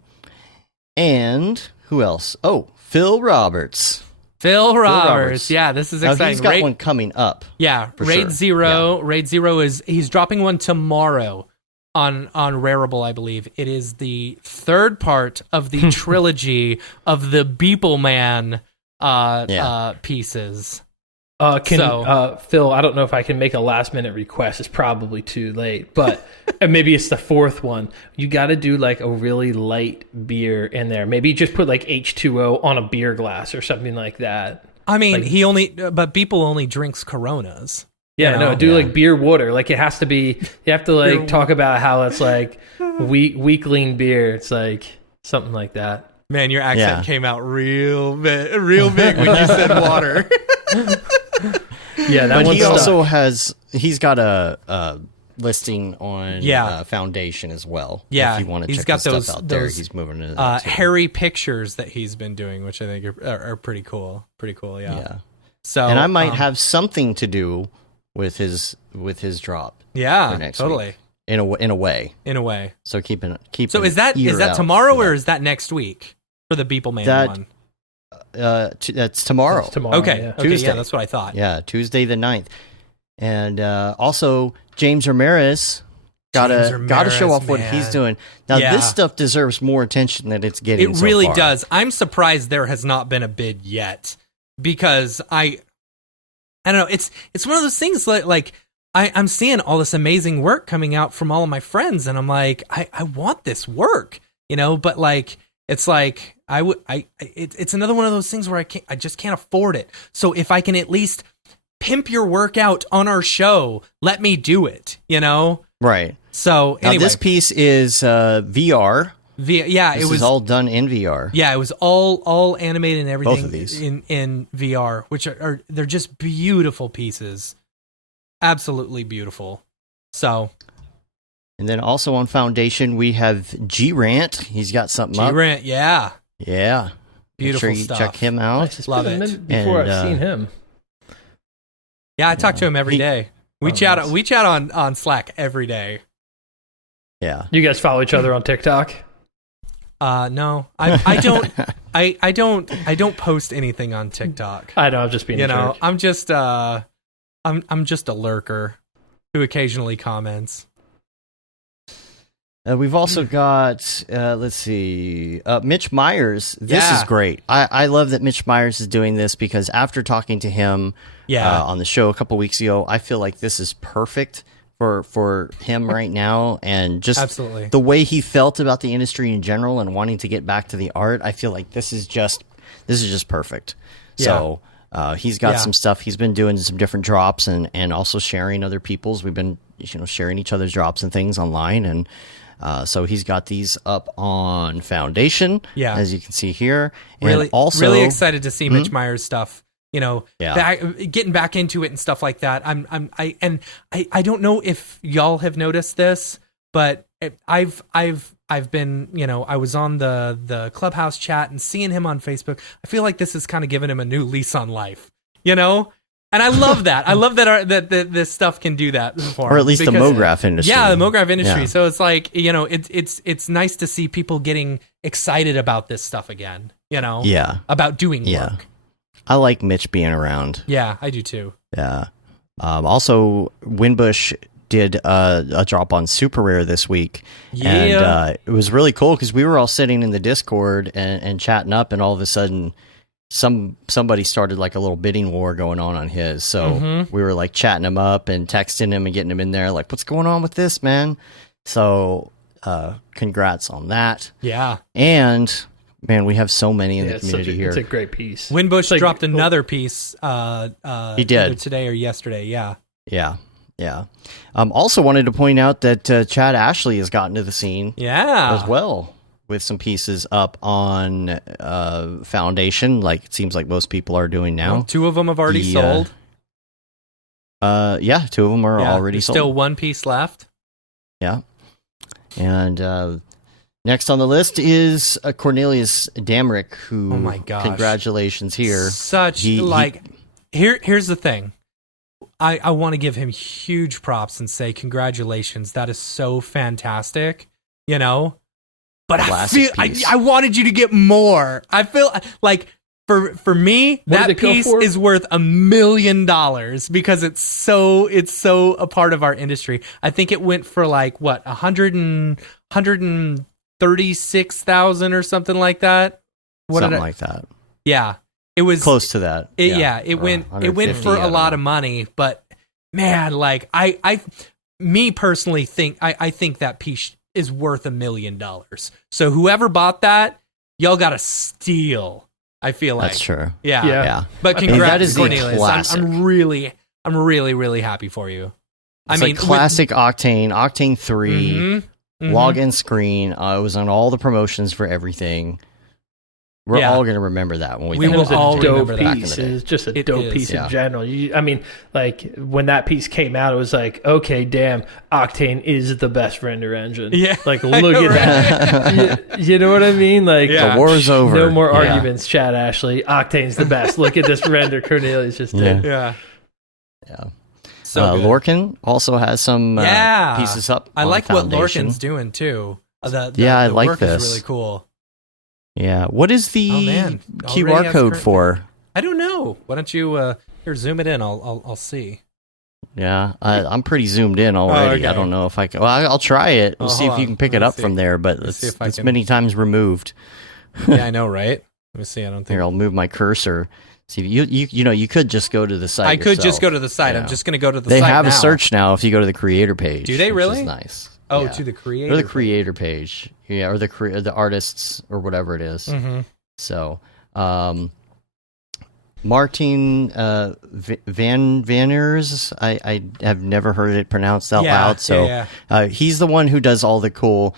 And who else? Oh, Phil Roberts. Phil Roberts. Yeah, this is exciting. Now, he's got one coming up. Yeah, for Raid sure. Zero. Yeah. Raid Zero he's dropping one tomorrow on Rarible, I believe. It is the third part of the trilogy of the Beeple Man pieces. Phil, I don't know if I can make a last minute request. It's probably too late, but maybe it's the fourth one. You got to do like a really light beer in there. Maybe just put like H2O on a beer glass or something like that. I mean, like, but Beeple only drinks Coronas. Yeah, no, do like beer water. Like it has to be, you have to like talk about how it's like weakling beer. It's like something like that. Man, your accent came out real big when you said water. Yeah, that but one's he stuck. also he's got a listing on Foundation as well. Yeah, if you want to he's check got the stuff out there, he's moving into that too. hairy pictures that he's been doing, which I think are pretty cool. Pretty cool, yeah. So, and I might have something to do with his drop. Yeah, for next totally. Week. In a way. So keep. So is that tomorrow or is that next week for the Beeple Man one? That's tomorrow. Okay. Tuesday. Yeah, that's what I thought. Yeah, Tuesday the 9th. And also James Ramirez Gotta show off what man. he's doing. Now this stuff deserves more attention than it's getting. It really so far. does. I'm surprised there has not been a bid yet, because I don't know. It's one of those things like I'm seeing all this amazing work coming out from all of my friends, and I'm like, I want this work, but like it's like it's another one of those things where I just can't afford it. So if I can at least pimp your work out on our show, let me do it, Right. So anyway, now this piece is VR. It was all done in VR. Yeah, it was all animated and everything. Both of these in VR, which they're just beautiful pieces, absolutely beautiful. So, and then also on Foundation we have G-Rant. He's got something up. G-Rant, yeah, Make beautiful sure you stuff. check him out. Love been a it. minute before And, I've seen him. Yeah, I talk to him every day. We chat. Nice. We chat on Slack every day. Yeah. You guys follow each other on TikTok? No, I don't. I don't post anything on TikTok. I know, I'm just being a jerk. I'm just I'm just a lurker who occasionally comments. We've also got, let's see, Mitch Myers. This is Yeah. great. I love that Mitch Myers is doing this, because after talking to him on the show a couple weeks ago, I feel like this is perfect for him right now. And just Absolutely. the way he felt about the industry in general and wanting to get back to the art, I feel like this is just perfect. Yeah. So he's got some stuff. He's been doing some different drops and also sharing other people's. We've been sharing each other's drops and things online, and so he's got these up on Foundation, as you can see here. And Really, also, really excited to see Mitch Myers stuff. Yeah. Getting back into it and stuff like that. I don't know if y'all have noticed this, but I've been, I was on the Clubhouse chat and seeing him on Facebook. I feel like this has kind of given him a new lease on life, And I love that. I love that this stuff can do that for him. Or at least the Mograph industry. Yeah, the Mograph industry. Yeah. So it's like, it's nice to see people getting excited about this stuff again, Yeah. about doing Yeah. work. I like Mitch being around. Yeah, I do too. Yeah. Also, Winbush did a drop on Super Rare this week. Yeah. And it was really cool because we were all sitting in the Discord and chatting up, and all of a sudden somebody started like a little bidding war going on his. So we were like chatting him up and texting him and getting him in there like, what's going on with this, man? So congrats on that. Yeah. And man, we have so many in the community here. It's a great piece. Winbush dropped another piece He did. either today or yesterday. Yeah. Yeah. Yeah. Also wanted to point out that Chad Ashley has gotten to the scene Yeah. as well, with some pieces up on Foundation, like it seems like most people are doing now. Well, 2 of them have already sold. Yeah, 2 of them are already there's sold. Still 1 piece left. Yeah. And next on the list is Cornelius Damrick, who, Oh my gosh. congratulations here. Here's the thing. I want to give him huge props and say congratulations. That is so fantastic, But Classic piece. I wanted you to get more. I feel like for me, What did that it go piece for? is worth $1 million because it's so a part of our industry. I think it went for like what 136,000 or something like that. Something like that. Yeah, it was Close to that. it went for a lot of money, but man, like me personally think I think that piece is worth $1 million. So whoever bought that, y'all got to steal. I feel like That's true. Yeah. Yeah. But I mean, congrats, that is the Cornelius. classic. I'm really, really happy for you. It's like classic Octane 3, login screen. It was on all the promotions for everything. We're all going to remember that when we We think will about all it. remember that. Piece. It's just a It dope is. piece Yeah. in general. I mean, like when that piece came out, it was like, okay, damn, Octane is the best render engine. Yeah. Like, look at that. you know what I mean? Like, Yeah. The war is over. no more Yeah. arguments, Chad Ashley. Octane's the best. Look at this render Cornelius just did. Yeah. Yeah. So good. Lorcan also has some pieces up. I on like what Foundation. Lorcan's doing too. I the like work this. is really cool. Yeah. What is the Oh, man. Already QR has code current- for? I don't know. Why don't you here zoom it in? I'll see. Yeah, I'm pretty zoomed in already. okay. I don't know if I can. Well, I'll try it. We'll see if you can pick it up from there, but it's many times removed. Yeah, I know, right? Let me see. I don't think. Here, I'll move my cursor. See, you could just go to the site. I could yourself. just go to the site. Yeah. I'm just going to go to the They site. They have now. a search now if you go to the creator page. Do they really? Which is nice. Oh, Yeah. to the creator. Go to the creator page. Yeah, or the artists or whatever it is. Mm-hmm. So, Martin Vanners, I have never heard it pronounced out loud. So he's the one who does all the cool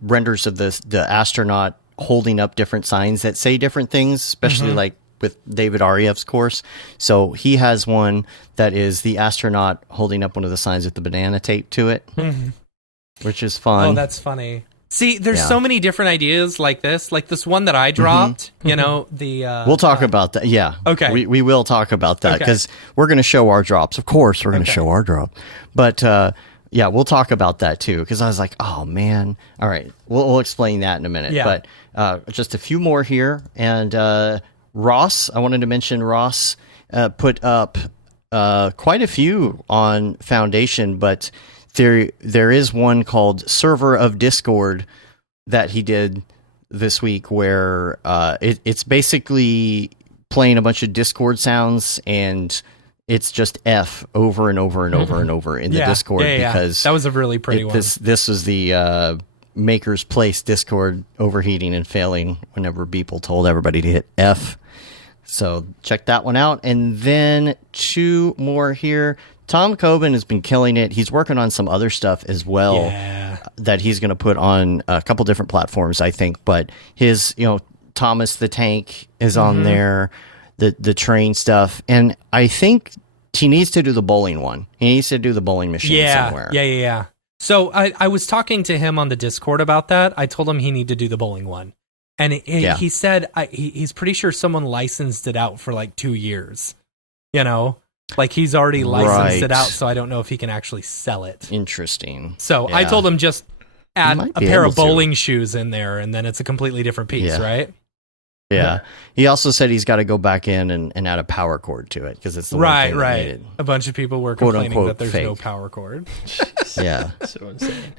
renders of the astronaut holding up different signs that say different things, especially like with David Ariev's course. So he has one that is the astronaut holding up one of the signs with the banana tape to it, which is fun. Oh, that's funny. See, there's so many different ideas like this one that I dropped, you know, we'll talk about that. Yeah. Okay. We will talk about that because we're going to show our drops. Of course, we're going to show our drop. But yeah, we'll talk about that too because I was like, oh, man. All right. We'll explain that in a minute. Yeah. But just a few more here. And Ross, I wanted to mention Ross put up quite a few on Foundation, but there is one called Server of Discord that he did this week where it's basically playing a bunch of Discord sounds and it's just F over and over and over and over in the Discord because that was a really pretty one. This was the Maker's Place Discord overheating and failing whenever Beeple told everybody to hit F. So check that one out. And then two more here. Tom Coben has been killing it. He's working on some other stuff as well that he's going to put on a couple different platforms, I think. But his, Thomas the Tank is on there, the train stuff. And I think he needs to do the bowling one. He needs to do the bowling machine somewhere. Yeah. So I was talking to him on the Discord about that. I told him he needed to do the bowling one. And he said he's pretty sure someone licensed it out for like 2 years, Like he's already licensed it out, so I don't know if he can actually sell it. Interesting. So I told him just add a pair of bowling shoes in there, and then it's a completely different piece, right? Yeah. He also said he's got to go back in and add a power cord to it because it's the one thing that made it, A bunch of people were quote, complaining unquote, that there's fake. no power cord. Yeah. So insane.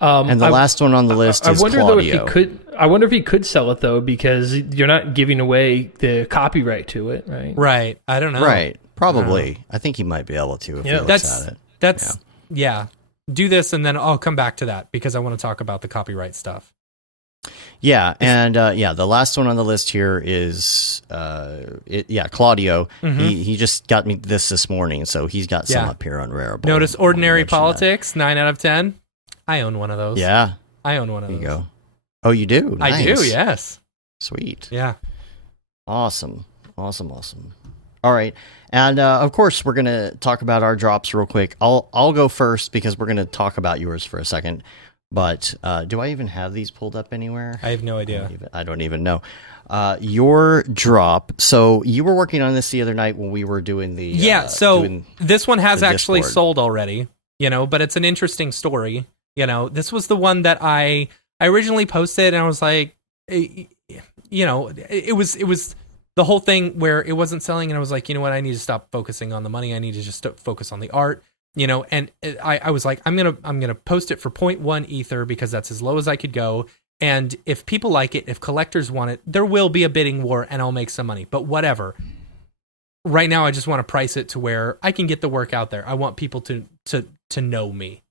And the last one on the list is wonder Claudio. though if he could. I wonder if he could sell it though, because you're not giving away the copyright to it, right? Right. I don't know. Right. Probably. I think he might be able to if he looks at it. Do this, and then I'll come back to that because I want to talk about the copyright stuff. Yeah, and the last one on the list here is Claudio. He just got me this morning, so he's got some up here on Rareable. Notice Ordinary Politics, 9 out of 10. I own one of those. Yeah. I own one of those. There you go. Oh, you do? Nice. I do, yes. Sweet. Yeah. Awesome. All right. And of course, we're going to talk about our drops real quick. I'll go first because we're going to talk about yours for a second. But do I even have these pulled up anywhere? I have no idea. I don't even know. Your drop. So you were working on this the other night when we were doing the... this one has actually Discord. sold already, but it's an interesting story. This was the one that I originally posted, and I was like, it was the whole thing where it wasn't selling, and I was like, you know what, I need to stop focusing on the money. I need to just focus on the art. And I was like, I'm gonna post it for 0.1 ether because that's as low as I could go. And if people like it, if collectors want it, there will be a bidding war, and I'll make some money. But whatever. Right now, I just want to price it to where I can get the work out there. I want people to know me,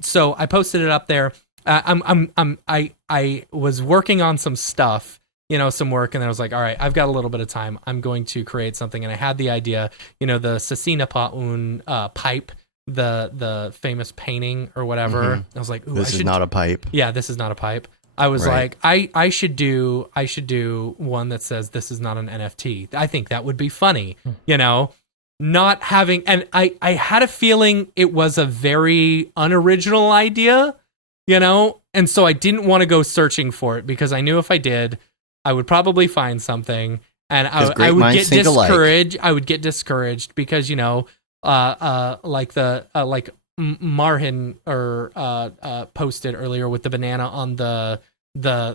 So I posted it up there. I was working on some stuff, some work, and then I was like, all right, I've got a little bit of time. I'm going to create something, and I had the idea, the Cecina Paun pipe, the famous painting or whatever. I was like, ooh, this is not a pipe. Yeah, this is not a pipe. I was like, I should do one that says this is not an NFT. I think that would be funny, not having, and I had a feeling it was a very unoriginal idea, and so I didn't want to go searching for it because I knew if I did, I would probably find something, and I would get discouraged. I would get discouraged because like Marhin posted earlier with the banana on the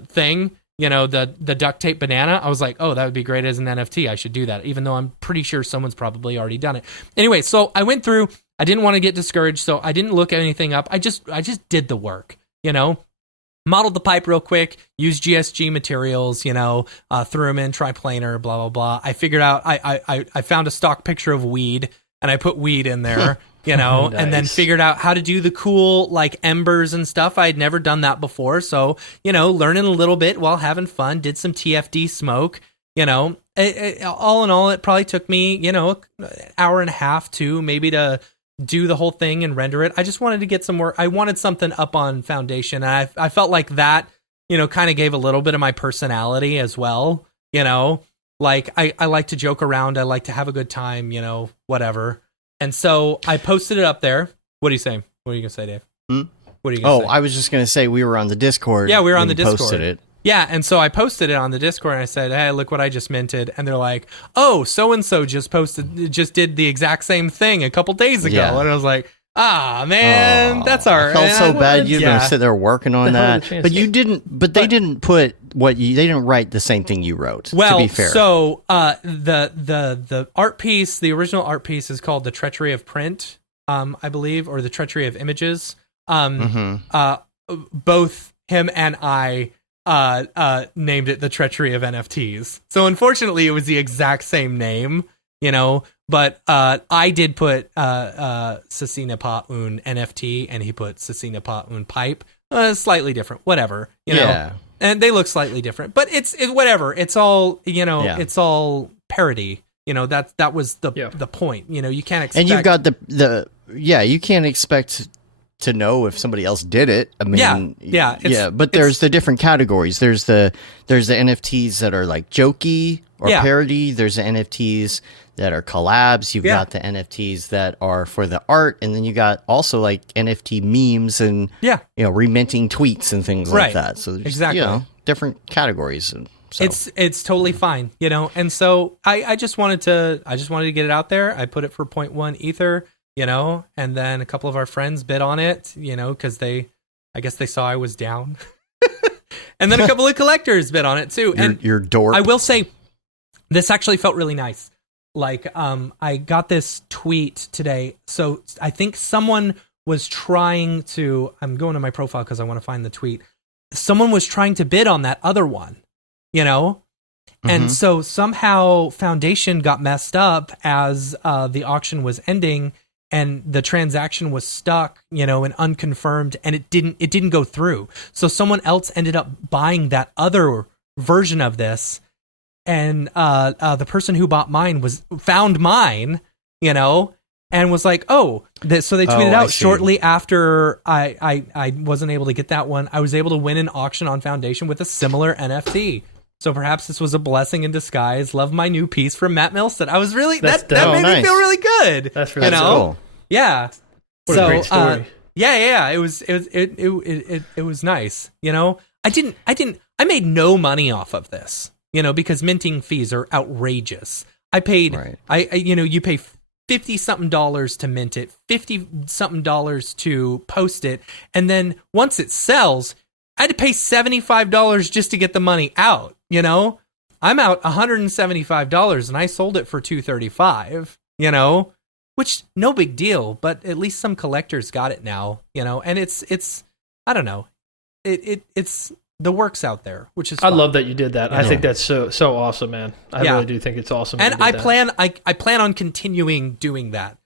thing. the duct tape banana. I was like, oh, that would be great as an NFT. I should do that, even though I'm pretty sure someone's probably already done it. Anyway, so I went through. I didn't want to get discouraged, so I didn't look anything up. I just did the work, modeled the pipe real quick, used GSG materials, threw them in triplanar, blah, blah, blah. I figured out, I found a stock picture of weed, and I put weed in there, Nice. and then figured out how to do the cool, like, embers and stuff. I had never done that before, so, learning a little bit while having fun, did some TFD smoke, all in all, it probably took me, an hour and a half, maybe to do the whole thing and render it. I just wanted to get some more. I wanted something up on Foundation, and I felt like that, kind of gave a little bit of my personality as well. Like I like to joke around. I like to have a good time. Whatever. And so I posted it up there. What are you saying? What are you gonna say, Dave? What are you gonna say? I was just gonna say we were on the Discord. Yeah, we were on the Discord. Posted it. Yeah, and so I posted it on the Discord, and I said, hey, look what I just minted. And they're like, oh, so-and-so just did the exact same thing a couple days ago. Yeah. And I was like, man, that's all right. I felt so bad you're going to sit there working on that. But you didn't, they didn't put they didn't write the same thing you wrote, well, to be fair. So the art piece, the original art piece is called The Treachery of Print, I believe, or The Treachery of Images. Both him and I named it The Treachery of NFTs. So unfortunately it was the exact same name, but I did put Sasina Pa Un NFT, and he put Sasina Pa Un Pipe. Slightly different, whatever, Yeah. And they look slightly different, but it's whatever. It's all, it's all parody. That was the point. You can't expect. And you've got you can't expect to know if somebody else did it. I mean, but there's the different categories. There's the NFTs that are like jokey or parody. There's the NFTs that are collabs. You've got the NFTs that are for the art, and then you got also like NFT memes and reminting tweets and things like that. So there's different categories. And so it's totally fine, And so I just wanted to get it out there. I put it for 0.1 Ether. And then a couple of our friends bid on it, because I guess they saw I was down. And then a couple of collectors bid on it too. Your dork. I will say, this actually felt really nice. Like, I got this tweet today. So I think someone was trying to, I'm going to my profile because I want to find the tweet. Someone was trying to bid on that other one, And so somehow Foundation got messed up as the auction was ending. And the transaction was stuck, and unconfirmed, and it didn't go through. So someone else ended up buying that other version of this, and the person who bought mine found mine, and was like, so they tweeted out shortly after I wasn't able to get that one. I was able to win an auction on Foundation with a similar NFT. So perhaps this was a blessing in disguise. Love my new piece from Matt Milstead. I was really that made me feel really good. That's really cool. Yeah. What a great story. Yeah. It was nice. I made no money off of this. Because minting fees are outrageous. I paid. Right. You pay $50 something to mint it, $50 something to post it, and then once it sells, I had to pay $75 just to get the money out. I'm out $175, and I sold it for $235. Which no big deal, but at least some collectors got it now. And it's I don't know, it's the work's out there, which is fun. I love that you did that. I think that's so awesome, man. I really do think it's awesome. And I plan on continuing doing that.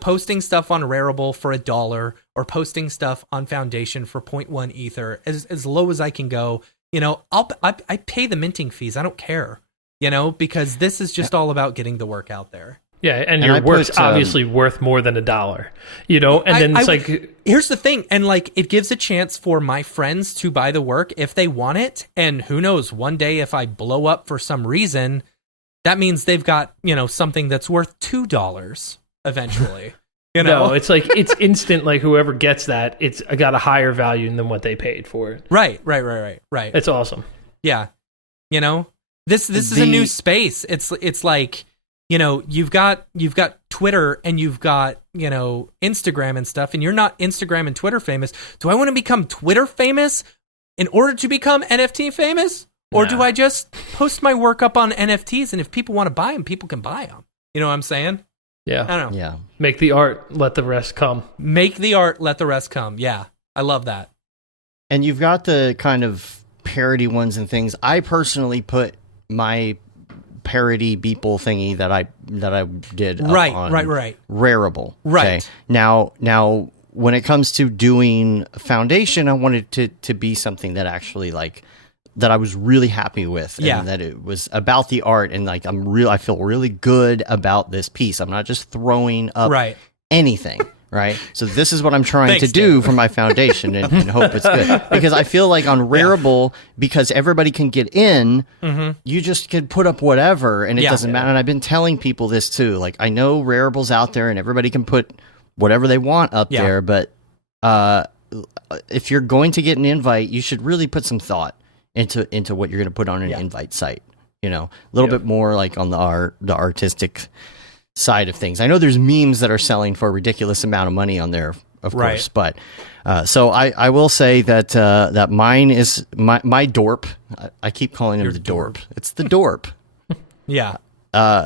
Posting stuff on Rarible for $1 or posting stuff on Foundation for 0.1 Ether as low as I can go. I pay the minting fees. I don't care. Because this is just all about getting the work out there. Yeah, and your work's obviously worth more than $1, and then it's like... Here's the thing, and it gives a chance for my friends to buy the work if they want it, and who knows, one day if I blow up for some reason, that means they've got, something that's worth $2 eventually. No, it's like, it's instant, like whoever gets that, it's got a higher value than what they paid for it. Right. It's awesome. Yeah. This is a new space. It's like... you've got Twitter and you've got, Instagram and stuff, and you're not Instagram and Twitter famous. Do I want to become Twitter famous in order to become NFT famous? Or do I just post my work up on NFTs, and if people want to buy them, people can buy them? You know what I'm saying? Yeah. I don't know. Yeah. Make the art, let the rest come. Make the art, let the rest come. Yeah, I love that. And you've got the kind of parody ones and things. I personally put my parody Beeple thingy that I did up Right. on Right. Rarible. Okay? Now when it comes to doing Foundation, I wanted to be something that actually like that I was really happy with, and that it was about the art, and like I feel really good about this piece. I'm not just throwing up anything. Right. So this is what I'm trying to do for my Foundation and hope it's good. Because I feel like on Rarible, because everybody can get in, you just can put up whatever and it doesn't matter. And I've been telling people this too. Like, I know Rarible's out there and everybody can put whatever they want up there. But if you're going to get an invite, you should really put some thought into what you're going to put on an invite site. You know, a little bit more like on the artistic side of things. I know there's memes that are selling for a ridiculous amount of money on there, of course, but so I will say that that mine is my Dorp. I keep calling him the Dorp. It's the Dorp. Yeah.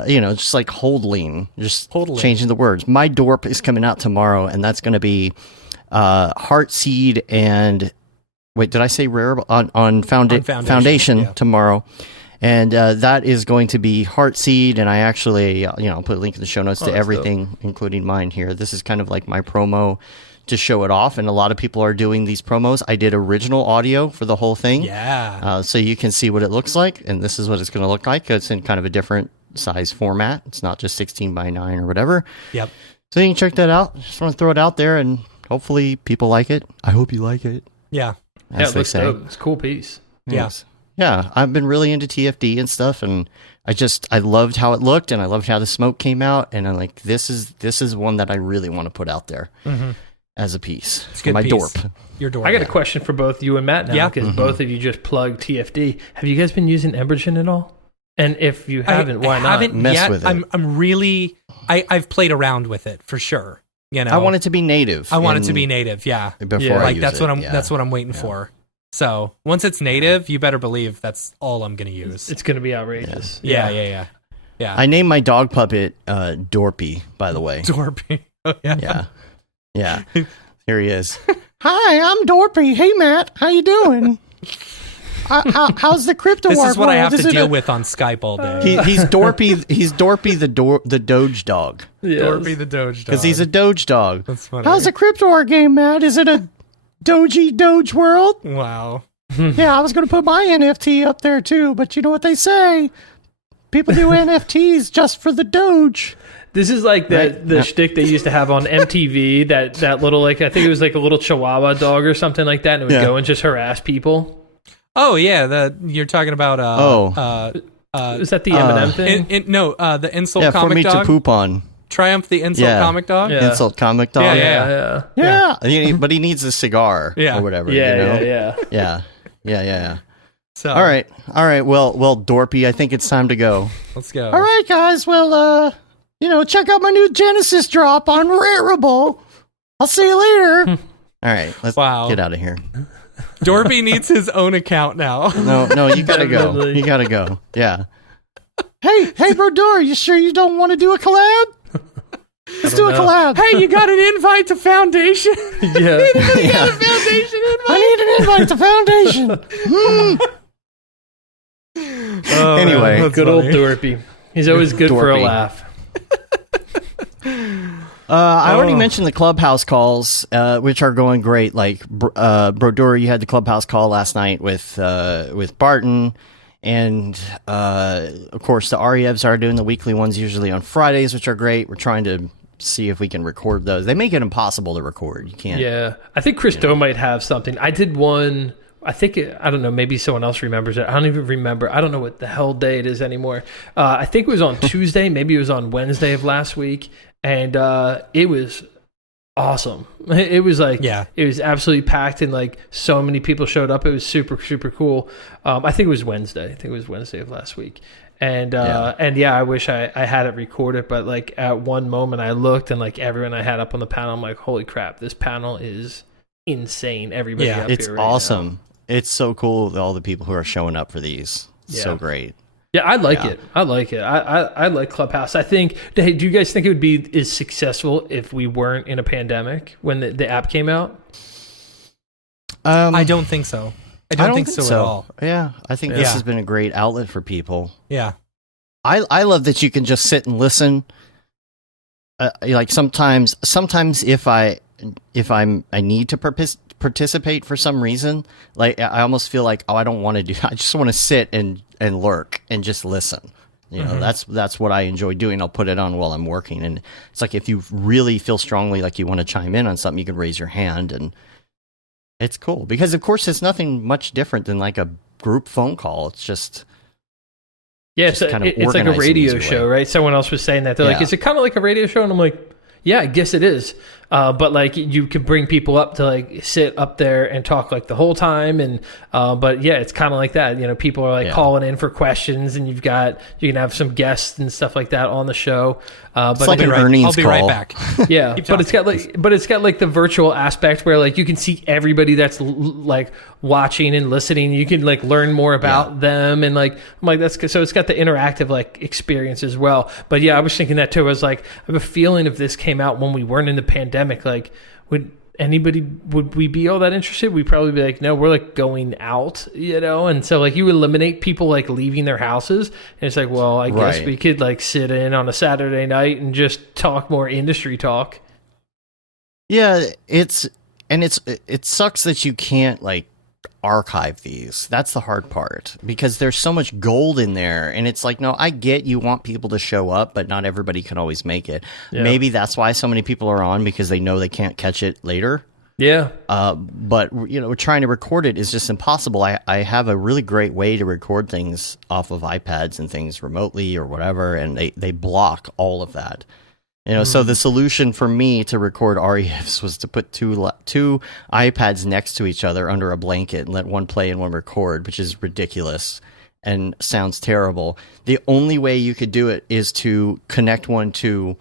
You know, just like Holdling, just changing the words. My Dorp is coming out tomorrow, and that's going to be Heartseed and wait, did I say Rare on Foundation tomorrow? And that is going to be Heartseed, and I actually, I'll put a link in the show notes to everything, dope, including mine here. This is kind of like my promo to show it off, and a lot of people are doing these promos. I did original audio for the whole thing. Yeah. So you can see what it looks like, and this is what it's going to look like. It's in kind of a different size format. It's not just 16 by 9 or whatever. Yep. So you can check that out. Just want to throw it out there, and hopefully people like it. I hope you like it. Yeah. As it looks dope. It's a cool piece. Yes. Yeah, I've been really into TFD and stuff, and I loved how it looked, and I loved how the smoke came out, and I'm like, this is one that I really want to put out there as a piece. It's for my piece. Dorp. Your Dorp. I got a question for both you and Matt now, because both of you just plugged TFD. Have you guys been using Embergen at all? And if you haven't, why not? I haven't mess yet. with it. I'm really. I've played around with it for sure. You know, I want it to be native. I want it to be native. Yeah. Before I use that's it. what I'm. That's what I'm waiting for. So once it's native, you better believe that's all I'm going to use. It's going to be outrageous. Yeah. I named my dog puppet Dorpy, by the way. Dorpy. Oh, Yeah. Here he is. Hi, I'm Dorpy. Hey, Matt. How you doing? How's the crypto This world? is what I have to deal with on Skype all day. He's Dorpy. He's Dorpy the Doge dog. Yes. Dorpy the Doge dog. Because he's a Doge dog. That's funny. How's the crypto war game, Matt? Is it a Doge world? Wow. Yeah, I was going to put my NFT up there too, but you know what they say? People do NFTs just for the Doge. This is like the shtick they used to have on MTV, that little, like, I think it was like a little Chihuahua dog or something like that, and it would go and just harass people. Oh, yeah, you're talking about... is that the Eminem thing? The insult comic for me dog. to poop on. Triumph the insult comic dog? Yeah. Insult comic dog? Yeah. But he needs a cigar or whatever. Yeah. So, All right. Well, Dorpy, I think it's time to go. let's go. All right, guys. Well, check out my new Genesis drop on Rarible. I'll see you later. All right. Let's get out of here. Dorpy needs his own account now. No, you gotta go. Definitely. You gotta go. Yeah. Hey, Brodeur, you sure you don't want to do a collab? Let's do a collab. Hey, you got an invite to Foundation? Yeah. Anybody got a Foundation invite? I need an invite to Foundation. Anyway, that's Good old funny. Dorpy. He's always good for a Dorpy. laugh. I already mentioned the Clubhouse calls, which are going great. Like Brodeur, you had the Clubhouse call last night with Barton, and of course the REVs are doing the weekly ones usually on Fridays, which are great. We're trying to see if we can record those. They make it impossible to record. You can't. Yeah. I think Christo might have something. I did one. I don't know, maybe someone else remembers it. I don't even remember. I don't know what the hell day it is anymore. I think it was on Tuesday. Maybe it was on Wednesday of last week. And it was awesome. It was like, it was absolutely packed, and like so many people showed up. It was super, super cool. I think it was Wednesday. I think it was Wednesday of last week. And I wish I had it recorded, but like at one moment I looked, and like everyone I had up on the panel, I'm like, holy crap, this panel is insane. Everybody up it's here right awesome. now. It's so cool, all the people who are showing up for these. It's so great. Yeah, I like it. I like it. I like Clubhouse. I think, hey, do you guys think it would be as successful if we weren't in a pandemic when the app came out? I don't think so. I don't think so at all. Yeah, I think this has been a great outlet for people. Yeah. I love that you can just sit and listen. Like sometimes if I need to participate for some reason, like I almost feel like, I don't want to do. I just want to sit and lurk and just listen. You know, that's what I enjoy doing. I'll put it on while I'm working, and it's like if you really feel strongly like you want to chime in on something, you can raise your hand, and it's cool because of course it's nothing much different than like a group phone call. It's just. Yeah, it's like a radio show, right? Someone else was saying that. They're like, is it kind of like a radio show? And I'm like, yeah, I guess it is. But like you can bring people up to like sit up there and talk like the whole time. And but yeah, it's kind of like that. You know, people are like calling in for questions, and you can have some guests and stuff like that on the show. But it's like an earnings call. I'll be right back. Yeah, but it's got like the virtual aspect where like you can see everybody that's like watching and listening. You can like learn more about them, and like I'm like so it's got the interactive like experience as well. But yeah, I was thinking that too. I was like, I have a feeling if this came out when we weren't in the pandemic, like would we be all that interested? We'd probably be like, no, we're like going out, you know? And so like you eliminate people like leaving their houses. And it's like, well, I guess we could like sit in on a Saturday night and just talk more industry talk. Yeah, it sucks that you can't like archive these. That's the hard part because there's so much gold in there, and it's like, no, I get you want people to show up, but not everybody can always make it. Maybe that's why so many people are on, because they know they can't catch it later. But you know, trying to record it is just impossible. I have a really great way to record things off of iPads and things remotely or whatever, and they block all of that. You know, so the solution for me to record REFs was to put two iPads next to each other under a blanket and let one play and one record, which is ridiculous and sounds terrible. The only way you could do it is to connect one to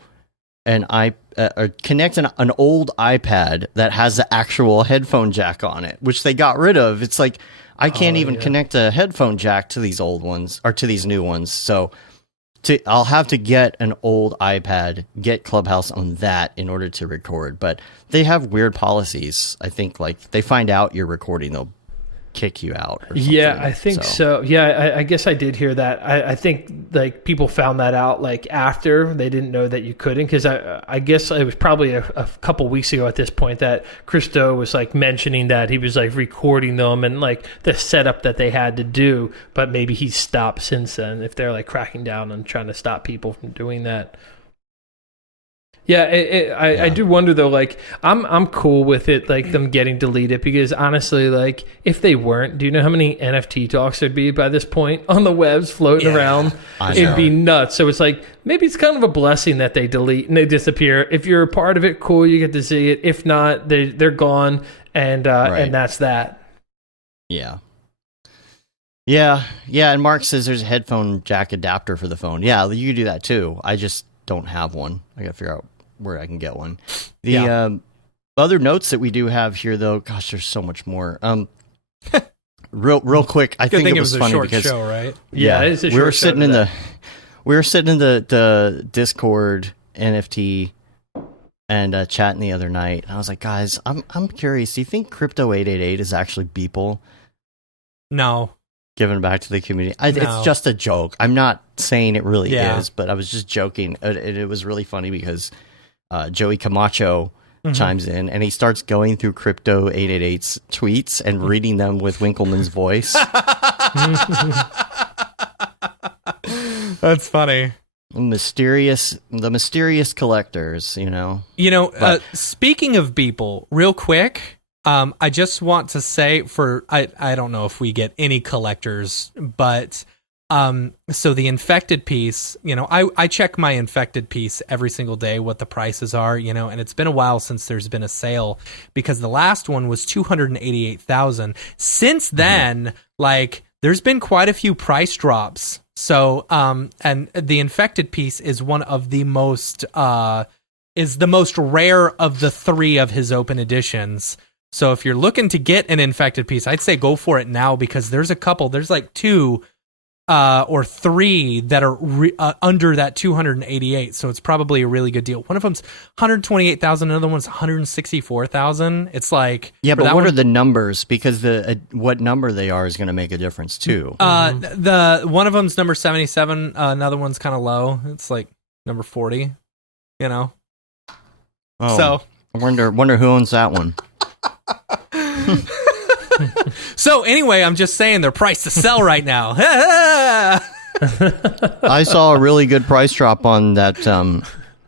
connect an old iPad that has the actual headphone jack on it, which they got rid of. It's like I can't even connect a headphone jack to these old ones or to these new ones. So I'll have to get an old iPad, get Clubhouse on that in order to record. But they have weird policies. I think like they find out you're recording, they'll kick you out. Or yeah, I think so. Yeah, I guess I did hear that. I think like people found that out like after they didn't know that you couldn't, because I guess it was probably a couple weeks ago at this point that Christo was like mentioning that he was like recording them and like the setup that they had to do, but maybe he's stopped since then if they're like cracking down on trying to stop people from doing that. Yeah, I do wonder though. Like, I'm cool with it, like them getting deleted, because honestly, like if they weren't, do you know how many NFT talks there'd be by this point on the webs floating around? It'd be nuts. So it's like maybe it's kind of a blessing that they delete and they disappear. If you're a part of it, cool, you get to see it. If not, they're gone, and that's that. Yeah. And Mark says there's a headphone jack adapter for the phone. Yeah, you can do that too. I just don't have one. I gotta figure out where I can get one. The other notes that we do have here, though, gosh, there's so much more. Real quick, I think it was funny short because show, right? Yeah, it's a we were sitting in the Discord NFT and chatting the other night. And I was like, guys, I'm curious. Do you think Crypto 888 is actually Beeple? No. Given back to the community. It's just a joke. I'm not saying it really is, but I was just joking. It was really funny because Joey Camacho chimes in and he starts going through Crypto 888's tweets and reading them with Winkleman's voice. That's funny. The mysterious collectors, you know. Speaking of Beeple, real quick, I just want to say I don't know if we get any collectors, but so the infected piece, I check my infected piece every single day, what the prices are, and it's been a while since there's been a sale because the last one was 288,000. Since then, like there's been quite a few price drops. So, and the infected piece is one of the most, is the most rare of the three of his open editions. So if you're looking to get an infected piece, I'd say go for it now, because there's a couple. There's like 2 or 3 that are under that 288. So it's probably a really good deal. One of them's 128,000. Another one's 164,000. It's like, yeah, but what are the numbers? Because the what number they are is going to make a difference too. The one of them's number 77. Another one's kind of low. It's like number 40. You know. Oh, so I wonder who owns that one. So anyway, I'm just saying they're priced to sell right now. I saw a really good price drop on that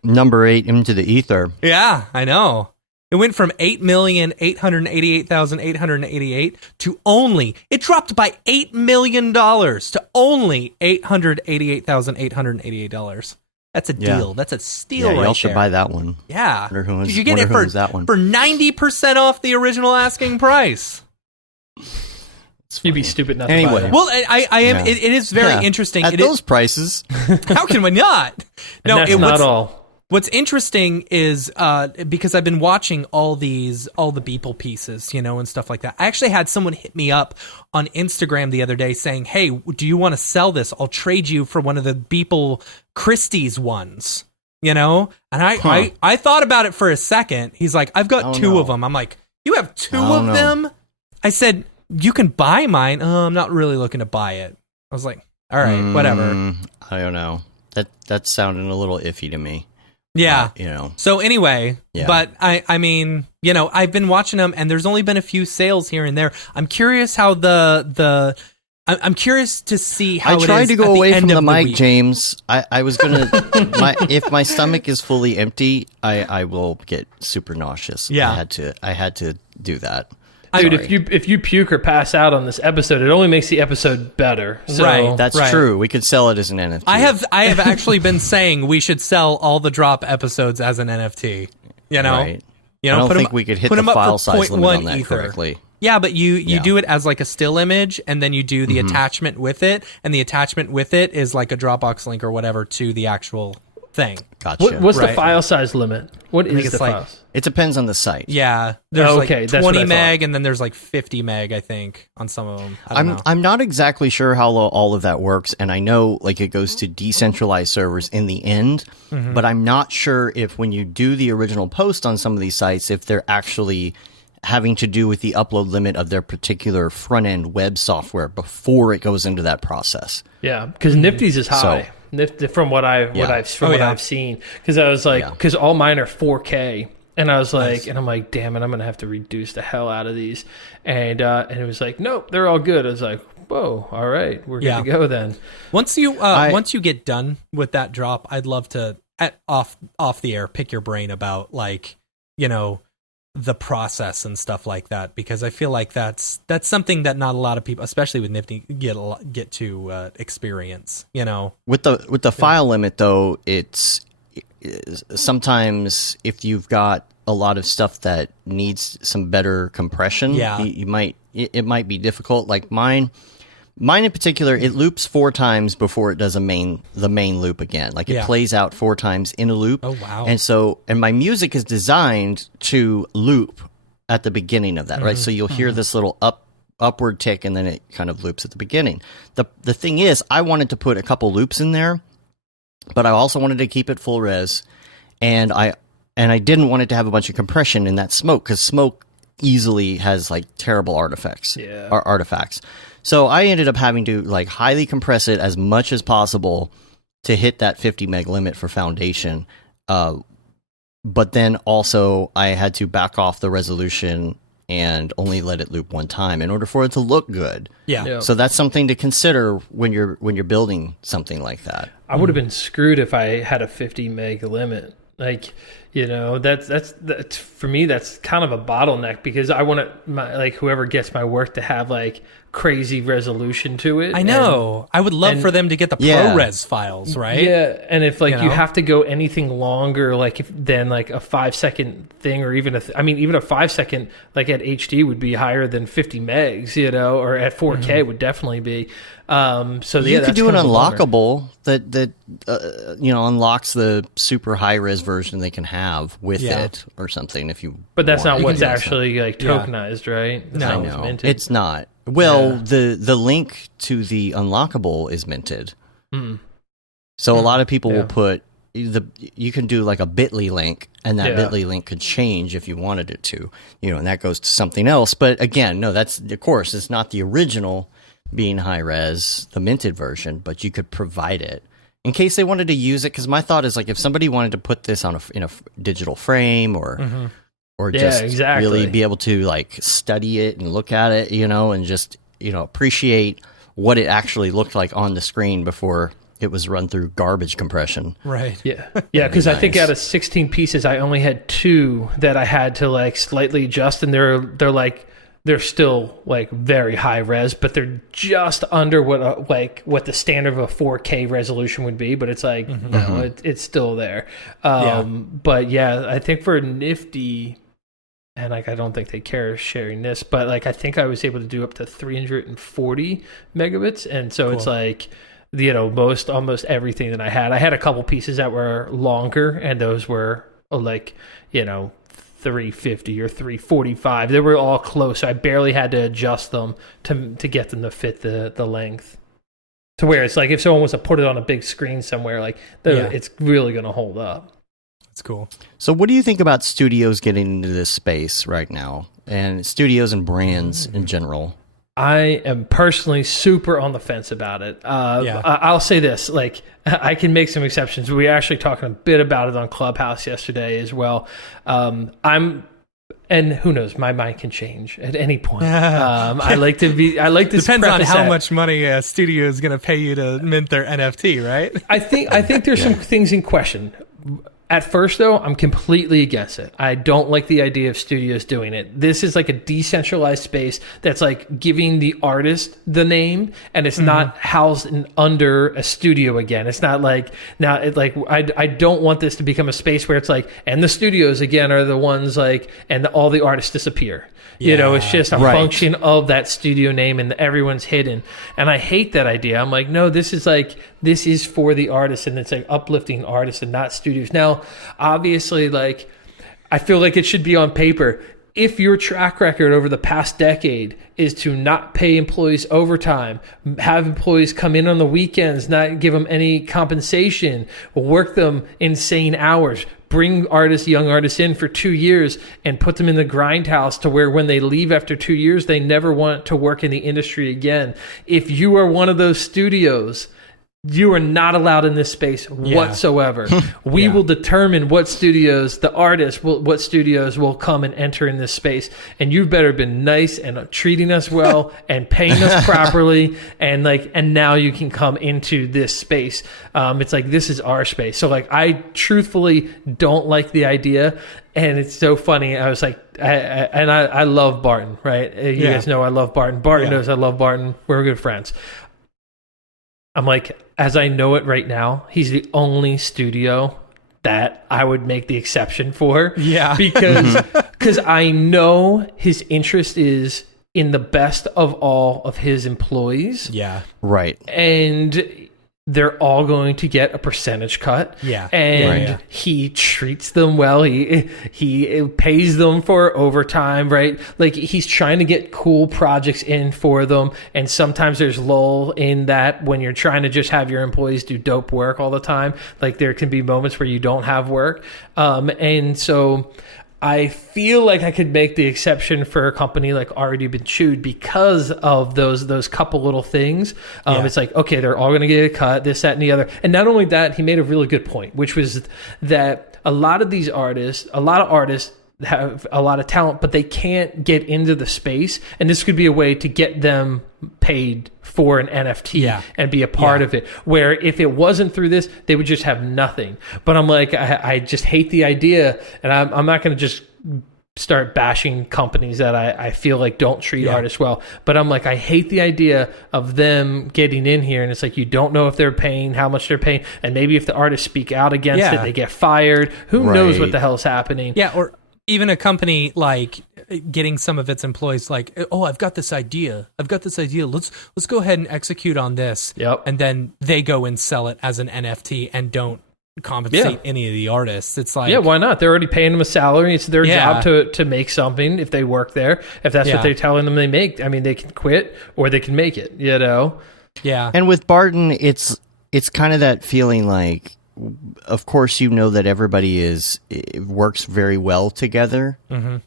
number 8 Into the Ether. Yeah, I know. It went from 8,888,888 to only, it dropped by $8 million to only $888,888. That's a deal. That's a steal right there. Y'all should buy that one. Yeah. You get it for that one. for 90% off the original asking price. You'd be stupid not Anyway. to buy it. Well, I am. Yeah. It is very interesting. At those prices. How can we not? No, that's not all. What's interesting is because I've been watching all the Beeple pieces, you know, and stuff like that. I actually had someone hit me up on Instagram the other day saying, "Hey, do you want to sell this? I'll trade you for one of the Beeple Christie's ones." You know, and I thought about it for a second. He's like, "I've got 2 of them." I'm like, "You have 2 of them?" I said, "You can buy mine." I'm not really looking to buy it. I was like, "All right, whatever." I don't know. That sounded a little iffy to me. Yeah. You know. So anyway, but I mean, you know, I've been watching them, and there's only been a few sales here and there. I'm curious how I'm curious to see how I tried to go away from the mic, week. James. I was gonna. If my stomach is fully empty, I will get super nauseous. Yeah. I had to do that. Dude, if you puke or pass out on this episode, it only makes the episode better. So. Right. That's true. We could sell it as an NFT. I have actually been saying we should sell all the drop episodes as an NFT. You know, right. You know, I don't think we could hit the file size limit on that correctly. Yeah, but you do it as like a still image, and then you do the attachment with it, and the attachment with it is like a Dropbox link or whatever to the actual thing. Gotcha. What's the file size limit? What is the file? It depends on the site. Yeah, there's like 20 meg, and then there's like 50 meg, I think, on some of them. I'm not exactly sure how all of that works, and I know like it goes to decentralized servers in the end, but I'm not sure if when you do the original post on some of these sites, if they're actually having to do with the upload limit of their particular front end web software before it goes into that process. Yeah, because Nifty's is high. Nifty, from what I've seen, because I was like, because all mine are 4K. And I was like, and I'm like, damn it, I'm going to have to reduce the hell out of these. And it was like, nope, they're all good. I was like, whoa, all right, we're good to go then. Once you get done with that drop, I'd love to, off the air, pick your brain about, like, you know, the process and stuff like that, because I feel like that's something that not a lot of people, especially with Nifty, get to experience, you know. With the file limit, though, it's sometimes if you've got a lot of stuff that needs some better compression, it might be difficult. Like mine in particular, it loops 4 times before it does the main loop again. Like it plays out 4 times in a loop. Oh wow! And my music is designed to loop at the beginning of that, right? So you'll hear this little upward tick, and then it kind of loops at the beginning. The thing is, I wanted to put a couple loops in there, but I also wanted to keep it full res, and I didn't want it to have a bunch of compression in that smoke, because smoke easily has like terrible artifacts. So I ended up having to like highly compress it as much as possible to hit that 50 meg limit for Foundation. But then also I had to back off the resolution and only let it loop 1 time in order for it to look good. Yeah. So that's something to consider when you're building something like that. I would have been screwed if I had a 50 meg limit. Like, you know, that's for me, that's kind of a bottleneck, because I want like whoever gets my work to have like crazy resolution to it. I know. I would love for them to get the ProRes files, right? Yeah, and if like you know? have to go anything longer, like than like a 5-second thing, or even even a 5-second like at HD would be higher than 50 megs, or at 4K would definitely be. So you could do an unlockable that unlocks the super high res version they can have with it or something if you. But that's not what's so. actually like tokenized, right? That's I not what's know minted. it's not. Well, the link to the unlockable is minted. So a lot of people will put you can do like a bit.ly link, and that bit.ly link could change if you wanted it to, and that goes to something else. But again, no, that's of course it's not the original being high res, the minted version, but you could provide it in case they wanted to use it. Because my thought is like if somebody wanted to put this on in a digital frame or just really be able to like study it and look at it, and just appreciate what it actually looked like on the screen before it was run through garbage compression. Right. Yeah. Because I think out of 16 pieces, I only had 2 that I had to like slightly adjust, and they're still like very high res, but they're just under what the standard of a 4K resolution would be. But it's like it's still there. But yeah, I think for Nifty, and like I don't think they care sharing this, but like I think I was able to do up to 340 megabits, and so it's like almost everything that I had. I had a couple pieces that were longer, and those were like 350 or 345. They were all close. So I barely had to adjust them to get them to fit the length. To where it's like if someone was to put it on a big screen somewhere, like it's really going to hold up. That's cool. So what do you think about studios getting into this space right now, and studios and brands in general? I am personally super on the fence about it. I'll say this, like I can make some exceptions. We were actually talking a bit about it on Clubhouse yesterday as well. And who knows, my mind can change at any point. I like to depends on how much money a studio is going to pay you to mint their NFT, right? I think there's some things in question. At first, though, I'm completely against it. I don't like the idea of studios doing it. This is like a decentralized space that's like giving the artist the name, and it's not housed under a studio again. It's not like now. I don't want this to become a space where it's like, and the studios again are the ones like, and all the artists disappear. It's just a function of that studio name, and everyone's hidden. And I hate that idea. I'm like, no, this is for the artists, and it's like uplifting artists and not studios. Now, obviously, like I feel like it should be on paper. If your track record over the past decade is to not pay employees overtime, have employees come in on the weekends, not give them any compensation, work them insane hours, bring young artists in for 2 years and put them in the grindhouse to where when they leave after 2 years, they never want to work in the industry again. If you are one of those studios, you are not allowed in this space whatsoever. We will determine what studios will come and enter in this space. And you've better been nice and treating us well and paying us properly. And now you can come into this space. It's like, this is our space. So like, I truthfully don't like the idea. And it's so funny. I was like, I love Barton, right? You guys know I love Barton. Barton knows I love Barton. We're good friends. I'm like, as I know it right now, he's the only studio that I would make the exception for. Yeah. Because I know his interest is in the best of all of his employees. Yeah. Right. And they're all going to get a percentage cut. Yeah. And he treats them well. He pays them for overtime, right? Like he's trying to get cool projects in for them. And sometimes there's lull in that when you're trying to just have your employees do dope work all the time. Like there can be moments where you don't have work. And so I feel like I could make the exception for a company like Already Been Chewed because of those couple little things. It's like, okay, they're all going to get a cut, this, that, and the other. And not only that, he made a really good point, which was that a lot of artists have a lot of talent, but they can't get into the space. And this could be a way to get them paid for an NFT and be a part of it. Where if it wasn't through this, they would just have nothing. But I'm like, I just hate the idea. And I'm not going to just start bashing companies that I feel like don't treat artists well. But I'm like, I hate the idea of them getting in here, and it's like, you don't know if they're paying, how much they're paying, and maybe if the artists speak out against it, they get fired. Who knows what the hell's happening? Yeah, or even a company like getting some of its employees like, oh, I've got this idea. Let's go ahead and execute on this. Yep. And then they go and sell it as an NFT and don't compensate any of the artists. It's like, yeah, why not? They're already paying them a salary. It's their job to make something if they work there. If that's what they're telling them they make, I mean, they can quit or they can make it, you know? Yeah. And with Barton, it's kind of that feeling like, of course, you know that everybody works very well together, and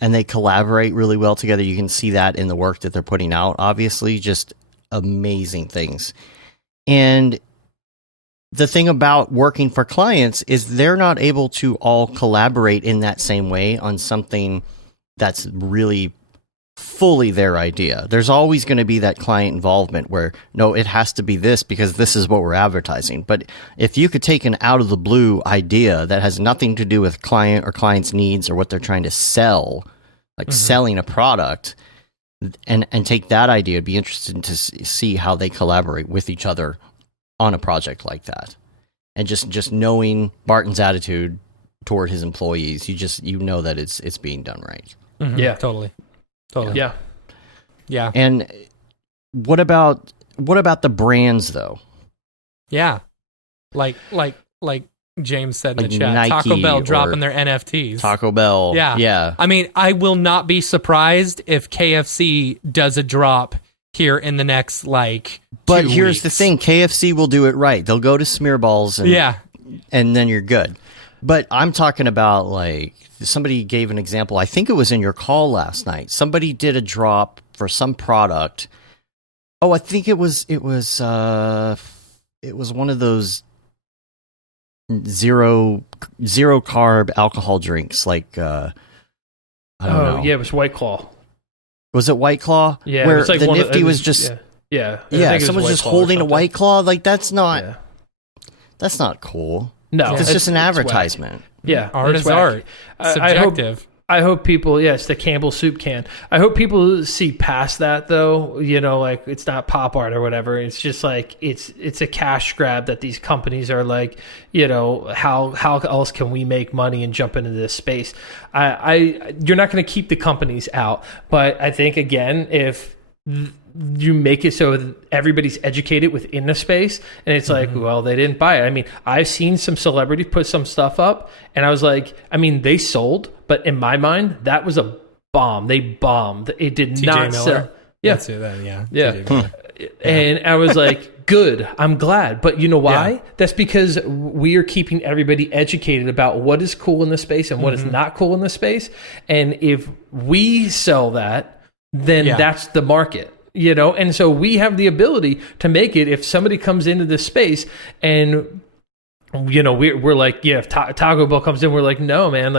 they collaborate really well together. You can see that in the work that they're putting out, obviously, just amazing things. And the thing about working for clients is they're not able to all collaborate in that same way on something that's really fully their idea. There's always going to be that client involvement where, no, it has to be this because this is what we're advertising. But if you could take an out of the blue idea that has nothing to do with client or client's needs or what they're trying to sell, like selling a product, and take that idea, it'd be interesting to see how they collaborate with each other on a project like that. And just knowing Barton's attitude toward his employees, you know that it's being done right. Yeah, totally. Yeah. And what about the brands though? Yeah. Like James said in Like the chat, Nike Taco Bell or dropping their NFTs. Taco Bell. Yeah. I mean, I will not be surprised if KFC does a drop here in the next But 2 here's weeks. the thing, KFC will do it right. They'll go to Smearballs and then you're good. But I'm talking about somebody gave an example. I think it was in your call last night. Somebody did a drop for some product. Oh, I think it was one of those zero carb alcohol drinks I don't know. Yeah, it was White Claw. Was it White Claw? Yeah, where it was like the one Nifty of, was just yeah. Someone's just holding a White Claw. That's not cool. No, it's just an it's advertisement. whack. Yeah, Art it's is whack. art. Subjective. I hope people, it's the Campbell soup can. I hope people see past that though, it's not pop art or whatever. It's just it's a cash grab that these companies are how else can we make money and jump into this space? You're not going to keep the companies out, but I think again, if you make it so everybody's educated within the space, and it's well, they didn't buy it. I mean, I've seen some celebrities put some stuff up, and I was like, I mean, they sold, but in my mind, that was a bomb. They bombed. It did not sell. Yeah. That's it, then, yeah. Yeah. And I was like, good, I'm glad. But you know why? Yeah. That's because we are keeping everybody educated about what is cool in the space and what is not cool in the space. And if we sell that, then that's the market. And so we have the ability to make it. If somebody comes into this space and we're like, if Taco Bell comes in, we're like, no, man,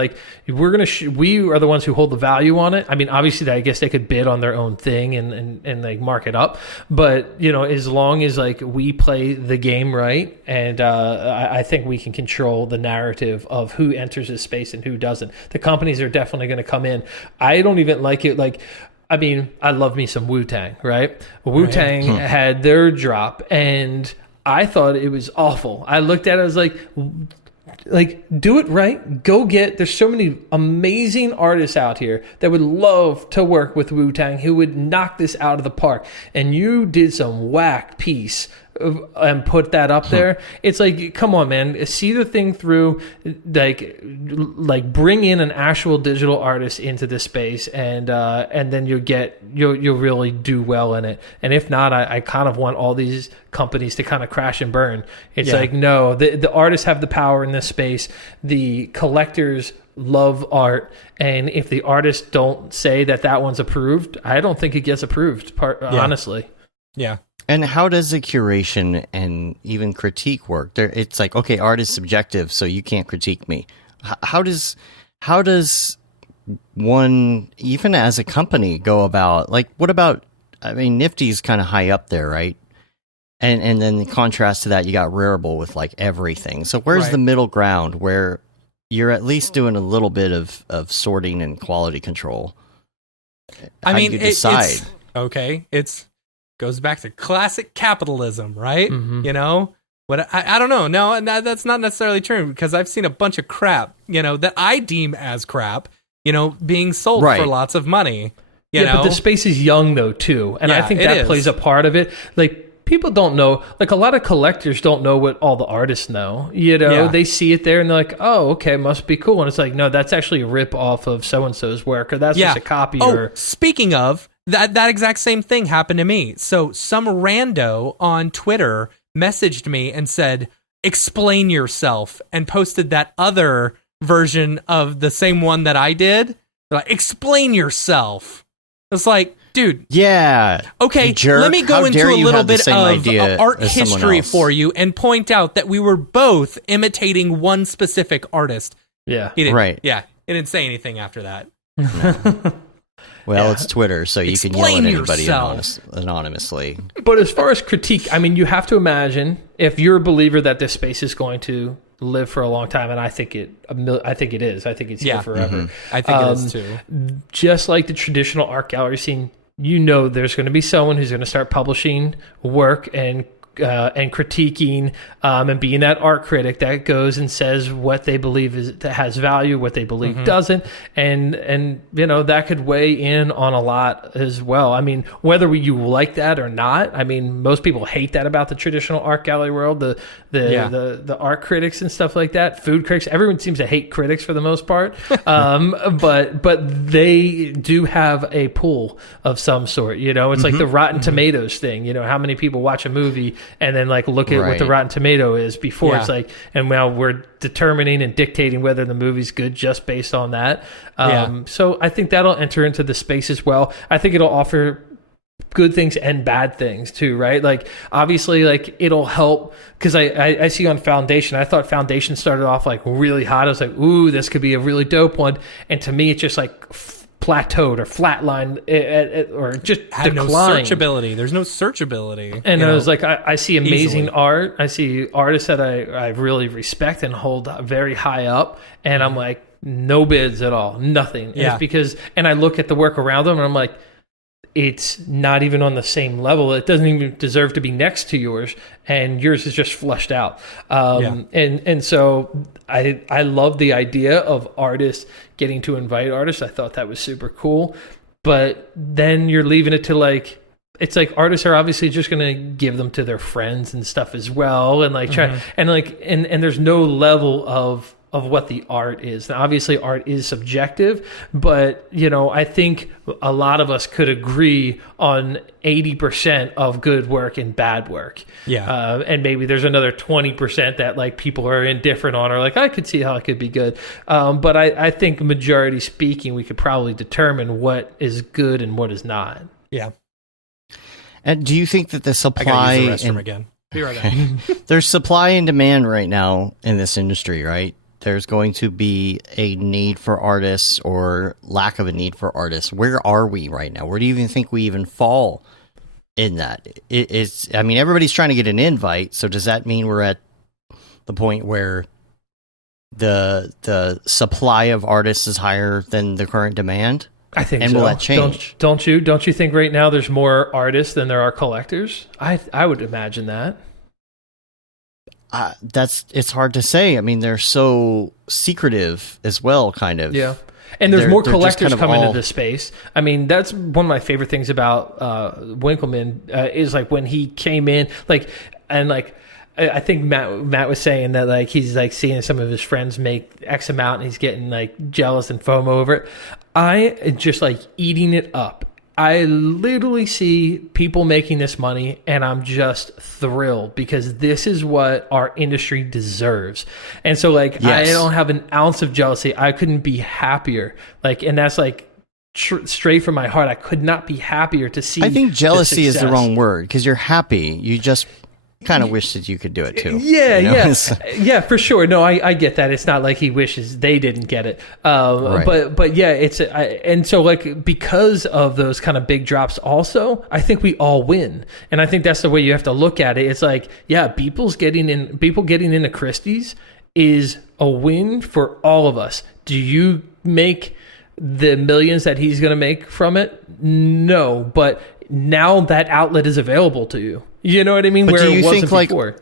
we're gonna we are the ones who hold the value on it. I mean, obviously, I guess they could bid on their own thing and mark it up, but as long as we play the game right, and I think we can control the narrative of who enters this space and who doesn't. The companies are definitely going to come in. I don't even like it I mean, I love me some Wu-Tang, right? Wu-Tang had their drop, and I thought it was awful. I looked at it, I was like, do it right. There's so many amazing artists out here that would love to work with Wu-Tang who would knock this out of the park. And you did some whack piece and put that up there. It's like, come on, man, see the thing through, bring in an actual digital artist into this space, and then you'll really do well in it. And if not, I kind of want all these companies to kind of crash and burn. It's no, the artists have the power in this space. The collectors love art, and if the artists don't say that one's approved, I don't think it gets approved, honestly. Yeah. And how does the curation and even critique work? It's like, okay, art is subjective, so you can't critique me. How does one, even as a company, go about, what about, I mean, Nifty's kind of high up there, right? And then in contrast to that, you got Rarible with everything. So where's the middle ground where you're at least doing a little bit of sorting and quality control. I mean, you decide. It's goes back to classic capitalism, right? Mm-hmm. You know, what I don't know. No, that's not necessarily true, because I've seen a bunch of crap, you know, that I deem as crap, you know, being sold Right. for lots of money. You know? But the space is young though too, and I Yeah, think it that is. plays a part of it. Like, people don't know, like, a lot of collectors don't know what all the artists know. You know, Yeah. they see it there and they're like, oh, okay, must be cool. And it's like, no, that's actually a rip off of so and so's work, or that's just a copy. Oh, Or speaking of that exact same thing happened to me. So some rando on Twitter messaged me and said, "Explain yourself," and posted that other version of the same one that I did. They're like, "Explain yourself." It's like, dude, Yeah. okay, You jerk. let me go How into dare a you little have the bit same of idea art as someone history else. for you and point out that we were both imitating one specific artist. yeah. He didn't, Right. Yeah, he didn't say anything after that. Well, Yeah. it's Twitter, so you can yell Explain at anybody yourself. anonymously. But as far as critique, I mean, you have to imagine, if you're a believer that this space is going to live for a long time, and I think it is. I think it's Yeah. here forever. Mm-hmm. I think it is too. Just like the traditional art gallery scene, you know, there's going to be someone who's going to start publishing work and critiquing and being that art critic that goes and says what they believe that has value, what they believe doesn't, and you know, that could weigh in on a lot as well. I mean, whether you like that or not, I mean, most people hate that about the traditional art gallery world, the art critics and stuff like that, food critics. Everyone seems to hate critics for the most part, but they do have a pool of some sort. You know, it's like the Rotten Tomatoes thing. You know, how many people watch a movie and then like look at what the Right. Rotten Tomato is before. Yeah. It's like, and now we're determining and dictating whether the movie's good just based on that. So I think that'll enter into the space as well. I think it'll offer good things and bad things too, right? Like, obviously, like, it'll help, because I see on Foundation, I thought Foundation started off like really hot. I was like, ooh, this could be a really dope one. And to me, it's just like plateaued or flatlined or just Had no declined. searchability. There's no searchability. And you I know? was like, I see amazing easily. art. I see artists that I really respect and hold very high up. And I'm like, no bids at all. Nothing. And Yeah. it's because, and I look at the work around them and I'm like, it's not even on the same level. It doesn't even deserve to be next to yours. And yours is just flushed out. And so I love the idea of artists getting to invite artists. I thought that was super cool. But then you're leaving it to like, it's like artists are obviously just going to give them to their friends and stuff as well. And like try, and like, and there's no level of what the art is. Now, obviously art is subjective, but you know, I think a lot of us could agree on 80% of good work and bad work. Yeah. And maybe there's another 20% that like people are indifferent on, or like, I could see how it could be good. But I think majority speaking, we could probably determine what is good and what is not. Yeah. And do you think that the I supply gotta use the restroom and again. Be right back. there's supply and demand right now in this industry, right? There's going to be a need for artists or lack of a need for artists. Where are we right now? Where do you even think we even fall in that? It's, I mean, everybody's trying to get an invite. So does that mean we're at the point where the supply of artists is higher than the current demand? I think And so. will that change? Don't you think right now there's more artists than there are collectors? I would imagine that. It's hard to say. I mean, they're so secretive as well, kind of. Yeah. And there's They're- more they're just collectors kind of coming all- into this space. I mean, that's one of my favorite things about Winkleman is like when he came in, like, and like, I think Matt was saying that like he's like seeing some of his friends make X amount and he's getting like jealous and FOMO over it. I just like eating it up. I literally see people making this money and I'm just thrilled because this is what our industry deserves. And so like, Yes. I don't have an ounce of jealousy. I couldn't be happier. Like, and that's like straight from my heart. I could not be happier to see. I think jealousy is the success. wrong word because you're happy. You just kind of wish that you could do it too. Yeah, you know? yeah, for sure. No, I get that. It's not like he wishes they didn't get it. Right. But yeah, and so like because of those kind of big drops, also, I think we all win, and I think that's the way you have to look at it. It's like, yeah, people getting into Christie's is a win for all of us. Do you make the millions that he's going to make from it? No, but now that outlet is available to you. You know what I mean? But Where do you it wasn't think, before.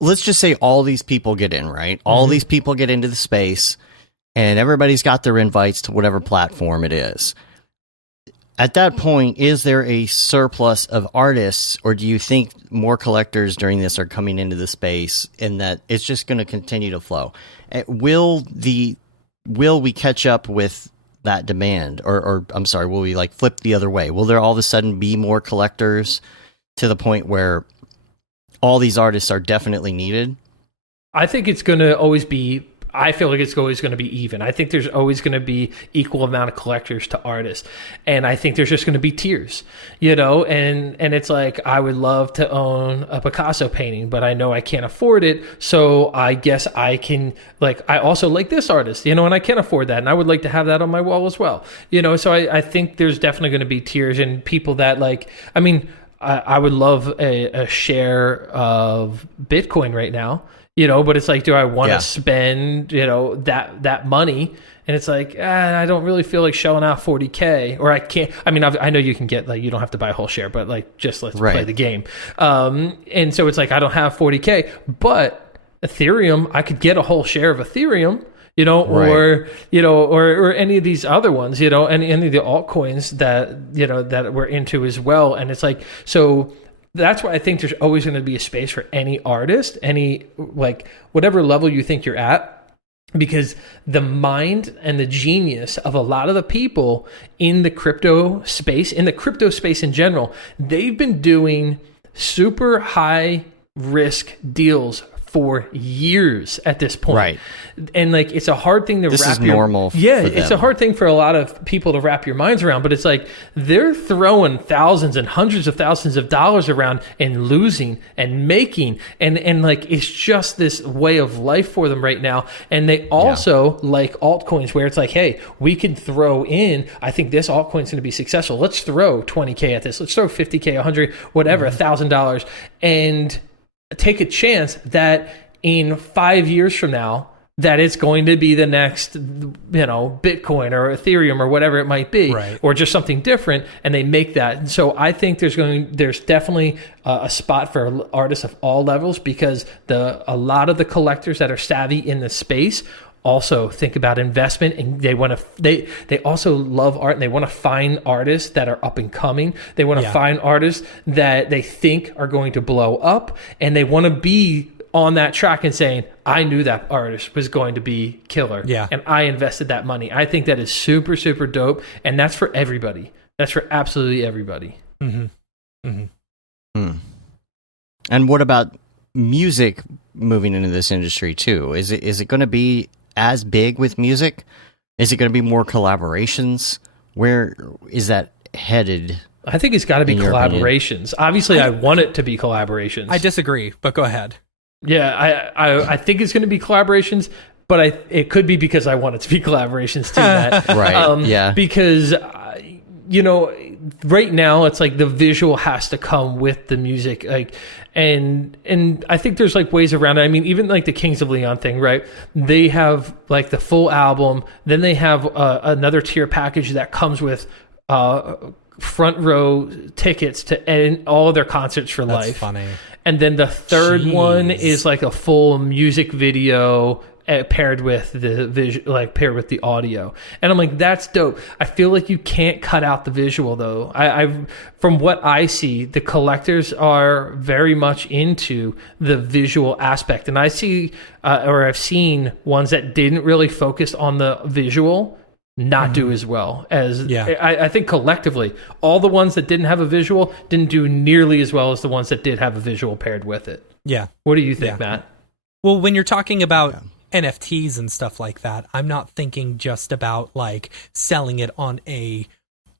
Let's just say all these people get in, right? All these people get into the space, and everybody's got their invites to whatever platform it is. At that point, is there a surplus of artists, or do you think more collectors during this are coming into the space and that it's just going to continue to flow? Will we catch up with that demand, or I'm sorry, will we like flip the other way? Will there all of a sudden be more collectors to the point where all these artists are definitely needed? I think it's going to always be, I feel like it's always going to be even. I think there's always going to be equal amount of collectors to artists. And I think there's just going to be tiers, you know, and it's like, I would love to own a Picasso painting, but I know I can't afford it. So I guess I can, like, I also like this artist, you know, and I can't afford that. And I would like to have that on my wall as well. You know, so I think there's definitely going to be tiers and people that like, I mean, I would love a share of Bitcoin right now. You know, but it's like, do I want to spend, you know, that money? And it's like, I don't really feel like shelling out $40K, or I can't. I mean, I know you can get, like, you don't have to buy a whole share, but like, just let's play the game. And so it's like, I don't have $40K, but Ethereum, I could get a whole share of Ethereum, you know, or, you know, or any of these other ones, you know, and any of the altcoins that, you know, that we're into as well. And it's like, so that's why I think there's always going to be a space for any artist, any, like, whatever level you think you're at, because the mind and the genius of a lot of the people in the crypto space in general, they've been doing super high risk deals for years at this point. Right. And like, it's a hard thing to this wrap is normal. Yeah, it's a hard thing for a lot of people to wrap your minds around, but it's like they're throwing thousands and hundreds of thousands of dollars around and losing and making, and like, it's just this way of life for them right now. And they also like altcoins, where it's like, hey, we can throw in, I think this altcoin's going to be successful. Let's throw 20K at this. Let's throw 50K, 100, whatever, $1,000, and take a chance that in 5 years from now, that it's going to be the next, you know, Bitcoin or Ethereum or whatever it might be, or just something different, and they make that. And so I think there's definitely a spot for artists of all levels, because a lot of the collectors that are savvy in the space also think about investment, and they also love art, and they want to find artists that are up and coming. They want to find artists that they think are going to blow up, and they want to be on that track and saying, I knew that artist was going to be killer, and I invested that money. I think that is super, super dope, and that's for everybody. That's for absolutely everybody. And what about music moving into this industry too? Is it going to be as big with music? Is it going to be more collaborations? Where is that headed? I think it's got to be collaborations. Obviously, I want it to be collaborations. I disagree, but go ahead. Yeah, I think it's going to be collaborations, but it could be because I want it to be collaborations too, Matt. Because, you know, right now it's like the visual has to come with the music, like, and I think there's like ways around it. I mean, even like the Kings of Leon thing, right? They have like the full album, then they have another tier package that comes with front row tickets to all of their concerts for life. That's funny. And then the third one is like a full music video paired with the visual, like paired with the audio. And I'm like, that's dope. I feel like you can't cut out the visual though. From what I see, the collectors are very much into the visual aspect. And I see, or I've seen ones that didn't really focus on the visual not do as well as I think collectively all the ones that didn't have a visual didn't do nearly as well as the ones that did have a visual paired with it. What do you think, Matt? Well, when you're talking about NFTs and stuff like that, I'm not thinking just about like selling it on a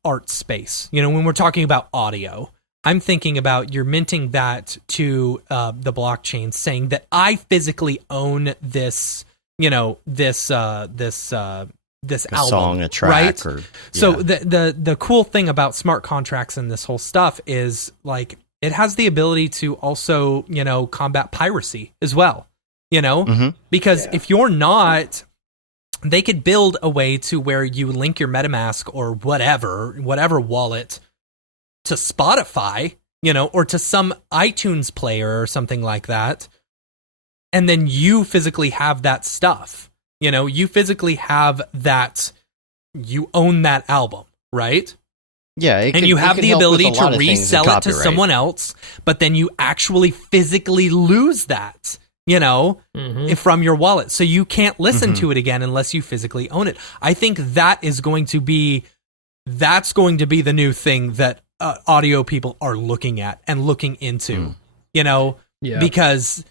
art space. You know, when we're talking about audio, I'm thinking about you're minting that to the blockchain, saying that I physically own this, you know, this album, song, a track, right? So the cool thing about smart contracts and this whole stuff is like it has the ability to also, you know, combat piracy as well. because if you're not, they could build a way to where you link your MetaMask or whatever wallet to Spotify, or to some iTunes player or something like that. And then you physically have that stuff, you physically have that, you own that album, right? Yeah. And you have the ability to resell it to someone else, but then you actually physically lose that, from your wallet. So you can't listen to it again unless you physically own it. I think that's going to be the new thing that audio people are looking at and looking into, because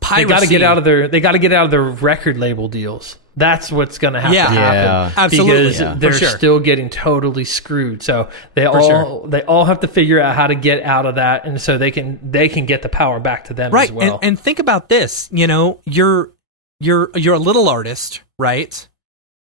piracy, they got to get out of their record label deals. That's what's going to have to happen. Absolutely. Because they're still getting totally screwed. So they all have to figure out how to get out of that, and so they can get the power back to them as well. And think about this, you're a little artist, right?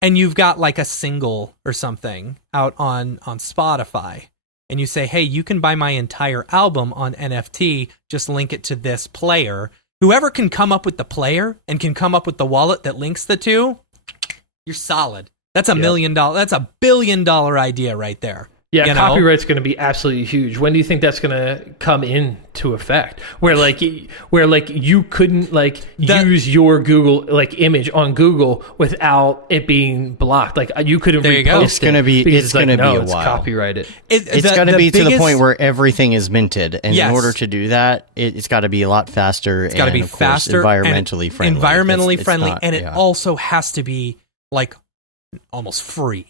And you've got like a single or something out on Spotify, and you say, "Hey, you can buy my entire album on NFT, just link it to this player." Whoever can come up with the player and can come up with the wallet that links the two, you're solid. That's $1 million. That's $1 billion idea right there. Yeah, copyright's going to be absolutely huge. When do you think that's going to come into effect? Where you couldn't use your Google image on Google without it being blocked. Like you couldn't repost it. It's going to be a while. It's copyrighted. It's going to be to the point where everything is minted, and in order to do that, it's got to be a lot faster. It's got to be faster, environmentally friendly. Environmentally friendly, and it also has to be like almost free.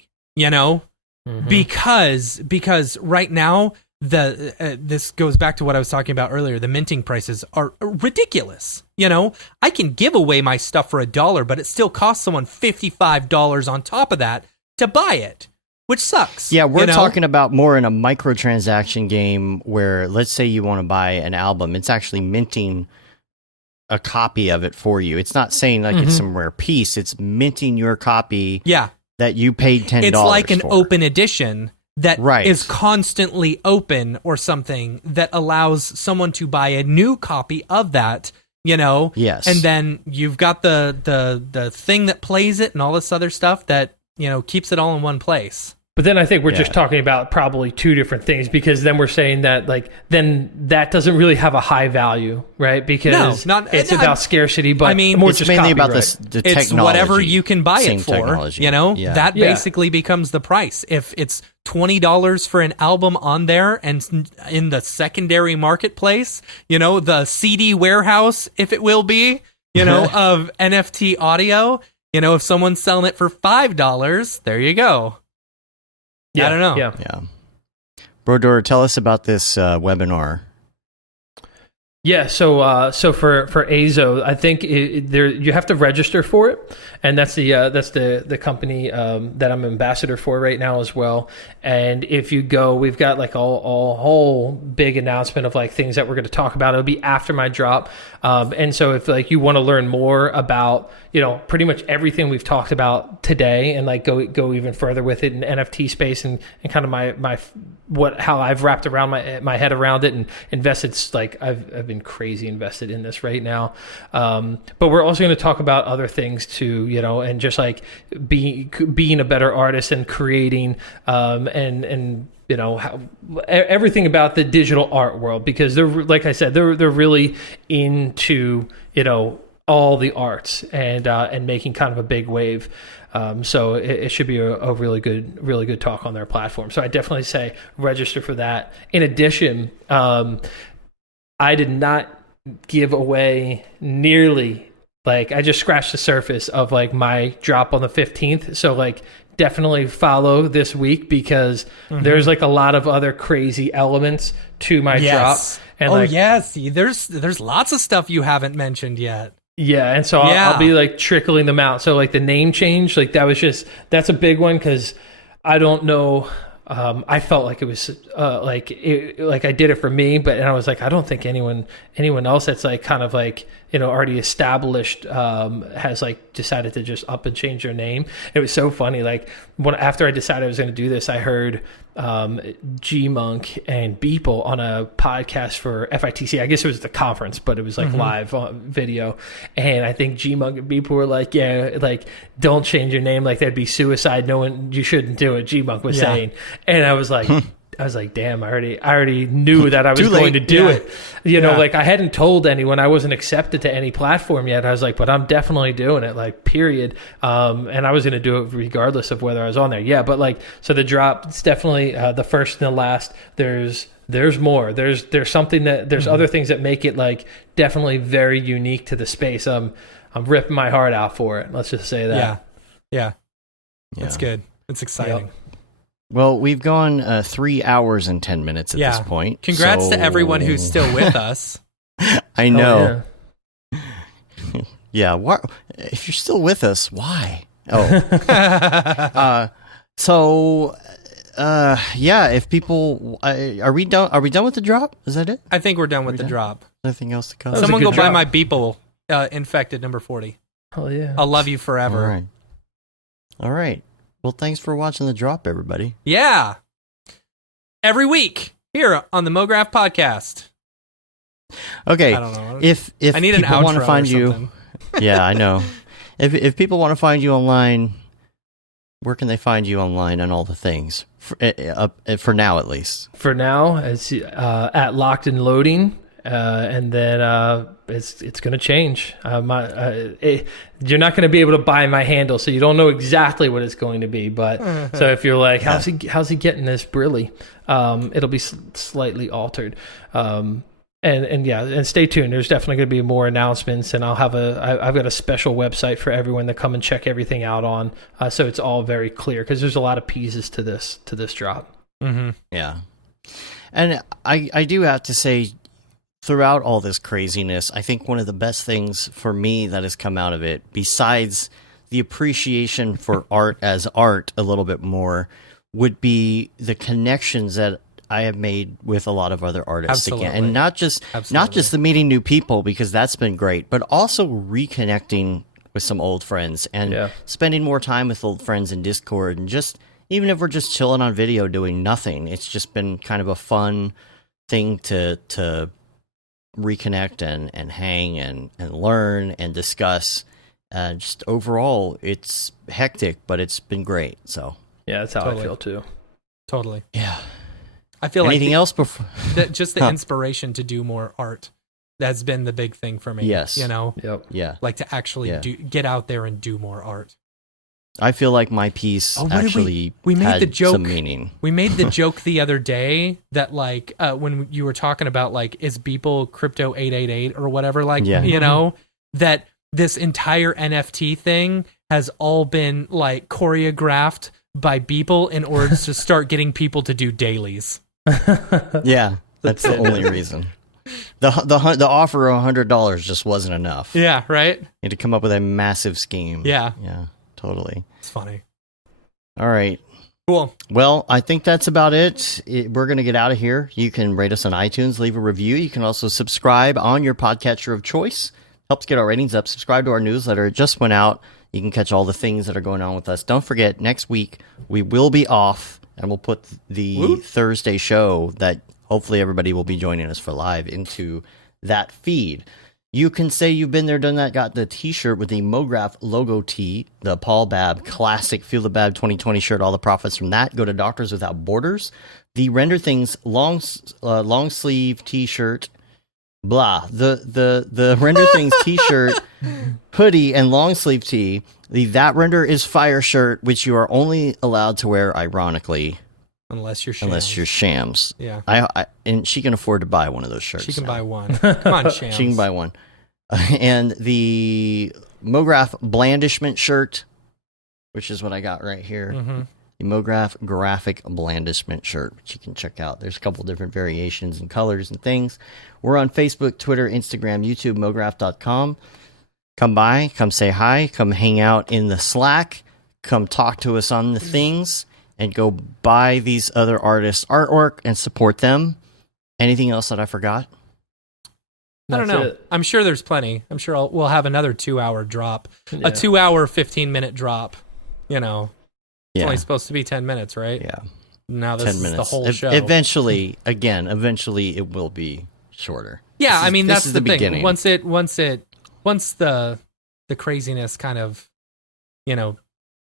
Because right now this goes back to what I was talking about earlier. The minting prices are ridiculous. I can give away my stuff for $1, but it still costs someone $55 on top of that to buy it, which sucks. Yeah, we're talking about more in a microtransaction game where, let's say you want to buy an album, it's actually minting a copy of it for you. It's not saying it's some rare piece. It's minting your copy. Yeah. That you paid $10 It's like an for. Open edition that is constantly open or something that allows someone to buy a new copy of that, Yes. And then you've got the thing that plays it and all this other stuff that, keeps it all in one place. But then I think we're just talking about probably two different things, because then we're saying that then that doesn't really have a high value, right? Because it's about scarcity, but more it's just mainly copyright. about the technology. It's whatever you can buy it for, technology. That basically becomes the price. If it's $20 for an album on there and in the secondary marketplace, the CD warehouse, if it will be, of NFT audio, if someone's selling it for $5, there you go. Yeah, I don't know. Yeah. Brodeur, tell us about this webinar. Yeah, so for Azo, I think you have to register for it, and that's the company that I'm ambassador for right now as well. And if you go, we've got like a whole big announcement of things that we're going to talk about. It'll be after my drop, and so if you want to learn more about pretty much everything we've talked about today, and go even further with it in NFT space and kind of how I've wrapped around my head around it and invested. I've been crazy invested in this right now, but we're also going to talk about other things too, and just being a better artist and creating and how everything about the digital art world, because they're, like I said, they're really into all the arts and making kind of a big wave. So it should be a really good talk on their platform. So I definitely say register for that. In addition, I did not give away nearly, I just scratched the surface of my drop on the 15th. So definitely follow this week, because there's a lot of other crazy elements to my drop. And see, there's lots of stuff you haven't mentioned yet. Yeah, and so I'll be trickling them out. So the name change, that's a big one, because I don't know. I felt like it was I did it for me, but I was I don't think anyone else that's kind of already established has like decided to just up and change their name. It was so funny. Like after I decided I was going to do this, I heard G Monk and Beeple on a podcast for FITC. I guess it was the conference, but it was like live video. And I think G Monk and Beeple were like, yeah, like don't change your name. Like that'd be suicide. You shouldn't do it. G Monk was saying, and I was like, damn, I already knew that I was going to do it. Like I hadn't told anyone. I wasn't accepted to any platform yet. I was like, but I'm definitely doing it, like period. And I was going to do it regardless of whether I was on there. Yeah. But like, so the drop, it's definitely the first and the last. There's more. There's something there's other things that make it like definitely very unique to the space. I'm ripping my heart out for it. Let's just say that. Yeah. That's good. It's exciting. Yep. Well, we've gone 3 hours and 10 minutes at this point. Congrats to everyone who's still with us. I know. Yeah. What? If you're still with us, why? Oh. If people, are we done? Are we done with the drop? Is that it? I think we're done with the drop. Nothing else to come. Someone go buy my Beeple infected number 40. Oh yeah. I'll love you forever. All right. Well, thanks for watching the drop, everybody. Yeah. Every week here on the Mograph podcast. Okay. I don't know. If I need people an outro want to find or you, something. yeah, I know. If people want to find you online, where can they find you online and all the things? For now, at least. For now, it's at Locked and Loading. And then it's going to change. You're not going to be able to buy my handle, so you don't know exactly what it's going to be. But so if you're like, how's he getting this brilly? It'll be slightly altered. And stay tuned. There's definitely going to be more announcements, and I've got a special website for everyone to come and check everything out on. So it's all very clear because there's a lot of pieces to this drop. Mm-hmm. Yeah, and I do have to say, throughout all this craziness, I think one of the best things for me that has come out of it, besides the appreciation for art as art a little bit more, would be the connections that I have made with a lot of other artists again, and not just the meeting new people, because that's been great, but also reconnecting with some old friends and spending more time with old friends in Discord, and just even if we're just chilling on video doing nothing, it's just been kind of a fun thing to reconnect and hang and learn and discuss. Just overall, it's hectic, but it's been great. So yeah, that's how I feel too. Totally. Yeah. I feel anything else before just the inspiration to do more art. That's been the big thing for me. Yes. Yep. Yeah. Like to actually get out there and do more art. I feel like my piece actually we made had the joke, some meaning. We made the joke the other day that like when you were talking about like is Beeple Crypto 888 or whatever, like that this entire NFT thing has all been like choreographed by Beeple in order to start getting people to do dailies. Yeah, that's the only reason. The offer of $100 just wasn't enough. Yeah, right. You had to come up with a massive scheme. Yeah. Totally. It's funny. All right. Cool. Well, I think that's about it. We're going to get out of here. You can rate us on iTunes, leave a review. You can also subscribe on your podcatcher of choice. Helps get our ratings up. Subscribe to our newsletter. It just went out. You can catch all the things that are going on with us. Don't forget, next week we will be off, and we'll put the Thursday show that hopefully everybody will be joining us for live into that feed. You can say you've been there, done that, got the t-shirt with the Mograph logo tee, the Paul Babb classic Feel the Bab 2020 shirt. All the profits from that go to Doctors Without Borders. The Render Things long sleeve t-shirt, blah. The Render Things t-shirt, hoodie, and long sleeve tee. The That Render is Fire shirt, which you are only allowed to wear, ironically, unless you're shams. Yeah. And she can afford to buy one of those shirts. She can buy one. Come on, Shams. She can buy one. And the Mograph blandishment shirt, which is what I got right here. Mm-hmm. The Mograph graphic blandishment shirt, which you can check out. There's a couple different variations and colors and things. We're on Facebook, Twitter, Instagram, YouTube, mograph.com. Come by, come say hi, come hang out in the Slack, come talk to us on the things, and go buy these other artists' artwork and support them. Anything else that I forgot? I don't know. I'm sure there's plenty. I'm sure we'll have another 2-hour drop, a 2-hour, 15-minute drop. You know, it's only supposed to be 10 minutes, right? Yeah. Now this is the whole show. Eventually it will be shorter. Yeah, I mean that's the thing. Beginning. Once the craziness kind of, you know,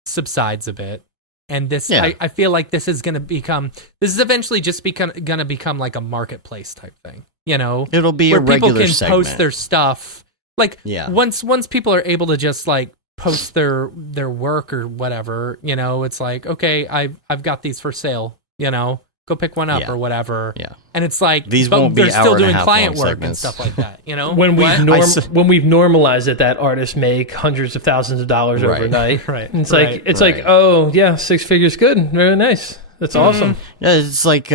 subsides a bit, and this, I feel like this is eventually just gonna become like a marketplace type thing. You know, it'll be where a regular people can segment. post their stuff. Like once people are able to just like post their work or whatever, you know, it's like, okay, I've got these for sale, you know, go pick one up or whatever. Yeah. And it's like these won't be they're still doing client work segments. and stuff like that, you know. when we've normalized it, that artists make hundreds of thousands of dollars overnight. Right. And it's like, oh yeah, 6 figures, good, very nice. That's awesome. Yeah, it's like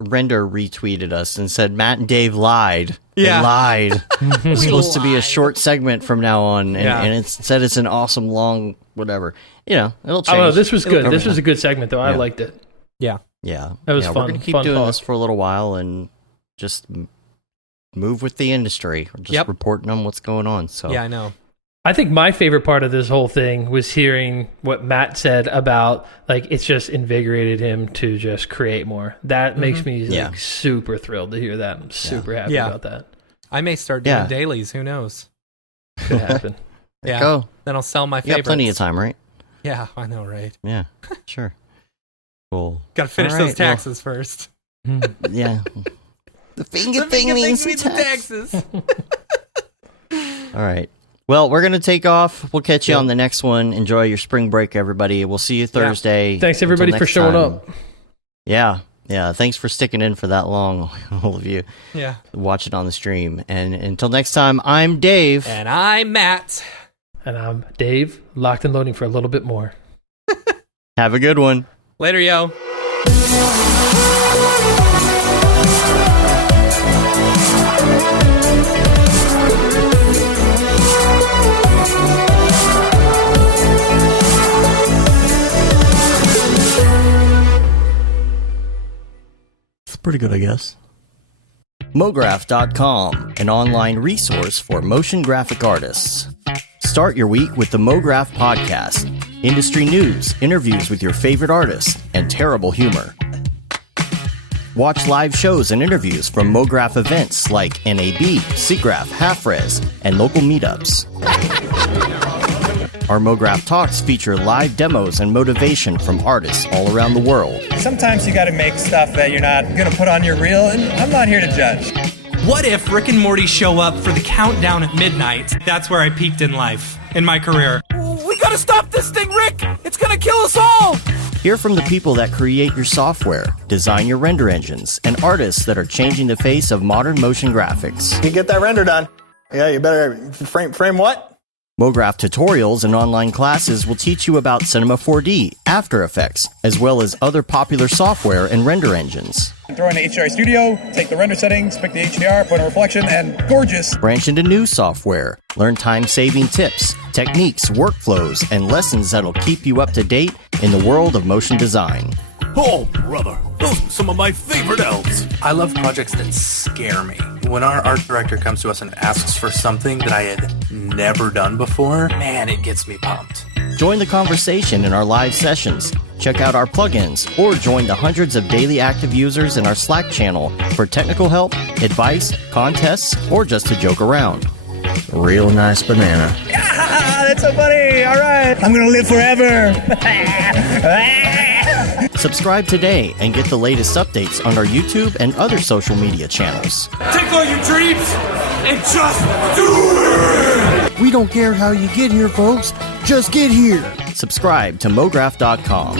Render retweeted us and said Matt and Dave lied. Yeah. They lied. It's supposed to be a short segment from now on, and it said it's an awesome long whatever. You know, it'll change. Oh, no, this was good. This was a good segment, though. I liked it. Yeah. Yeah. That was fun. We're going to keep doing this for a little while and just move with the industry. Just reporting on what's going on. So yeah, I know. I think my favorite part of this whole thing was hearing what Matt said about, like, it's just invigorated him to just create more. That makes me like super thrilled to hear that. I'm super happy about that. I may start doing dailies. Who knows? Could happen. Go. Then I'll sell my You favorites. got plenty of time, right? Yeah, I know, right? Yeah, sure. Cool. Got to finish those taxes first. Yeah. The finger thing means some taxes. All right. Well, we're going to take off. We'll catch you on the next one. Enjoy your spring break, everybody. We'll see you Thursday. Yeah. Thanks, everybody, for showing up. Yeah. Yeah. Thanks for sticking in for that long, all of you. Yeah. Watch it on the stream. And until next time, I'm Dave. And I'm Matt. And I'm Dave, locked and loading for a little bit more. Have a good one. Later, yo. Pretty good, I guess. Mograph.com, an online resource for motion graphic artists. Start your week with the Mograph podcast. Industry news, interviews with your favorite artists, and terrible humor. Watch live shows and interviews from Mograph events like NAB, SIGGRAPH, Half-Res, and local meetups. Our Mograph Talks feature live demos and motivation from artists all around the world. Sometimes you gotta make stuff that you're not gonna put on your reel, and I'm not here to judge. What if Rick and Morty show up for the countdown at midnight? That's where I peaked in life, in my career. We gotta stop this thing, Rick! It's gonna kill us all! Hear from the people that create your software, design your render engines, and artists that are changing the face of modern motion graphics. You get that render done. Yeah, you better frame what? Mograph tutorials and online classes will teach you about Cinema 4D, After Effects, as well as other popular software and render engines. Throw in the HDR Studio, take the render settings, pick the HDR, put in reflection, and gorgeous. Branch into new software. Learn time-saving tips, techniques, workflows, and lessons that'll keep you up to date in the world of motion design. Oh, brother, those are some of my favorite elves. I love projects that scare me. When our art director comes to us and asks for something that I had never done before, man, it gets me pumped. Join the conversation in our live sessions. Check out our plugins, or join the hundreds of daily active users in our Slack channel for technical help, advice, contests, or just to joke around. Real nice banana. Ah, that's so funny. All right. I'm going to live forever. Subscribe today and get the latest updates on our YouTube and other social media channels. Take all your dreams and just do it! We don't care how you get here, folks. Just get here. Subscribe to Mograph.com.